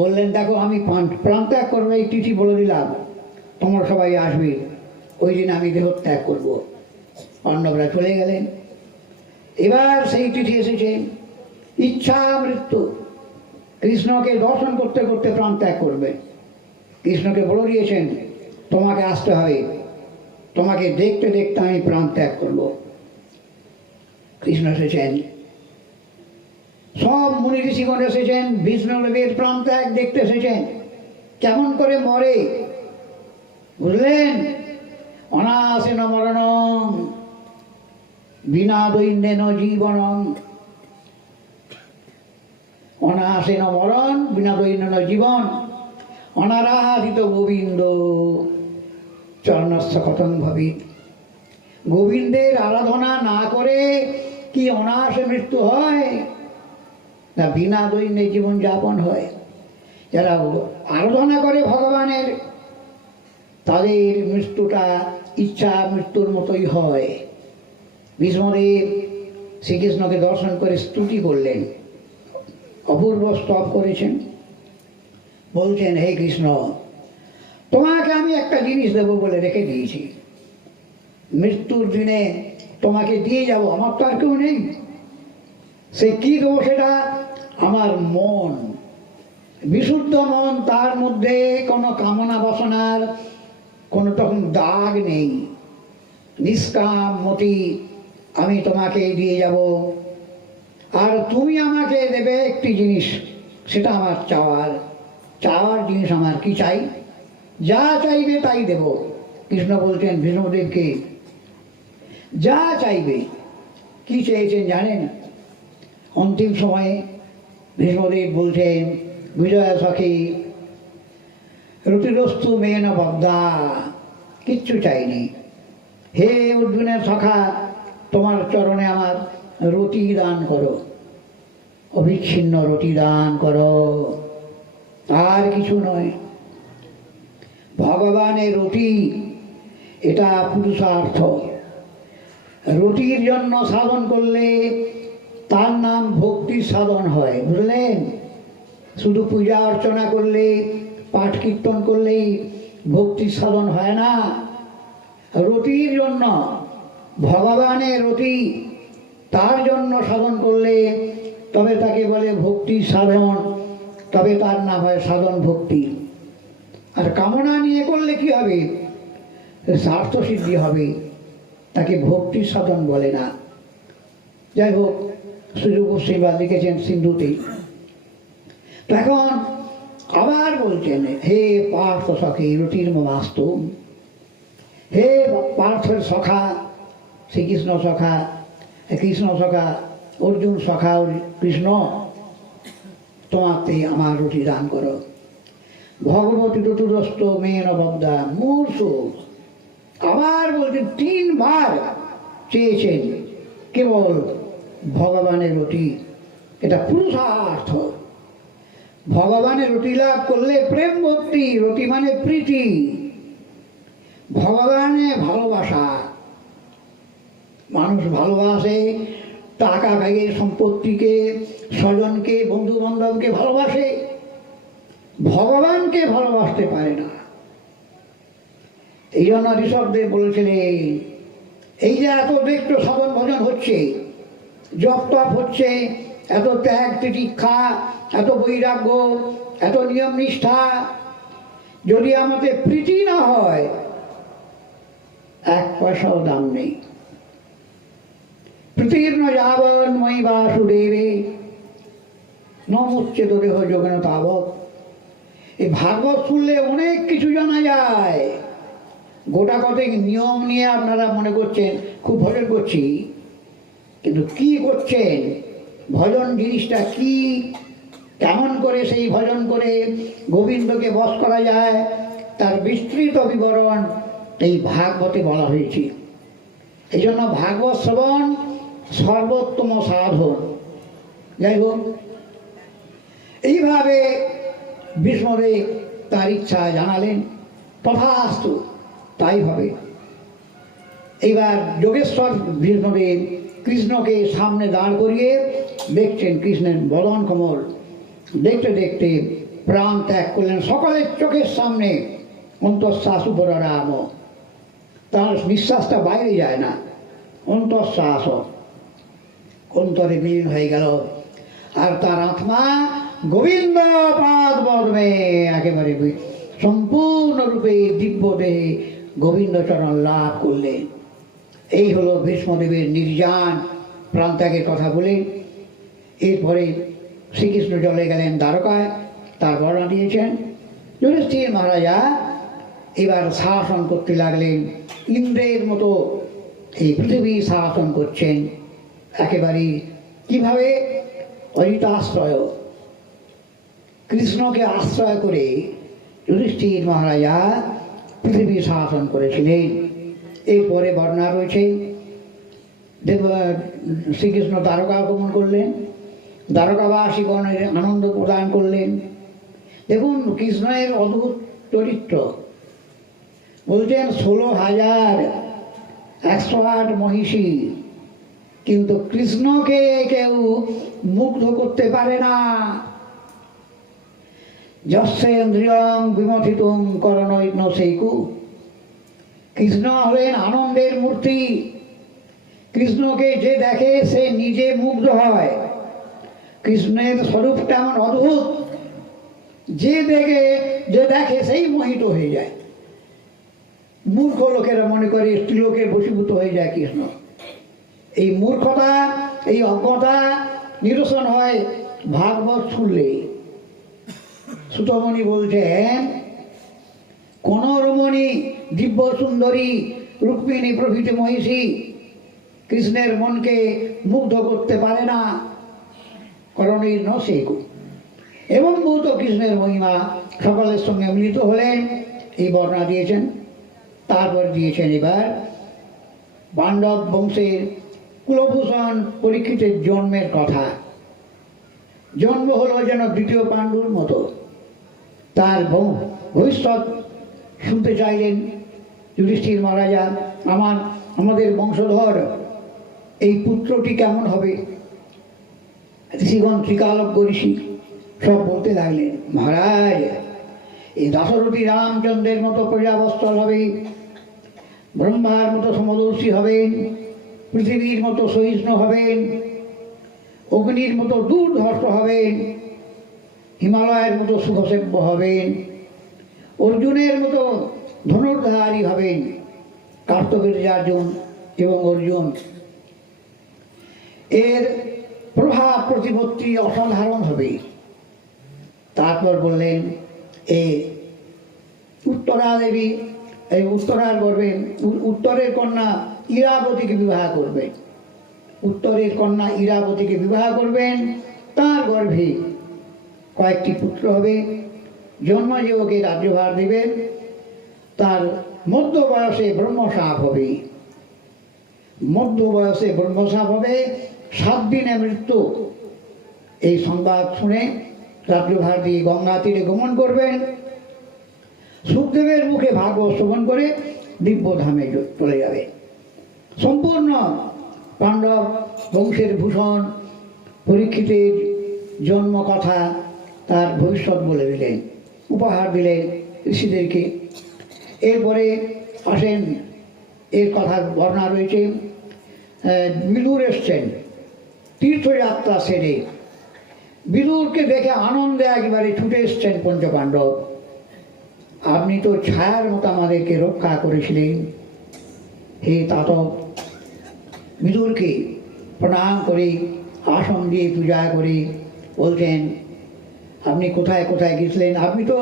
বললেন, দেখো আমি প্রাণ ত্যাগ করবো, এই তিথি বলে দিলাম, তোমরা সবাই আসবে, ওই দিন আমি দেহ ত্যাগ করবো। পাণ্ডবরা চলে গেলেন। এবার সেই তিথি এসেছে, ইচ্ছা মৃত্যু। কৃষ্ণকে দর্শন করতে করতে প্রাণ ত্যাগ করবে। কৃষ্ণকে বলে দিয়েছেন, তোমাকে আসতে হবে, তোমাকে দেখতে দেখতে আমি প্রাণ ত্যাগ করব। কৃষ্ণ এসেছেন, সব মুনি ঋষিগণ এসেছেন, ভীষ্মদেবের প্রাণ ত্যাগ দেখতে এসেছেন। কেমন করে মরে বুঝলেন? অনাসেন মরণং বিনা দৈন্যেন জীবনং। অনাসেন মরণ বিনা দৈনন জীবন অনারাধিত গোবিন্দ চরণস্থ কথং ভবিত। গোবিন্দের আরাধনা না করে কি অনায়াসে মৃত্যু হয়, না বিনা দৈন্যে জীবন যাপন হয়? যারা আরাধনা করে ভগবানের, তাদের মৃত্যুটা ইচ্ছা মৃত্যুর মতোই হয়। ভীষ্মদেব শ্রীকৃষ্ণকে দর্শন করে স্তুতি করলেন, অপূর্ব স্তব করেছেন। বলছেন, হে কৃষ্ণ, তোমাকে আমি একটা জিনিস দেবো বলে রেখে দিয়েছি, মৃত্যুর দিনে তোমাকে দিয়ে যাব, আমার তো আর কেউ নেই। সে কি দেবো? সেটা আমার মন, বিশুদ্ধ মন, তার মধ্যে কোনো কামনা বাসনার কোনো তখন দাগ নেই, নিষ্কাম মতি আমি তোমাকে দিয়ে যাব। আর তুমি আমাকে দেবে একটি জিনিস, সেটা আমার চাওয়ার জিনিস। আমার কি চাই? যা চাইবে তাই দেব। কৃষ্ণ বলছেন ভীষ্মদেবকে, যা চাইবে। কি চেয়েছেন জানেন? অন্তিম সময়ে ভীষ্মদেব বলছেন, বিজয় সখী রুটিরস্তু মেন বদ্ধা, কিচ্ছু চাইনি। হে অর্জুনের সখা, তোমার চরণে আমার রতি দান করো, অবিচ্ছিন্ন রতি দান করো, আর কিছু নয়। ভগবানের রতি, এটা পুরুষার্থ। রতির জন্য সাধন করলে তার নাম ভক্তি সাধন হয়, বুঝলেন? শুধু পূজা অর্চনা করলে, পাঠ কীর্তন করলেই ভক্তি সাধন হয় না। রতির জন্য, ভগবানের রতি, তার জন্য সাধন করলে তবে তাকে বলে ভক্তি সাধন, তবে তার নাম হয় সাধন ভক্তি। আর কামনা নিয়ে করলে কি হবে? স্বার্থ সিদ্ধি হবে, তাকে ভক্তি সাধন বলে না। যাই হোক, সুযোগ গোস্বামী লিখেছেন সিন্ধুতে। এখন আবার বলছেন, হে পার্থ সখী রুটির মমাস্তু, হে পার্থের সখা, শ্রীকৃষ্ণ সখা, কৃষ্ণ সখা, অর্জুন সখা, কৃষ্ণ, তোমাকে আমার রুটি দান করো। ভগবতী ঋতুরস্ত মেন বদ্ধা মূর্ষু। আবার বলছেন, 3 বার চেয়েছেন কেবল ভগবানের রুটি। এটা পুরুষার্থ। ভগবানের রুটি লাভ করলে প্রেম ভক্তি, রতি মানে প্রীতি, ভগবানের ভালোবাসা। মানুষ ভালোবাসে টাকা ব্যাগে, সম্পত্তিকে, স্বজনকে, বন্ধু বান্ধবকে ভালোবাসে, ভগবানকে ভালোবাসতে পারে না। এই জন্য ঋষভদেব বলেছিলেন, এই যে এত দেখতো সাধন ভজন হচ্ছে, জপ তপ হচ্ছে, এত ত্যাগ তিতিক্ষা, এত বৈরাগ্য, এত নিয়ম নিষ্ঠা, যদি আমাদের প্রীতি না হয়, 1 পয়সাও দাম নেই। প্রীতির্ন যাবন মই বাসুদেবে নমুচ্ছেদ দেহ যোগেন তাবৎ। এই ভাগবত শুনলে অনেক কিছু জানা যায়। গোটা কতক নিয়ম নিয়ে আপনারা মনে করছেন খুব ভজন করছি, কিন্তু কি করছেন, ভজন জিনিসটা কি, কেমন করে সেই ভজন করে গোবিন্দকে বশ করা যায়, তার বিস্তৃত বিবরণ এই ভাগবতে বলা হয়েছে। এই জন্য ভাগবত শ্রবণ সর্বোত্তম সাধন। যাই হোক, এইভাবে ভীষ্মদেব তার ইচ্ছা জানালেন, তথাস্তু, তাই হবে। এইবার যোগেশ্বর ভীষ্মদেব কৃষ্ণকে সামনে দাঁড় করিয়ে দেখছেন কৃষ্ণের বদন কমল। দেখতে দেখতে প্রাণ ত্যাগ করলেন সকলের চোখের সামনে। অন্তঃশ্বাস উপরাম, তার নিঃশ্বাসটা বাইরে যায় না, অন্তঃশ্বাস অন্তরে বিলীন হয়ে গেল। আর তার আত্মা গোবিন্দ পাদ পদ্মে একেবারে সম্পূর্ণরূপে দিব্য দেহে গোবিন্দ চরণ লাভ করলেন। এই হলো ভীষ্মদেবের নির্যান প্রাণত্যাগের কথা বলে। এরপরে শ্রীকৃষ্ণ চলে গেলেন দ্বারকায়, তার বর্ণনা দিয়েছেন। যুধিষ্ঠির মহারাজা এবার শাসন করতে লাগলেন, ইন্দ্রের মতো এই পৃথিবী শাসন করছেন। একেবারে কিভাবে? অজিতাশ্রয়, কৃষ্ণকে আশ্রয় করে যুধিষ্ঠির মহারাজা পৃথিবী শাসন করেছিলেন। এরপরে বর্ণনা রয়েছে দেব শ্রীকৃষ্ণ দ্বারকা আগমন করলেন, দ্বারকাবাসীগণের আনন্দ প্রদান করলেন। দেখুন কৃষ্ণের অদ্ভুত চরিত্র। বলছেন 16,108 মহিষী, কিন্তু কৃষ্ণকে কেউ মুগ্ধ করতে পারে না। যস্যেন্দ্রিয়ং বিমথিতুং করণৈর্ন সেইকু। কৃষ্ণ হলেন আনন্দের মূর্তি। কৃষ্ণকে যে দেখে সে নিজে মুগ্ধ হয়। কৃষ্ণের স্বরূপটা এমন অদ্ভুত, যে দেখে সেই মোহিত হয়ে যায়। মূর্খ লোকেরা মনে করে স্ত্রীলোকে বশীভূত হয়ে যায় কৃষ্ণ। এই মূর্খতা, এই অজ্ঞতা নিরসন হয় ভাগবত শুনলে। সুতমণি বলছেন, কোন রমণী, দিব্য সুন্দরী, রুক্মিণী প্রভৃতি মহিষী কৃষ্ণের মনকে মুগ্ধ করতে পারে না। করণীর্ণ সেইকু। এবং বহুত কৃষ্ণের মহিমা সকলের সঙ্গে মিলিত হলেন, এই বর্ণনা দিয়েছেন। তারপর দিয়েছেন এবার পাণ্ডব বংশের কুলভূষণ পরীক্ষিতের জন্মের কথা। জন্ম হলো যেন দ্বিতীয় পাণ্ডুর মতো। তার ভবিষ্যৎ শুনতে চাইলেন যুধিষ্ঠির মহারাজা। আমাদের বংশধর এই পুত্রটি কেমন হবে? ঋষিগণ, ত্রিকালজ্ঞ ঋষি সব বলতে লাগলেন, মহারাজ এই দশরথী রামচন্দ্রের মতো প্রজাবৎসল হবে, ব্রহ্মার মতো সমদর্শী হবেন, পৃথিবীর মতো সহিষ্ণু হবেন, অগ্নির মতো দুর্ধর্ষ হবেন, হিমালয়ের মতো সুখসেব্য হবেন, অর্জুনের মতো ধনুর্ধারী হবেন। কার্তবীর্যার্জুন এবং অর্জুন এর প্রভাব প্রতিপত্তি অসাধারণ হবে। তারপর বললেন, এ উত্তরা দেবী, এই উত্তরার গর্ভে উত্তরের কন্যা ইরাবতীকে বিবাহ করবেন। উত্তরের কন্যা ইরাবতীকে বিবাহ করবেন, তার গর্ভে কয়েকটি পুত্র হবে। জন্ম যে ওকে রাজ্যভার দেবেন। তার মধ্য বয়সে ব্রহ্মশাপ হবে। মধ্য বয়সে ব্রহ্মশাপ হবে, 7 দিনে মৃত্যু। এই সংবাদ শুনে রাজ্যভার দিয়ে গঙ্গা তীরে গমন করবেন। সুখদেবের মুখে ভাগবত শ্রবণ করে দিব্যধামে চলে যাবে। সম্পূর্ণ পাণ্ডব বংশের ভূষণ পরীক্ষিতের জন্ম কথা, তার ভবিষ্যৎ বলে দিলেন, উপহার দিলেন ঋষিদেরকে। এরপরে আসেন, এর কথা বর্ণনা রয়েছে, বিদুর এসছেন তীর্থযাত্রা সেরে। বিদুরকে দেখে আনন্দে একেবারে ছুটে এসছেন পঞ্চপাণ্ডব। আপনি তো ছায়ার মতো আমাদেরকে রক্ষা করেছিলেন, হে তাতব। বিদুরকে প্রণাম করে আসন দিয়ে পূজা করে বলছেন, আপনি কোথায় কোথায় গেছিলেন? আপনি তো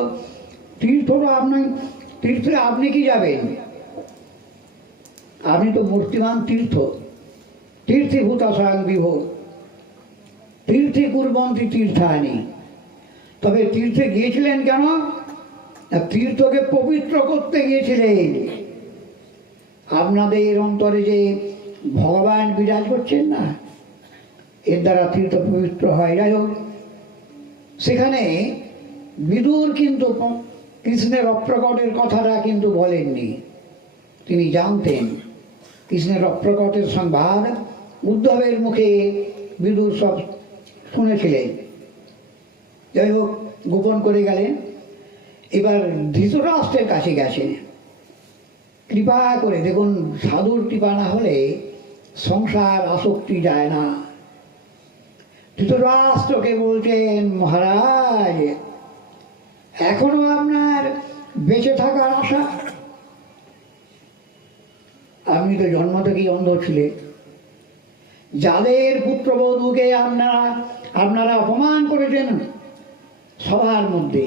তীর্থে আপনি কি যাবেন? আপনি তো মূর্তিমান তীর্থীভূতা স্বয়ং বিভো, তীর্থে কুর্বন্তি তীর্থানি। তবে তীর্থে গিয়েছিলেন কেন? তীর্থকে পবিত্র করতে গিয়েছিলেন। আপনাদের অন্তরে যে ভগবান বিরাজ করছেন না, এর দ্বারা তীর্থ পবিত্র হয়। যাই হোক, সেখানে বিদুর কিন্তু কৃষ্ণের অপ্রকটের কথাটা কিন্তু বলেননি। তিনি জানতেন কৃষ্ণের অপ্রকটের সংবাদ উদ্ধবের মুখে বিদুর সব শুনেছিলেন। যাই হোক, গোপন করে গেলেন। এবার ধৃতরাষ্ট্রের কাছে গেছেন। কৃপা করে দেখুন, সাধুর কৃপা না হলে সংসার আসক্তি যায় না। ধৃতরাষ্ট্রকে বলছেন, মহারাজ এখনো আপনার বেঁচে থাকার আশা? আপনি তো জন্ম থেকেই অন্ধ ছিলেন। যাদের পুত্রবধূকে আপনারা অপমান করেছেন সবার মধ্যে,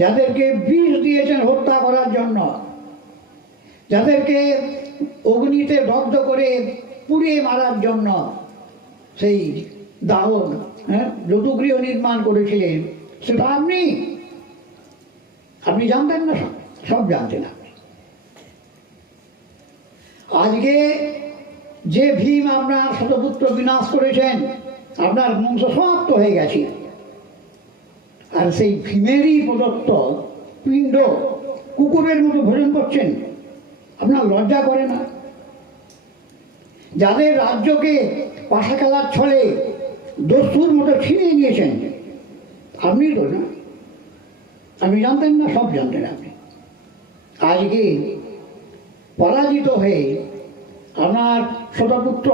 যাদেরকে বিষ দিয়েছেন হত্যা করার জন্য, যাদেরকে অগ্নিতে দগ্ধ করে পুড়িয়ে মারার জন্য সেই দাহন যদুগৃহ নির্মাণ করেছিলেন, সেটা আপনি জানতেন না, সব সব জানতেন আপনি। আজকে যে ভীম আপনার শতপুত্র বিনাশ করেছেন, আপনার বংশ সমাপ্ত হয়ে গেছে, আর সেই ভীমেরই প্রদত্ত পিণ্ড কুকুরের মতো ভোজন করছেন, আপনার লজ্জা করে না? যাদের রাজ্যকে পাশা খেলার ছলে দস্যুর মতো ছিনিয়ে নিয়েছেন, আপনি তো না, আপনি জানতেন না, সব জানতেন আপনি। আজকে পরাজিত হয়ে আপনার শতপুত্র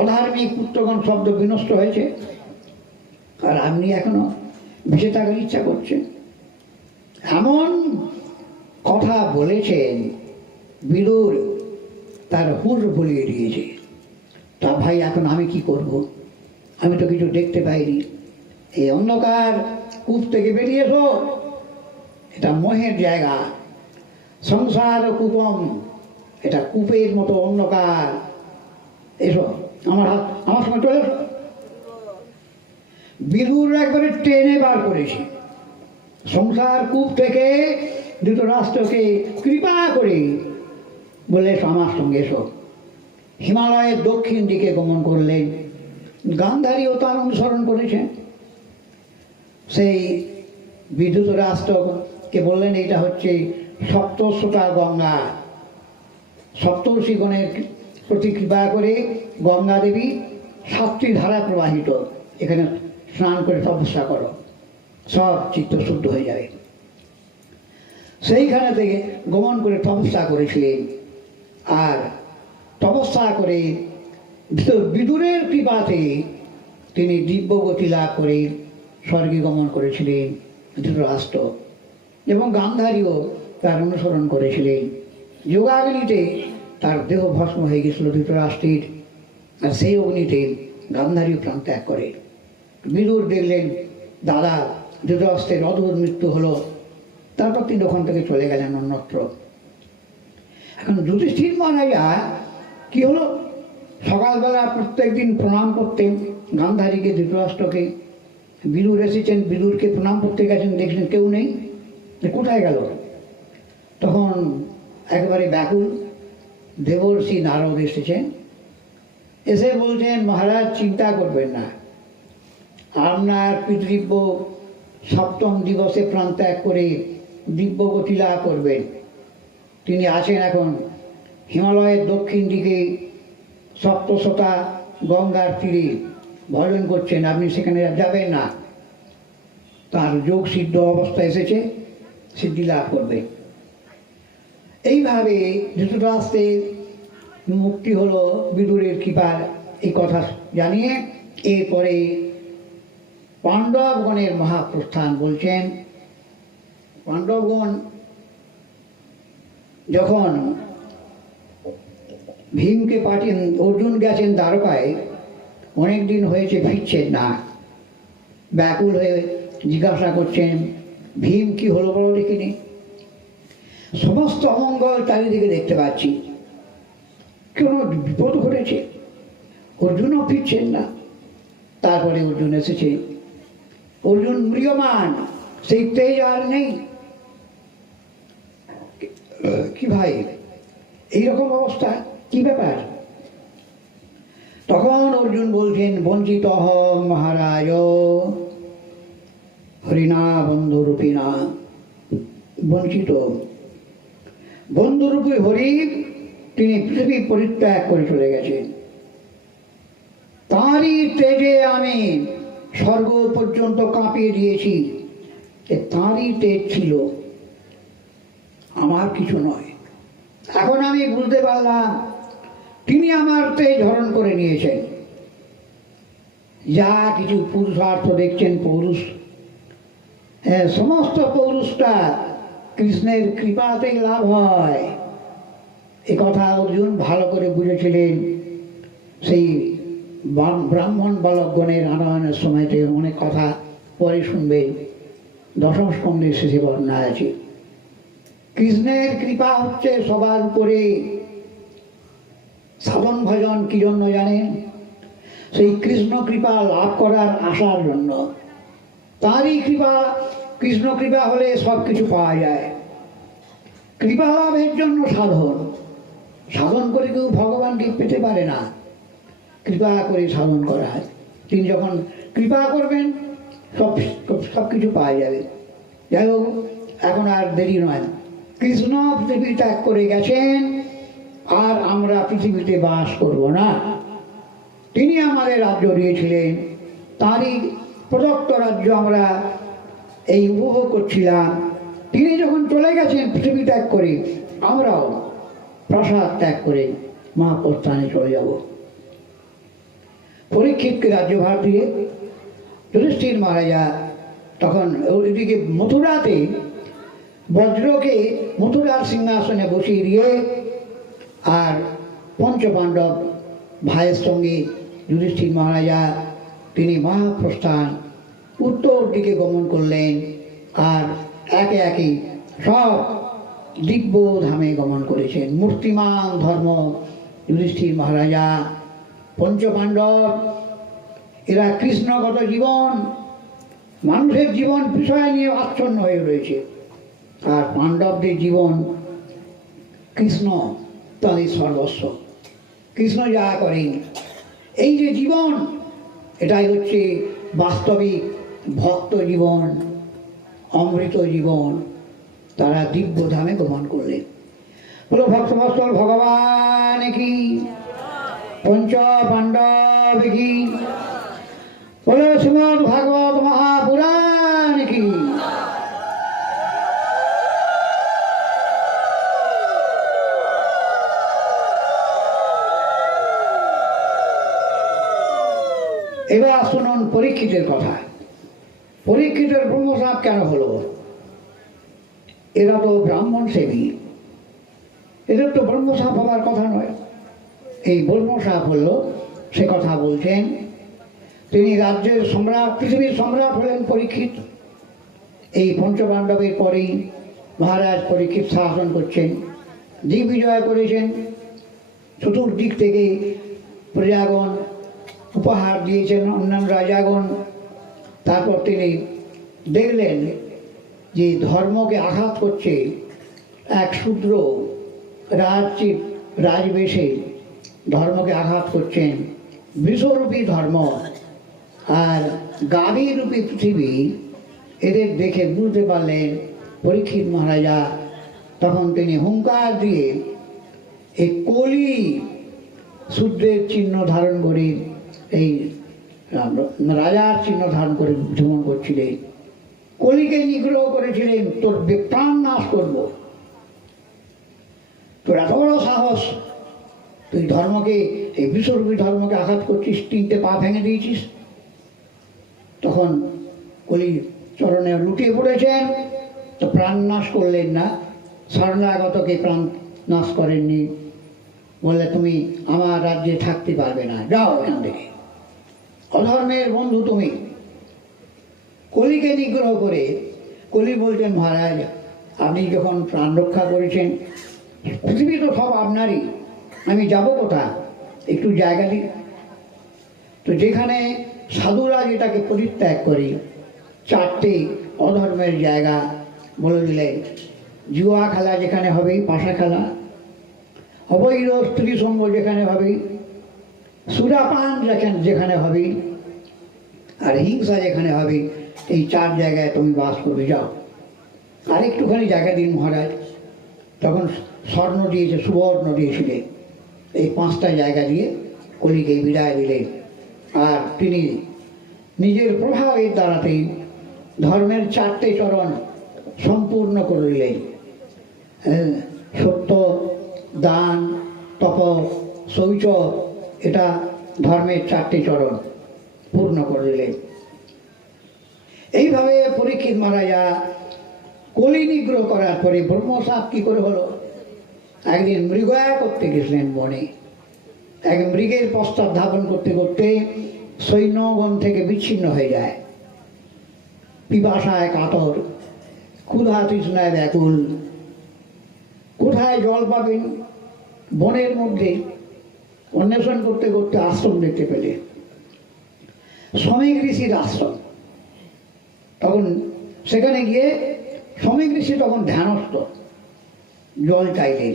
অধার্মিক পুত্রগণ শব্দ বিনষ্ট হয়েছে, আর আপনি এখনো বেঁচে থাকার ইচ্ছা করছেন। এমন কথা বলেছেন বিদুর, তার হুঁশ ভুলিয়ে দিয়েছে। তা ভাই, এখন আমি কি করব? আমি তো কিছু দেখতে পাইনি। এই অন্ধকার কূপ থেকে বেরিয়ে এসো, এটা মোহের জায়গা। সংসার কূপম, এটা কূপের মতো অন্ধকার। এসো, আমার সঙ্গে চলে এসো। বিদুর একবারে টেনে বার করেছে সংসার কূপ থেকে ধৃতরাষ্ট্রকে কৃপা করে, বলে আমার সঙ্গে এসো। হিমালয়ের দক্ষিণ দিকে গমন করলেন। গান্ধারীও তার অনুসরণ করেছেন। সেই ধৃতরাষ্ট্রকে বললেন, এটা হচ্ছে সপ্তশতা গঙ্গা। সপ্তর্ষিগণের প্রতি কৃপা করে গঙ্গা দেবী 7টি ধারা প্রবাহিত, এখানে স্নান করে তপস্যা করো, সব চিত্ত শুদ্ধ হয়ে যাবে। সেইখানে থেকে গমন করে তপস্যা করেছিলেন। আর তপস্যা করে বিদুরের কৃপাতে তিনি দিব্য গতি লাভ করে স্বর্গে গমন করেছিলেন ধৃতরাষ্ট্র, এবং গান্ধারীও তার অনুসরণ করেছিলেন। যোগাগ্নিতে তার দেহ ভস্ম হয়ে গেছিল ধৃতরাষ্ট্রের, আর সেই অগ্নিতে গান্ধারীও প্রাণ ত্যাগ করে। বিদুর দেখলেন দাদা ধৃতরাষ্ট্রের অদ্ভুত মৃত্যু হলো, তারপর তিনি ওখান থেকে চলে গেলেন অন্যত্র। এখন যুধিষ্ঠির মহারাজা কি হলো, সকালবেলা প্রত্যেক দিন প্রণাম করতেন গান্ধারীকে, ধৃতরাষ্ট্রকে। বিদুর এসেছেন, বিদুরকে প্রণাম করতে গেছেন, দেখলেন কেউ নেই, কোথায় গেল? তখন একেবারে ব্যাকুল দেবর্ষি নারদ এসেছেন। এসে বলছেন, মহারাজ চিন্তা করবেন না, আপনার পিতৃব্য 7ম দিবসে প্রাণ ত্যাগ করে দিব্য গতি লাভ করবেন। তিনি আছেন এখন হিমালয়ের দক্ষিণ দিকে সপ্তশতা গঙ্গার তীরে ভজন করছেন, আপনি সেখানে যাবেন না। তার যোগ সিদ্ধ অবস্থা এসেছে, সিদ্ধি লাভ করবে। এইভাবে ধৃতরাষ্ট্রের মুক্তি হলো বিদুরের কৃপার, এই কথা জানিয়ে এরপরে পাণ্ডবগণের মহাপ্রস্থান বলছেন। পাণ্ডবগণ যখন ভীমকে পাঠিয়ে, অর্জুন গেছেন দ্বারকায়, অনেক দিন হয়েছে ফিরছেন না, ব্যাকুল হয়ে জিজ্ঞাসা করছেন, ভীম কি হলো বলো দেখিনি? সমস্ত অমঙ্গল চারিদিকে দেখতে পাচ্ছি, কোনো বিপদ ঘটেছে, অর্জুনও ফিরছেন না। তারপরে অর্জুন এসেছে, অর্জুন ম্রিয়মান, সেই তেজ আর নেই। কি ভাই, এইরকম অবস্থা, কি ব্যাপার? তখন অর্জুন বলছেন, বঞ্চিত অহং মহারাজ হরিণা বন্ধুরূপিণা। বঞ্চিত বন্ধুরূপী হরি, তিনি পৃথিবী পরিত্যাগ করে চলে গেছেন। তাঁরই তেজে আমি স্বর্গ পর্যন্ত কাঁপিয়ে দিয়েছি, তাঁরই তেজ ছিল, আমার কিছু নয়। এখন আমি বুঝতে পারলাম তিনি আমার তেজ হরণ করে নিয়েছেন। যা কিছু পুরুষার্থ দেখছেন, পৌরুষ, সমস্ত পৌরুষটা কৃষ্ণের কৃপাতেই লাভ হয়। এ কথা অর্জুন ভালো করে বুঝেছিলেন। সেই ব্রাহ্মণ বালকগণের আনয়নের সময়তে অনেক কথা পরে শুনবেন, 10ম স্কন্ধের শেষে বর্ণনা আছে। কৃষ্ণের কৃপা হচ্ছে সবার উপরে। সাধন ভজন কি জন্য জানেন? সেই কৃষ্ণ কৃপা লাভ করার আশার জন্য। তারই কৃপা, কৃষ্ণ কৃপা হলে সব কিছু পাওয়া যায়। কৃপা লাভের জন্য সাধন, সাধন করে কেউ ভগবানকে পেতে পারে না, কৃপা করে সাধন করা হয়। তিনি যখন কৃপা করবেন সব সব কিছু পাওয়া যাবে। যাই হোক, এখন আর দেরি নয়, কৃষ্ণ পৃথিবী ত্যাগ করে গেছেন, আর আমরা পৃথিবীতে বাস করব না। তিনি আমাদের রাজ্য দিয়েছিলেন, তারই প্রদত্ত রাজ্য আমরা এই উপভোগ করছিলাম। তিনি যখন চলে গেছেন পৃথিবী ত্যাগ করে, আমরাও প্রাসাদ ত্যাগ করে মহাপ্রস্থানে চলে যাব। পরীক্ষিতকে রাজ্যভার দিয়ে যুধিষ্ঠির মহারাজা তখন ওইদিকে মথুরাতে বজ্রকে মথুরার সিংহাসনে বসিয়ে দিয়ে, আর পঞ্চপাণ্ডব ভাইয়ের সঙ্গে যুধিষ্ঠির মহারাজা তিনি মহাপ্রস্থান উত্তর দিকে গমন করলেন, আর একে একে সব দিব্য ধামে গমন করেছেন। মূর্তিমান ধর্ম যুধিষ্ঠির মহারাজা, পঞ্চপাণ্ডব, এরা কৃষ্ণগত জীবন, মানুষের জীবন বিষয় নিয়ে আচ্ছন্ন হয়ে রয়েছে, আর পাণ্ডবদের জীবন কৃষ্ণ তাদের সর্বস্ব। কৃষ্ণ যা করেন, এই যে জীবন, এটাই হচ্ছে বাস্তবিক ভক্ত জীবন, অমৃত জীবন। তারা দিব্য ধামে গমন করলেন। বলো ভক্তবৎসল ভগবান কি, পঞ্চ পাণ্ডব কি, বলো শ্রীমদ্ ভাগবত মহাপুরাণ কি। এবার শুনুন পরীক্ষিতের কথা। পরীক্ষিতের ব্রহ্মশ্রাপ কেন হলো? এরা তো ব্রাহ্মণ সেবী, এদের তো ব্রহ্মশ্রাপ হওয়ার কথা নয়। এই ব্রহ্মশ্রাপ হলো, সে কথা বলছেন। তিনি রাজ্যের সম্রাট, পৃথিবীর সম্রাট হলেন পরীক্ষিত। এই পঞ্চপাণ্ডবের পরেই মহারাজ পরীক্ষিত শাসন করছেন, দিগ্বিজয় করেছেন। চতুর্দিক থেকে প্রজাগণ উপহার দিয়েছেন, অন্যান্য রাজাগণ। তারপর তিনি দেখলেন যে ধর্মকে আঘাত করছে এক শূদ্র রাজবেশে, ধর্মকে আঘাত করছেন বিশ্বরূপী ধর্ম আর গাভীরূপী পৃথিবী। এদের দেখে বুঝতে পারলেন পরীক্ষিত মহারাজা। তখন তিনি হুঙ্কার দিয়ে এই কলি শূদ্রের চিহ্ন ধারণ করে, এই রাজার চিহ্ন ধারণ করে ভ্রমণ করছিলেন। কলিকে নিগ্রহ করেছিলেন, তোর প্রাণ নাশ করব। তোর এত বড় সাহস, তুই ধর্মকে, এই বিশ্বরূপী ধর্মকে আঘাত করছিস, 3টে পা ভেঙে দিয়েছিস। তখন কলি চরণে লুটিয়ে পড়েছেন, তো প্রাণ নাশ করলেন না, শরণাগতকে প্রাণ নাশ করেননি। বললে তুমি আমার রাজ্যে থাকতে পারবে না, যাও এখান থেকে, অধর্মের বন্ধু তুমি। কলিকে নিগ্রহ করে কলি বলছেন, মহারাজ আপনি যখন প্রাণ রক্ষা করেছেন, পৃথিবী তো সব আপনারই, আমি যাব কোথায়, একটু জায়গা দিই। তো যেখানে সাধুরা যেটাকে পরিত্যাগ করি, 4টে অধর্মের জায়গা বলে দিলেন। জুয়া খেলা যেখানে হবে, পাশা খেলা, অবৈধ স্ত্রী সঙ্গ যেখানে হবে, সুরাপান যেখানে হবে, আর হিংসা যেখানে হবে, এই 4 জায়গায় তুমি বাস করবে, যাও। আর একটুখানি জায়গা দিন মহারাজ। তখন স্বর্ণ দিয়েছে, সুবর্ণ দিয়েছিলেন। এই 5টা জায়গা দিয়ে কলিকে বিদায় দিলেন। আর তিনি নিজের প্রভাবের দ্বারাতেই ধর্মের 4টে চরণ সম্পূর্ণ করে দিলেন। সত্য, দান, তপ, শৌচ, এটা ধর্মের 4টে চরণ পূর্ণ করে দিলেন। এইভাবে পরীক্ষিত মহারাজা কলি নিগ্রহ করার পরে ব্রহ্মশ্রাপ কি করে হলো? একদিন মৃগয়া করতে গেছিলেন বনে। এক মৃগের পশ্চাৎ ধাবন করতে করতে সৈন্যগণ থেকে বিচ্ছিন্ন হয়ে যায়। পিপাসায় কাতর, ক্ষুধা তৃষ্ণায় ব্যাকুল, কোথায় জল পাবেন? বনের মধ্যে অন্বেষণ করতে করতে আশ্রম দেখতে পেলে, শ্রমিক ঋষির আশ্রম। তখন সেখানে গিয়ে সমীক ঋষি তখন ধ্যানস্থ, জল চাইলেন।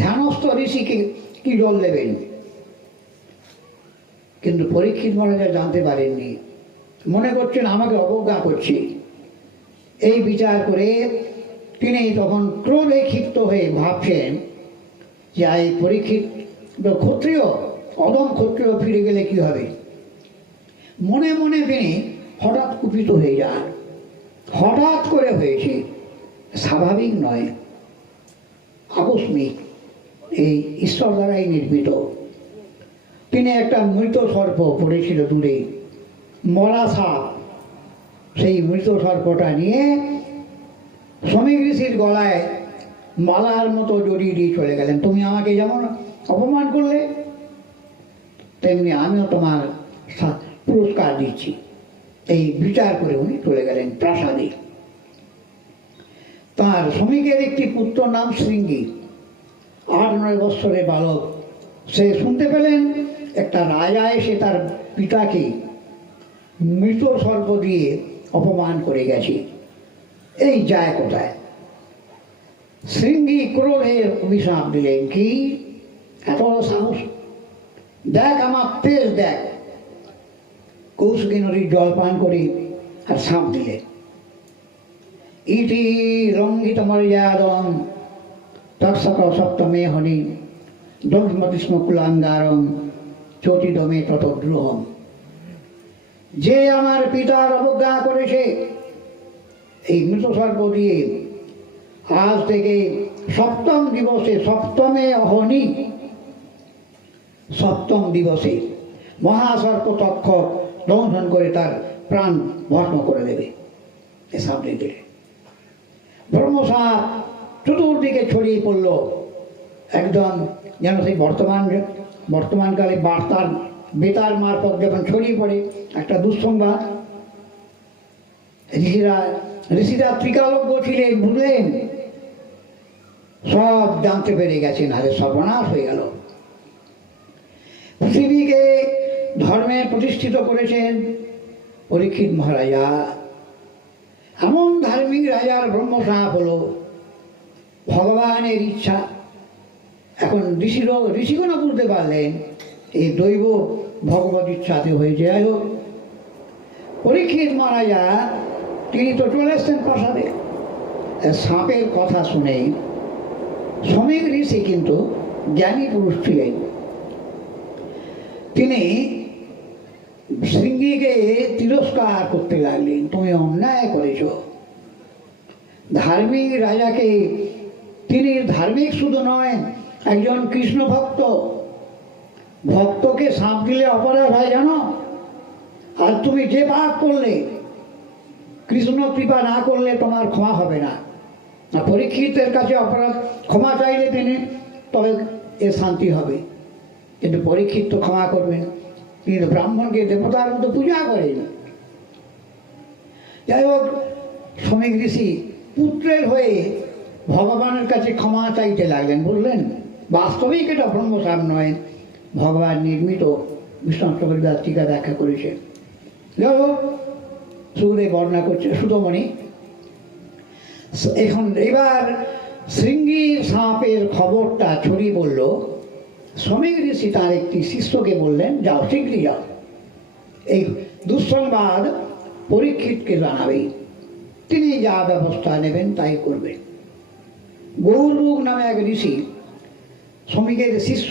ধ্যানস্থ ঋষিকে কি জল দেবেন? কিন্তু পরীক্ষিত মহারাজা জানতে পারেননি, মনে করছেন আমাকে অবজ্ঞা করছে। এই বিচার করে তিনি তখন ক্রোধে ক্ষিপ্ত হয়ে ভাবছেন যে এই পরীক্ষিত ক্ষত্রিয়, অদম ক্ষত্রিয় ফিরে গেলে কি হবে। মনে মনে তিনি হঠাৎ কুপিত হয়ে যান। হঠাৎ করে হয়েছে, স্বাভাবিক নয়, আকস্মিক, এই ঈশ্বর দ্বারাই নির্মিত। তিনি একটা মৃত সর্প পড়েছিল দূরে, মরা সাপ, সেই মৃত সর্পটা নিয়ে সমীক ঋষির গলায় মালার মতো জড়িয়ে দিয়ে চলে গেলেন। তুমি আমাকে যেমন অপমান করলে, তেমনি আমিও তোমার পুরস্কার দিচ্ছি। এই বিচার করে উনি চলে গেলেন প্রাসাদে। তার সমীকের একটি পুত্র নাম শৃঙ্গী, 8-9 বৎসরের বালক। সে শুনতে পেলেন একটা রাজা এসে তার পিতাকে মৃত সর্প দিয়ে অপমান করে গেছে, এই যায় কোথায়। শৃঙ্গী ক্রোধে অভিশাপ দিলেন, কি এত সাহস, দেখ আমার তেজ দেখ। কৌশিকী নদীর জল পান করে আর সাপ দিলে। ইতি রঙ্গিত মর্যাদম তৎসক সপ্তমে হনি দগ্ধমতিস্ম কুলাঙ্গারম চটিদমে ততদ্রোহম। যে আমার পিতার অবজ্ঞা করেছে, এই মৃত সর্প দিয়ে আজ থেকে 7ম দিবসে, সপ্তমে অহনি, 7ম দিবসে মহাসর্প তক্ষক দংশন করে তার প্রাণ ভস্ম করে দেবে। এ সামনে দিলে ব্রহ্মসাপ চতুর্দিকে ছড়িয়ে পড়ল, একদম যেন সেই বর্তমানকালে বার্তার বেতার মারফত যখন ছড়িয়ে পড়ে একটা দুঃসংবাদ। ঋষিরা ত্রিকালজ্ঞ ছিলেন, বুঝলেন, সব জানতে পেরে গেছেন, হারে সর্বনাশ হয়ে গেল। পৃথিবীকে ধর্মে প্রতিষ্ঠিত করেছেন পরীক্ষিত মহারাজা। এমন ধার্মিক রাজার ব্রহ্মসাপ হলো, ভগবানের ইচ্ছা। এখন ঋষিগণ বুঝতে পারলেন এই দৈব ভগবত ইচ্ছাতে হয়েছে। যাই হোক, পরীক্ষিত মহারাজা তিনি তো চলে এসছেন প্রাসাদে। সাপের কথা শুনে সমীক ঋষি কিন্তু জ্ঞানী পুরুষ ছিলেন। তিনি শৃঙ্গীকে তিরস্কার করতে লাগলেন, তুমি অন্যায় করেছ। ধার্মিক রাজাকে, তিনি ধার্মিক শুধু নয়, একজন কৃষ্ণ ভক্ত। ভক্তকে সাপ দিলে অপরাধ হয় জানো? আর তুমি যে পাপ করলে, কৃষ্ণ কৃপা না করলে তোমার ক্ষমা হবে না। পরীক্ষিতের কাছে অপরাধ ক্ষমা চাইলে তিনি তবে এ শান্তি হবে, কিন্তু পরীক্ষিত তো ক্ষমা করবেন। তিনি তো ব্রাহ্মণকে দেবতার মতো পূজা করেন। যাই হোক, সমীক ঋষি পুত্রের হয়ে ভগবানের কাছে ক্ষমা চাইতে লাগলেন। বললেন বাস্তবিক এটা ব্রহ্মসাপ নয়, ভগবান নির্মিত। বিষ্ণু টিকা ব্যাখ্যা করেছে। যাই হোক, সুখদেব বর্ণনা করছে সুতমণি। এখন এবার শৃঙ্গী সাপের খবরটা ছড়িয়ে পড়ল। সমীক ঋষি তার একটি শিষ্যকে বললেন, যাও শীঘ্রই যাও, এই দুঃসংবাদ পরীক্ষিতকে জানাবে, তিনি যা ব্যবস্থা নেবেন তাই করবেন। গৌরবুক নামে এক ঋষি, সমীকের শিষ্য,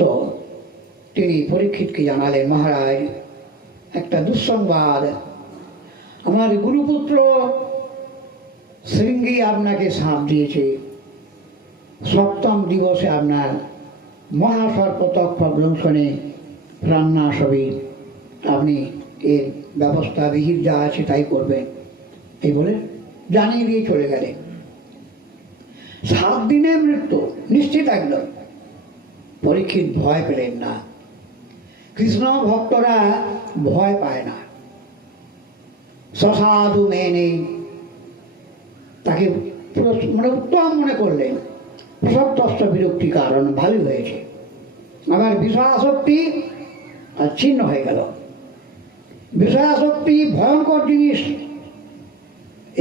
তিনি পরীক্ষিতকে জানালেন, মহারাজ একটা দুঃসংবাদ, আমার গুরুপুত্র শৃঙ্গী আপনাকে সাপ দিয়েছে। 7ম দিবসে আপনার মহাসর্প তক্ষক দংশনে প্রাণনাশ হবে। আপনি এর ব্যবস্থা বিহিত যা আছে তাই করবেন। এই বলে জানিয়ে দিয়ে চলে গেলেন। 7 দিনে মৃত্যু নিশ্চিত একদম। পরীক্ষিত ভয় পেলেন না। কৃষ্ণ ভক্তরা ভয় পায় না। সসাধু মেনে তাকে মানে উত্তম মনে করলেন। প্রসক্তস্থ বিরক্তি কারণ ভালোই হয়েছে, আমার বিষয়াসক্তি আর ছিন্ন হয়ে গেল। বিষয়াসক্তি ভয়ঙ্কর জিনিস,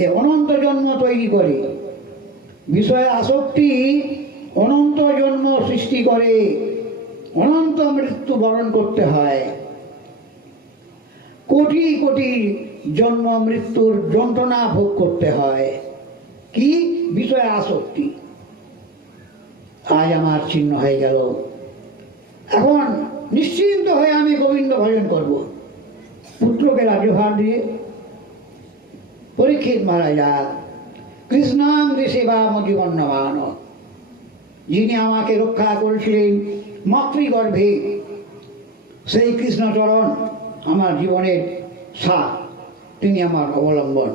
এ অনন্ত জন্ম তৈরি করে। বিষয়ে আসক্তি অনন্ত জন্ম সৃষ্টি করে, অনন্ত মৃত্যু বরণ করতে হয়, কোটি কোটি জন্ম মৃত্যুর যন্ত্রণা ভোগ করতে হয়। কি? বিষয়ে আসক্তি। আজ আমার ছিন্ন হয়ে গেল, এখন নিশ্চিন্ত হয়ে আমি গোবিন্দ ভজন করব। পুত্রকে রাজ্যভার দিয়ে পরীক্ষিত মহারাজ কৃষ্ণাং সেবা জীবন্নমান, যিনি আমাকে রক্ষা করেছিলেন মাতৃগর্ভে, সেই কৃষ্ণচরণ আমার জীবনের সার, তিনি আমার অবলম্বন।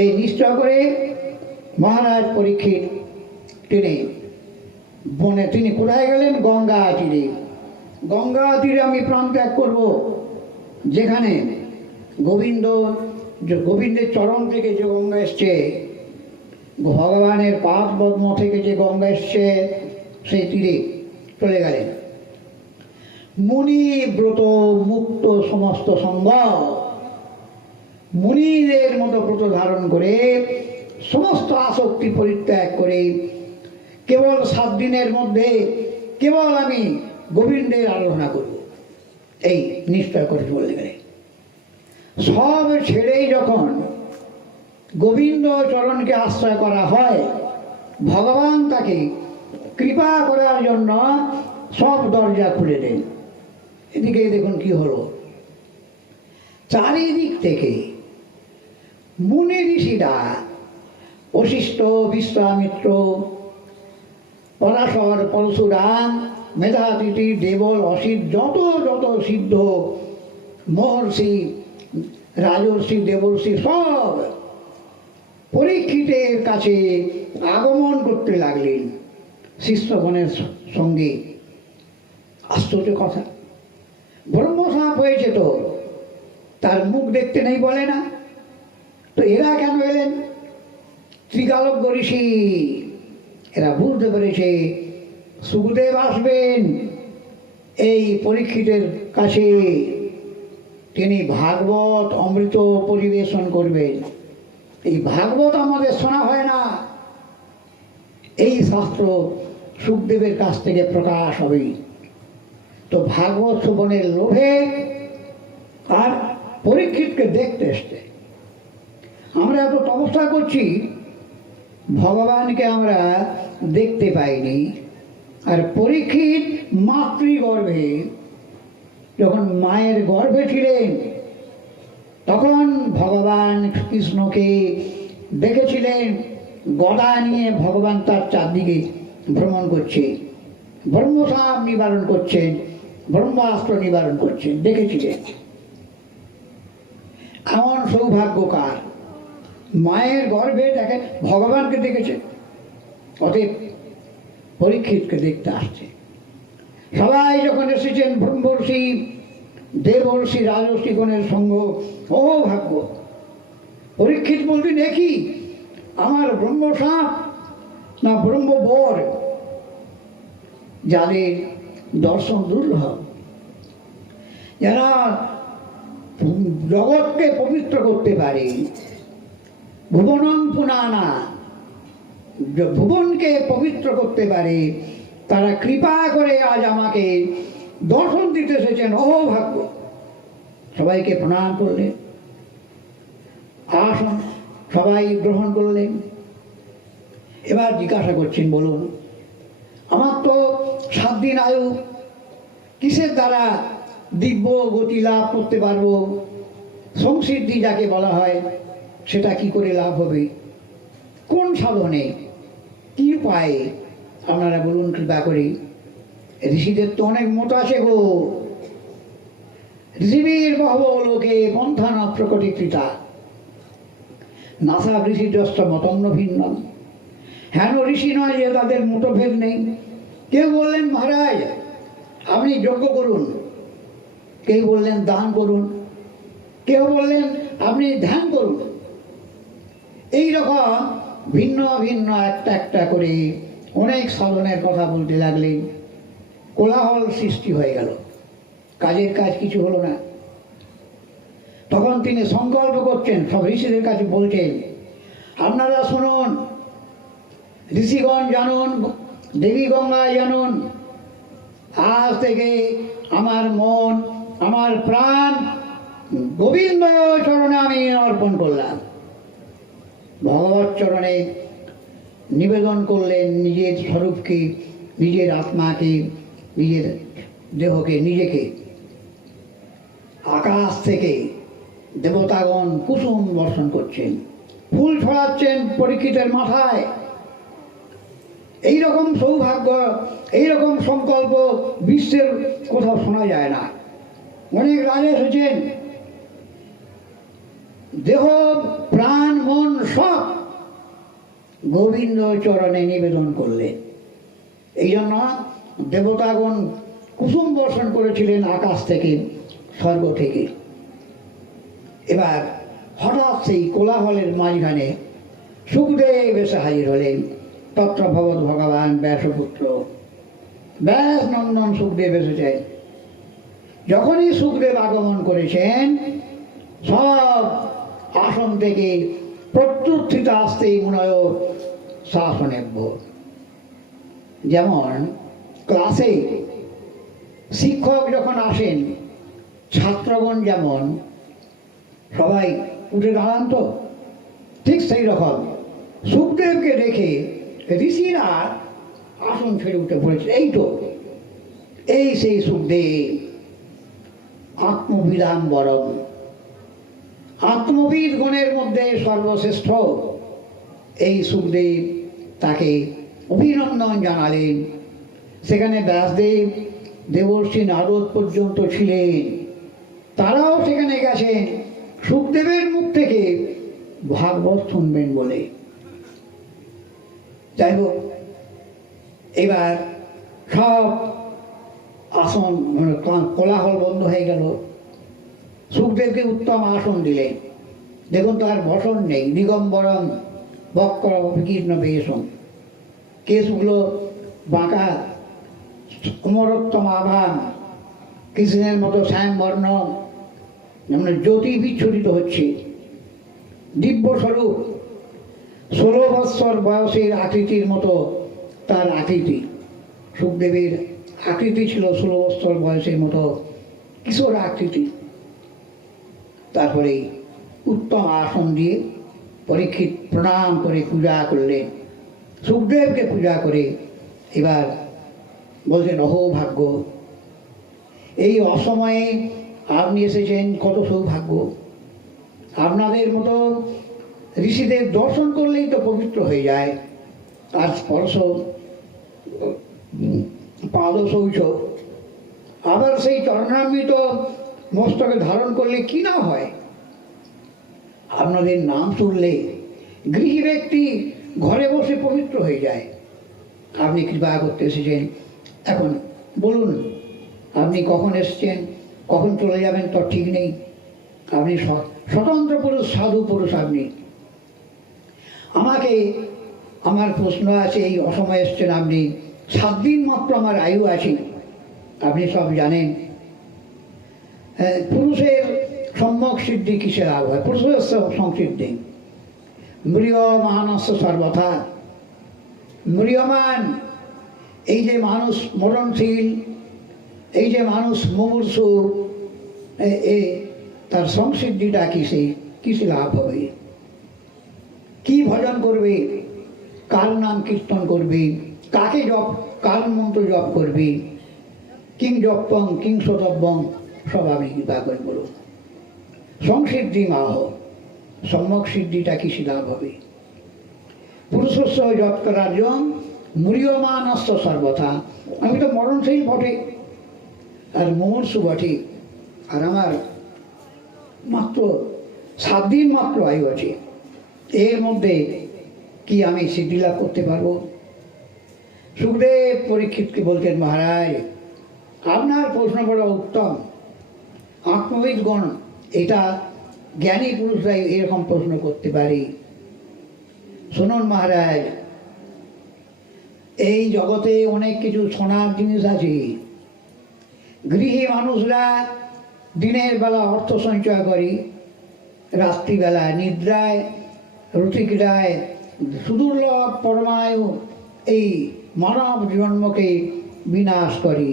এই নিশ্চয় করে মহারাজ পরীক্ষিত তিনি কোথায় গেলেন? গঙ্গা তীরে। গঙ্গা তীরে আমি প্রাণ ত্যাগ করব, যেখানে গোবিন্দের চরণ থেকে যে গঙ্গা এসছে, ভগবানের পাদ পদ্ম থেকে যে গঙ্গা এসছে, সেই তীরে চলে গেলেন। মুনি ব্রত মুক্ত সমস্ত সঙ্গ, মুনিদের মতো ব্রত ধারণ করে সমস্ত আসক্তি পরিত্যাগ করে কেবল 7 দিনের মধ্যে কেবল আমি গোবিন্দের আরাধনা করব, এই নিশ্চয় করে বলে গেলে। সব ছেড়েই যখন গোবিন্দ চরণকে আশ্রয় করা হয়, ভগবান তাকে কৃপা করার জন্য সব দরজা খুলে দেন। এদিকে দেখুন কি হলো, চারিদিক থেকে মুনি ঋষিরা, বশিষ্ঠ, বিশ্বামিত্র, পরাশর, পরশুরাম, মেধাতিথি, দেবল, অসিত, যত যত সিদ্ধ মহর্ষি, রাজর্ষি, দেবর্ষি সব পরীক্ষিতের কাছে আগমন করতে লাগলেন শিষ্যগণের সঙ্গে। আশ্চর্য কথা, ব্রহ্মসাপ হয়েছে তো তার মুখ দেখতে নেই বলে না, তো এরা কেন এলেন? ত্রিকালজ্ঞ ঋষি, এরা বুঝতে পেরেছে সুখদেব আসবেন এই পরীক্ষিতের কাছে, তিনি ভাগবত অমৃত পরিবেশন করবেন। এই ভাগবত আমাদের শোনা হয় না, এই শাস্ত্র সুখদেবের কাছ থেকে প্রকাশ হবে। তো ভাগবত শ্রবণের লোভে আর পরীক্ষিতকে দেখতে এসছে। আমরা এত তপস্যা করছি, ভগবানকে আমরা দেখতে পাইনি। আর পরীক্ষিত মাতৃগর্ভে, যখন মায়ের গর্ভে ছিলেন, তখন ভগবান কৃষ্ণকে দেখেছিলেন গদা নিয়ে ভগবান তার চারদিকে ভ্রমণ করছে, ব্রহ্মসাপ নিবারণ করছেন, ব্রহ্মাস্ত্র নিবারণ করছেন, দেখেছিলেন। এমন সৌভাগ্য কার? মায়ের গর্ভে দেখে ভগবানকে দেখেছে, অতএব পরীক্ষিতকে দেখতে আসছে। সবাই যখন এসেছেন, ব্রহ্মর্ষি, দেবর্ষি, রাজর্ষি গণের সঙ্গ, ও ভাগ্য। পরীক্ষিত বলতেন, দেখি আমার ব্রহ্মসাপ না ব্রহ্মবর, যাদের দর্শন দুর্লভ, যারা জগৎকে পবিত্র করতে পারে, ভুবনং পুনানা, ভুবনকে পবিত্র করতে পারে, তারা কৃপা করে আজ আমাকে দর্শন দিতে এসেছেন, অভাগ্য। সবাইকে প্রণাম করলেন, আসন সবাই গ্রহণ করলেন। এবার জিজ্ঞাসা করছেন, বলুন আমার তো 7 দিন আয়ু, কিসের দ্বারা দিব্য গতি লাভ করতে পারবো? সংসিদ্ধি যাকে বলা হয়, সেটা কি করে লাভ হবে? কোন সাধনে, কি উপায়ে? আপনারা বলুন কৃপা করে। ঋষিদের তো অনেক মত আছে গো। ঋষিবীর বহব লোকে মন্থন প্রকটিকৃতা, নাসা ঋষিদ্রষ্ট মতন্ন ভিন্ন। হেন ঋষি নয় যে তাদের মতভেদ নেই। কেউ বললেন মহারাজ আপনি যজ্ঞ করুন, কেউ বললেন দান করুন, কেউ বললেন আপনি ধ্যান করুন। এইরকম ভিন্ন ভিন্ন একটা একটা করে অনেক সাধনের কথা বলতে লাগলেন। কোলাহল সৃষ্টি হয়ে গেল, কাজের কাজ কিছু হলো না। তখন তখন তিনি সংকল্প করছেন, সব ঋষিদের কাছে বলছেন, আপনারা শুনুন, ঋষিগণ জানুন, দেবী গঙ্গায় জানুন, আজ থেকে আমার মন, আমার প্রাণ গোবিন্দ চরণে আমি অর্পণ করলাম। ভগবত চরণে নিবেদন করলেন নিজের স্বরূপকে, নিজের আত্মাকে, নিজের দেহকে, নিজেকে। আকাশ থেকে দেবতাগণ কুসুম বর্ষণ করছেন, ফুল ছড়াচ্ছেন পরীক্ষিতের মাথায়। এইরকম সৌভাগ্য, এইরকম সংকল্প বিশ্বের কোথাও শোনা যায় না। অনেক রাজা এসেছেন, দেহ প্রাণ মন সব গোবিন্দ চরণে নিবেদন করলেন। এই জন্য দেবতাগণ কুসুম বর্ষণ করেছিলেন আকাশ থেকে, স্বর্গ থেকে। এবার হঠাৎ সেই কোলাহলের মাঝখানে সুখদেব এসে হাজির হলেন। তত্র ভগবত ভগবান ব্যাসপুত্র ব্যাস নন্দন সুখদেব এসেছেন। যখনই সুখদেব আগমন করেছেন, সব আসন থেকে প্রত্যুত্থিত আসতেই মনে শাসনেভ্য। যেমন ক্লাসে শিক্ষক যখন আসেন, ছাত্রগণ যেমন সবাই উঠে দাঁড়ান, তো ঠিক সেই রকম সুখদেবকে দেখে ঋষিরা আসন ছেড়ে উঠে পড়েছে। এই তো, এই সেই সুখদেব, আত্মবিদাম্বরম, আত্মবিদ গণের মধ্যে সর্বশ্রেষ্ঠ এই সুখদেব। তাকে অভিনন্দন জানালেন। সেখানে ব্যাসদেব, দেবর্ষি নারদ পর্যন্ত ছিলেন, তারাও সেখানে গেছেন সুখদেবের মুখ থেকে ভাগবত শুনবেন বলে। যাই হোক, এবার সব আসন কোলাহল বন্ধ হয়ে গেল। সুখদেবকে উত্তম আসন দিলেন। দেখুন, তার বসন নেই, দিগম্বরম বক্র বিকীর্ণ বেশন, কেশগুলো বাঁকা, অমরোত্তম আভান, কৃষ্ণের মতো শ্যামবর্ণ, যেমন জ্যোতি বিচ্ছুরিত হচ্ছে, দিব্য স্বরূপ, 16 বৎসর বয়সের আকৃতির মতো তার আকৃতি। সুখদেবের আকৃতি ছিল 16 বৎসর বয়সের মতো কিশোর আকৃতি। তারপরে উত্তম আসন দিয়ে পরীক্ষিত প্রণাম করে পূজা করলেন। সুখদেবকে পূজা করে এবার বলছেন, অহো ভাগ্য, এই অসময়ে আপনি এসেছেন, কত সৌভাগ্য। আপনাদের মতো ঋষিদের দর্শন করলেই তো পবিত্র হয়ে যায়। তার স্পর্শ, পাদ শৌচ, আবার সেই চরণামৃত মস্তকে ধারণ করলে কি না হয়। আপনাদের নাম শুনলে গৃহী ব্যক্তি ঘরে বসে পবিত্র হয়ে যায়। আপনি কৃপা করতে এসেছেন। এখন বলুন, আপনি কখন এসেছেন, কখন চলে যাবেন তো ঠিক নেই। আপনি স্বতন্ত্র পুরুষ, সাধু পুরুষ। আপনি আমাকে, আমার প্রশ্ন আছে, এই অসময়ে এসছেন আপনি, 7 দিন মাত্র আমার আয়ু আছে, আপনি সব জানেন। পুরুষের সম্যক সিদ্ধি কিসে লাভ হয়? পুরুষের সংসিদ্ধি ম্রিয়মানস্য সর্বথা। ম্রিয়মান, এই যে মানুষ মরণশীল, এই যে মানুষ মুমূর্ষু, তার সংসিদ্ধিটা কিসে লাভ হবে? কি ভজন করবে, কার নাম কীর্তন করবে, কাকে জপ, কার মন্ত্র জপ করবে, কিং জপং কিং শতব্যং, সব আমি কৃপা করে বলুন। সংসিদ্ধি মাহ, সম্যক সিদ্ধিটা কিসে লাভ হবে? পুরুষস্য যৎকার্যং ম্রিয়মানস্য সর্বথা। আমি তো মরণশীল বটে, আর মুমূর্ষু বটে, আর আমার মাত্র 7 দিন মাত্র আয়ু আছে। এর মধ্যে কি আমি সিদ্ধি লাভ করতে পারবো? সুখদেব পরীক্ষিতকে বলছেন, মহারাজ, আপনার প্রশ্ন বড় উত্তম। আত্মবিদগণ, এটা জ্ঞানী পুরুষরাই এরকম প্রশ্ন করতে পারে। শুনুন মহারাজ, এই জগতে অনেক কিছু শোনার জিনিস আছে। গৃহী মানুষরা দিনের বেলা অর্থ সঞ্চয় করে, রাত্রিবেলায় নিদ্রায় রুচিক্রিয়ায় সুদুর্লভ পরমায়ু এই মানব জন্মকে বিনাশ করে,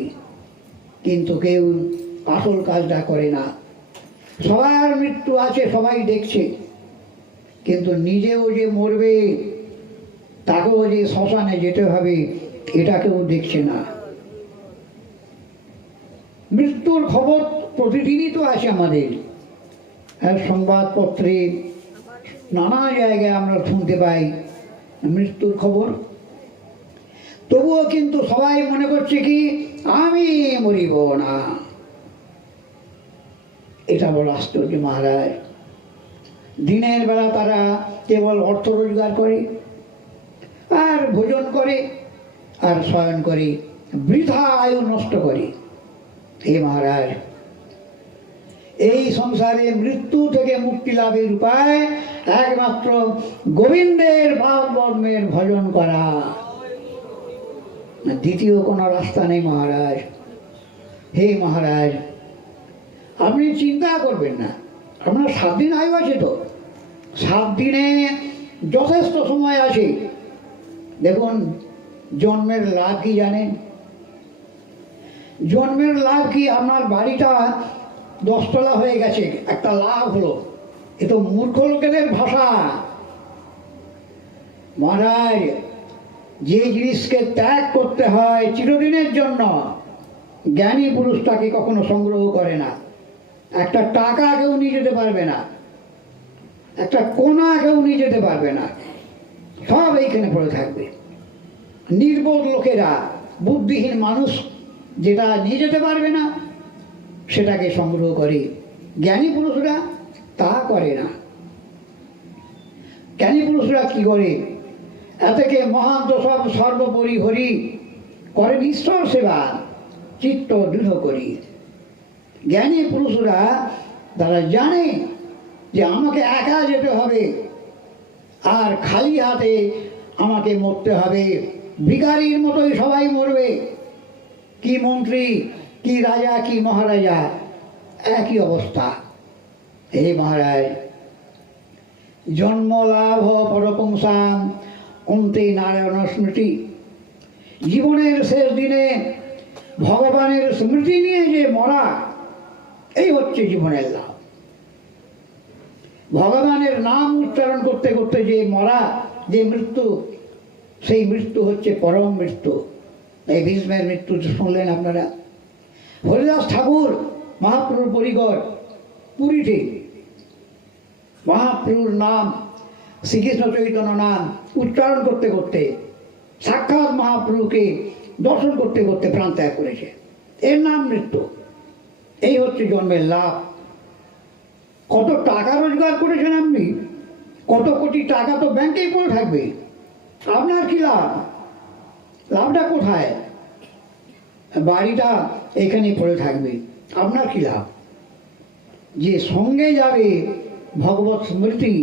কিন্তু কেউ আসল কাজটা করে না। সবার মৃত্যু আছে, সবাই দেখছে, কিন্তু নিজেও যে মরবে, তাকেও যে শ্মশানে যেতে হবে, এটা কেউ দেখছে না। মৃত্যুর খবর প্রতিদিনই তো আছে আমাদের, সংবাদপত্রে নানা জায়গায় আমরা শুনতে পাই মৃত্যুর খবর। তবুও কিন্তু সবাই মনে করছে কি আমি মরিব না। এটা বড় আশ্চর্য মহারাজ। দিনের বেলা তারা কেবল অর্থ রোজগার করে আর ভোজন করে আর শয়ন করে, বৃথা আয়ু নষ্ট করে। হে মহারাজ, এই সংসারে মৃত্যু থেকে মুক্তি লাভের উপায় একমাত্র গোবিন্দের ভাববর্মের ভজন করা, দ্বিতীয় কোনো রাস্তা নেই মহারাজ। হে মহারাজ, আপনি চিন্তা করবেন না, আপনার 7 দিন আয়ু আছে তো, 7 দিনে যথেষ্ট সময় আছে। দেখুন, জন্মের লাভ কি জানেন? জন্মের লাভ কি? আপনার বাড়িটা 10 তলা হয়ে গেছে, একটা লাভ হলো। এ তো মূর্খ লোকেদের ভাষা মহারাজ। যে জিনিসকে ত্যাগ করতে হয় চিরদিনের জন্য, জ্ঞানী পুরুষ তাকে কখনো সংগ্রহ করে না। একটা টাকা কেউ নিয়ে যেতে পারবে না, একটা কোনা কেউ নিয়ে যেতে পারবে না, সব এইখানে পড়ে থাকবে। নির্বোধ লোকেরা, বুদ্ধিহীন মানুষ যেটা নিয়ে যেতে পারবে না সেটাকে সংগ্রহ করে। জ্ঞানী পুরুষরা তা করে না। জ্ঞানী পুরুষরা কি করে? এতকে মহান্ত সব সর্বোপরি হরি, করেন ঈশ্বর সেবা, চিত্ত দৃঢ় করি। জ্ঞানী পুরুষরা তারা জানে যে আমাকে একা যেতে হবে আর খালি হাতে আমাকে মরতে হবে। ভিখারির মতোই সবাই মরবে, কি মন্ত্রী, কি রাজা, কি মহারাজা, একই অবস্থা। হে মহারাজ, জন্ম লাভ পরপুংসাম অন্তে নারায়ণ স্মৃতি। জীবনের শেষ দিনে ভগবানের স্মৃতি নিয়ে যে মরা, এই হচ্ছে জীবনের লাভ। ভগবানের নাম উচ্চারণ করতে করতে যে মরা, যে মৃত্যু, সেই মৃত্যু হচ্ছে পরম মৃত্যু। এই ভীষ্মের মৃত্যু শুনলেন আপনারা। হরিদাস ঠাকুর মহাপ্রভুর পরিকর পুরীতে মহাপ্রভুর নাম, শ্রীকৃষ্ণ চৈতন্য নাম উচ্চারণ করতে করতে সাক্ষাৎ মহাপ্রভুকে দর্শন করতে করতে প্রাণ ত্যাগ করেছে। এর নাম মৃত্যু। এই হচ্ছে জন্মের লাভ। কত টাকা রোজগার করেছেন আপনি, কত কোটি টাকা তো ব্যাংকেই পড়ে থাকবে, আপনার কি লাভ? লাভটা কোথায়? বাড়িটা এখানেই পড়ে থাকবে, আপনার কি লাভ? যে সঙ্গে যাবে ভগবত স্মৃতি,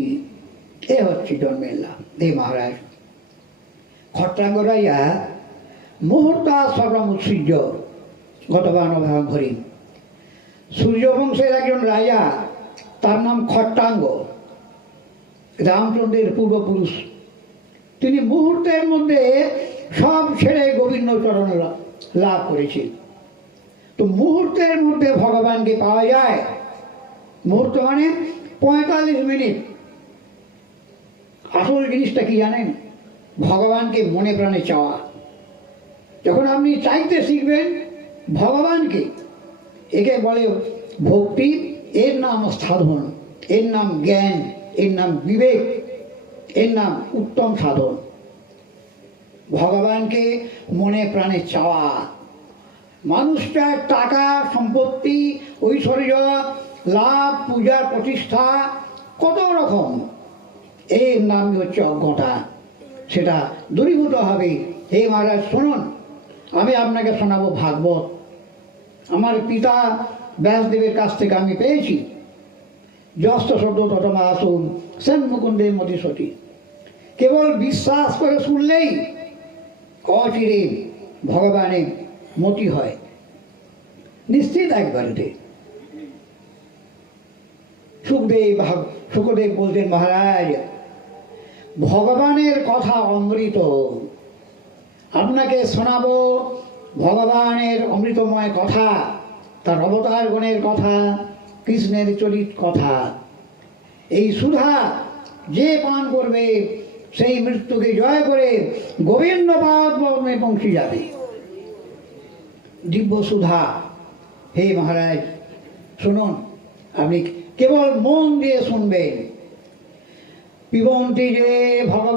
এ হচ্ছে জন্মের লাভ। হে মহারাজ, খট্টাঙ্গরাইয়া মুহূর্তা সর্বম উৎসূর্য গতবান ঘরি। সূর্যবংশের একজন রাজা, তার নাম খট্টাঙ্গ, রামচন্দ্রের পূর্বপুরুষ। তিনি মুহূর্তের মধ্যে সব ছেড়ে গোবিন্দ চরণ লাভ করেছেন। তো মুহূর্তের মধ্যে ভগবানকে পাওয়া যায়। মুহূর্ত মানে 45 মিনিট। আসল জিনিসটা কি জানেন? ভগবানকে মনে প্রাণে চাওয়া। যখন আপনি চাইতে শিখবেন ভগবানকে, একে বলে ভক্তি, এর নাম সাধন, এর নাম জ্ঞান, এর নাম বিবেক, এর নাম উত্তম সাধন। ভগবানকে মনে প্রাণে চাওয়া। মানুষটা টাকা, সম্পত্তি, ঐশ্বর্য, লাভ, পূজা, প্রতিষ্ঠা, কত রকম, এর নামই হচ্ছে অজ্ঞতা। সেটা দূরীভূত হবে। হে মহারাজ শুনুন, আমি আপনাকে শোনাবো ভাগবত। আমার পিতা ব্যাসদেবের কাছ থেকে আমি পেয়েছি। যস্ত শব্দ ততমা আসুন সেন মুকুন্দের মতি সতী। কেবল বিশ্বাস করে শুনলেই অচিরে ভগবানের মতি হয়, নিশ্চিত একবারে। সুখদেব বলতেন, মহারাজ, ভগবানের কথা অমৃত, আপনাকে শোনাবো ভগবানের অমৃতময় কথা, তার অবতার গণের কথা, কৃষ্ণের চরিত কথা। এই সুধা যে পান করবে সেই মৃত্যুকে জয় করে গোবিন্দ পাদ পদ্মে পৌঁছে যাবে। দিব্য সুধা। হে মহারাজ, শুনুন, আপনি কেবল মন দিয়ে শুনবেন। পিবন্তি যে ভগবান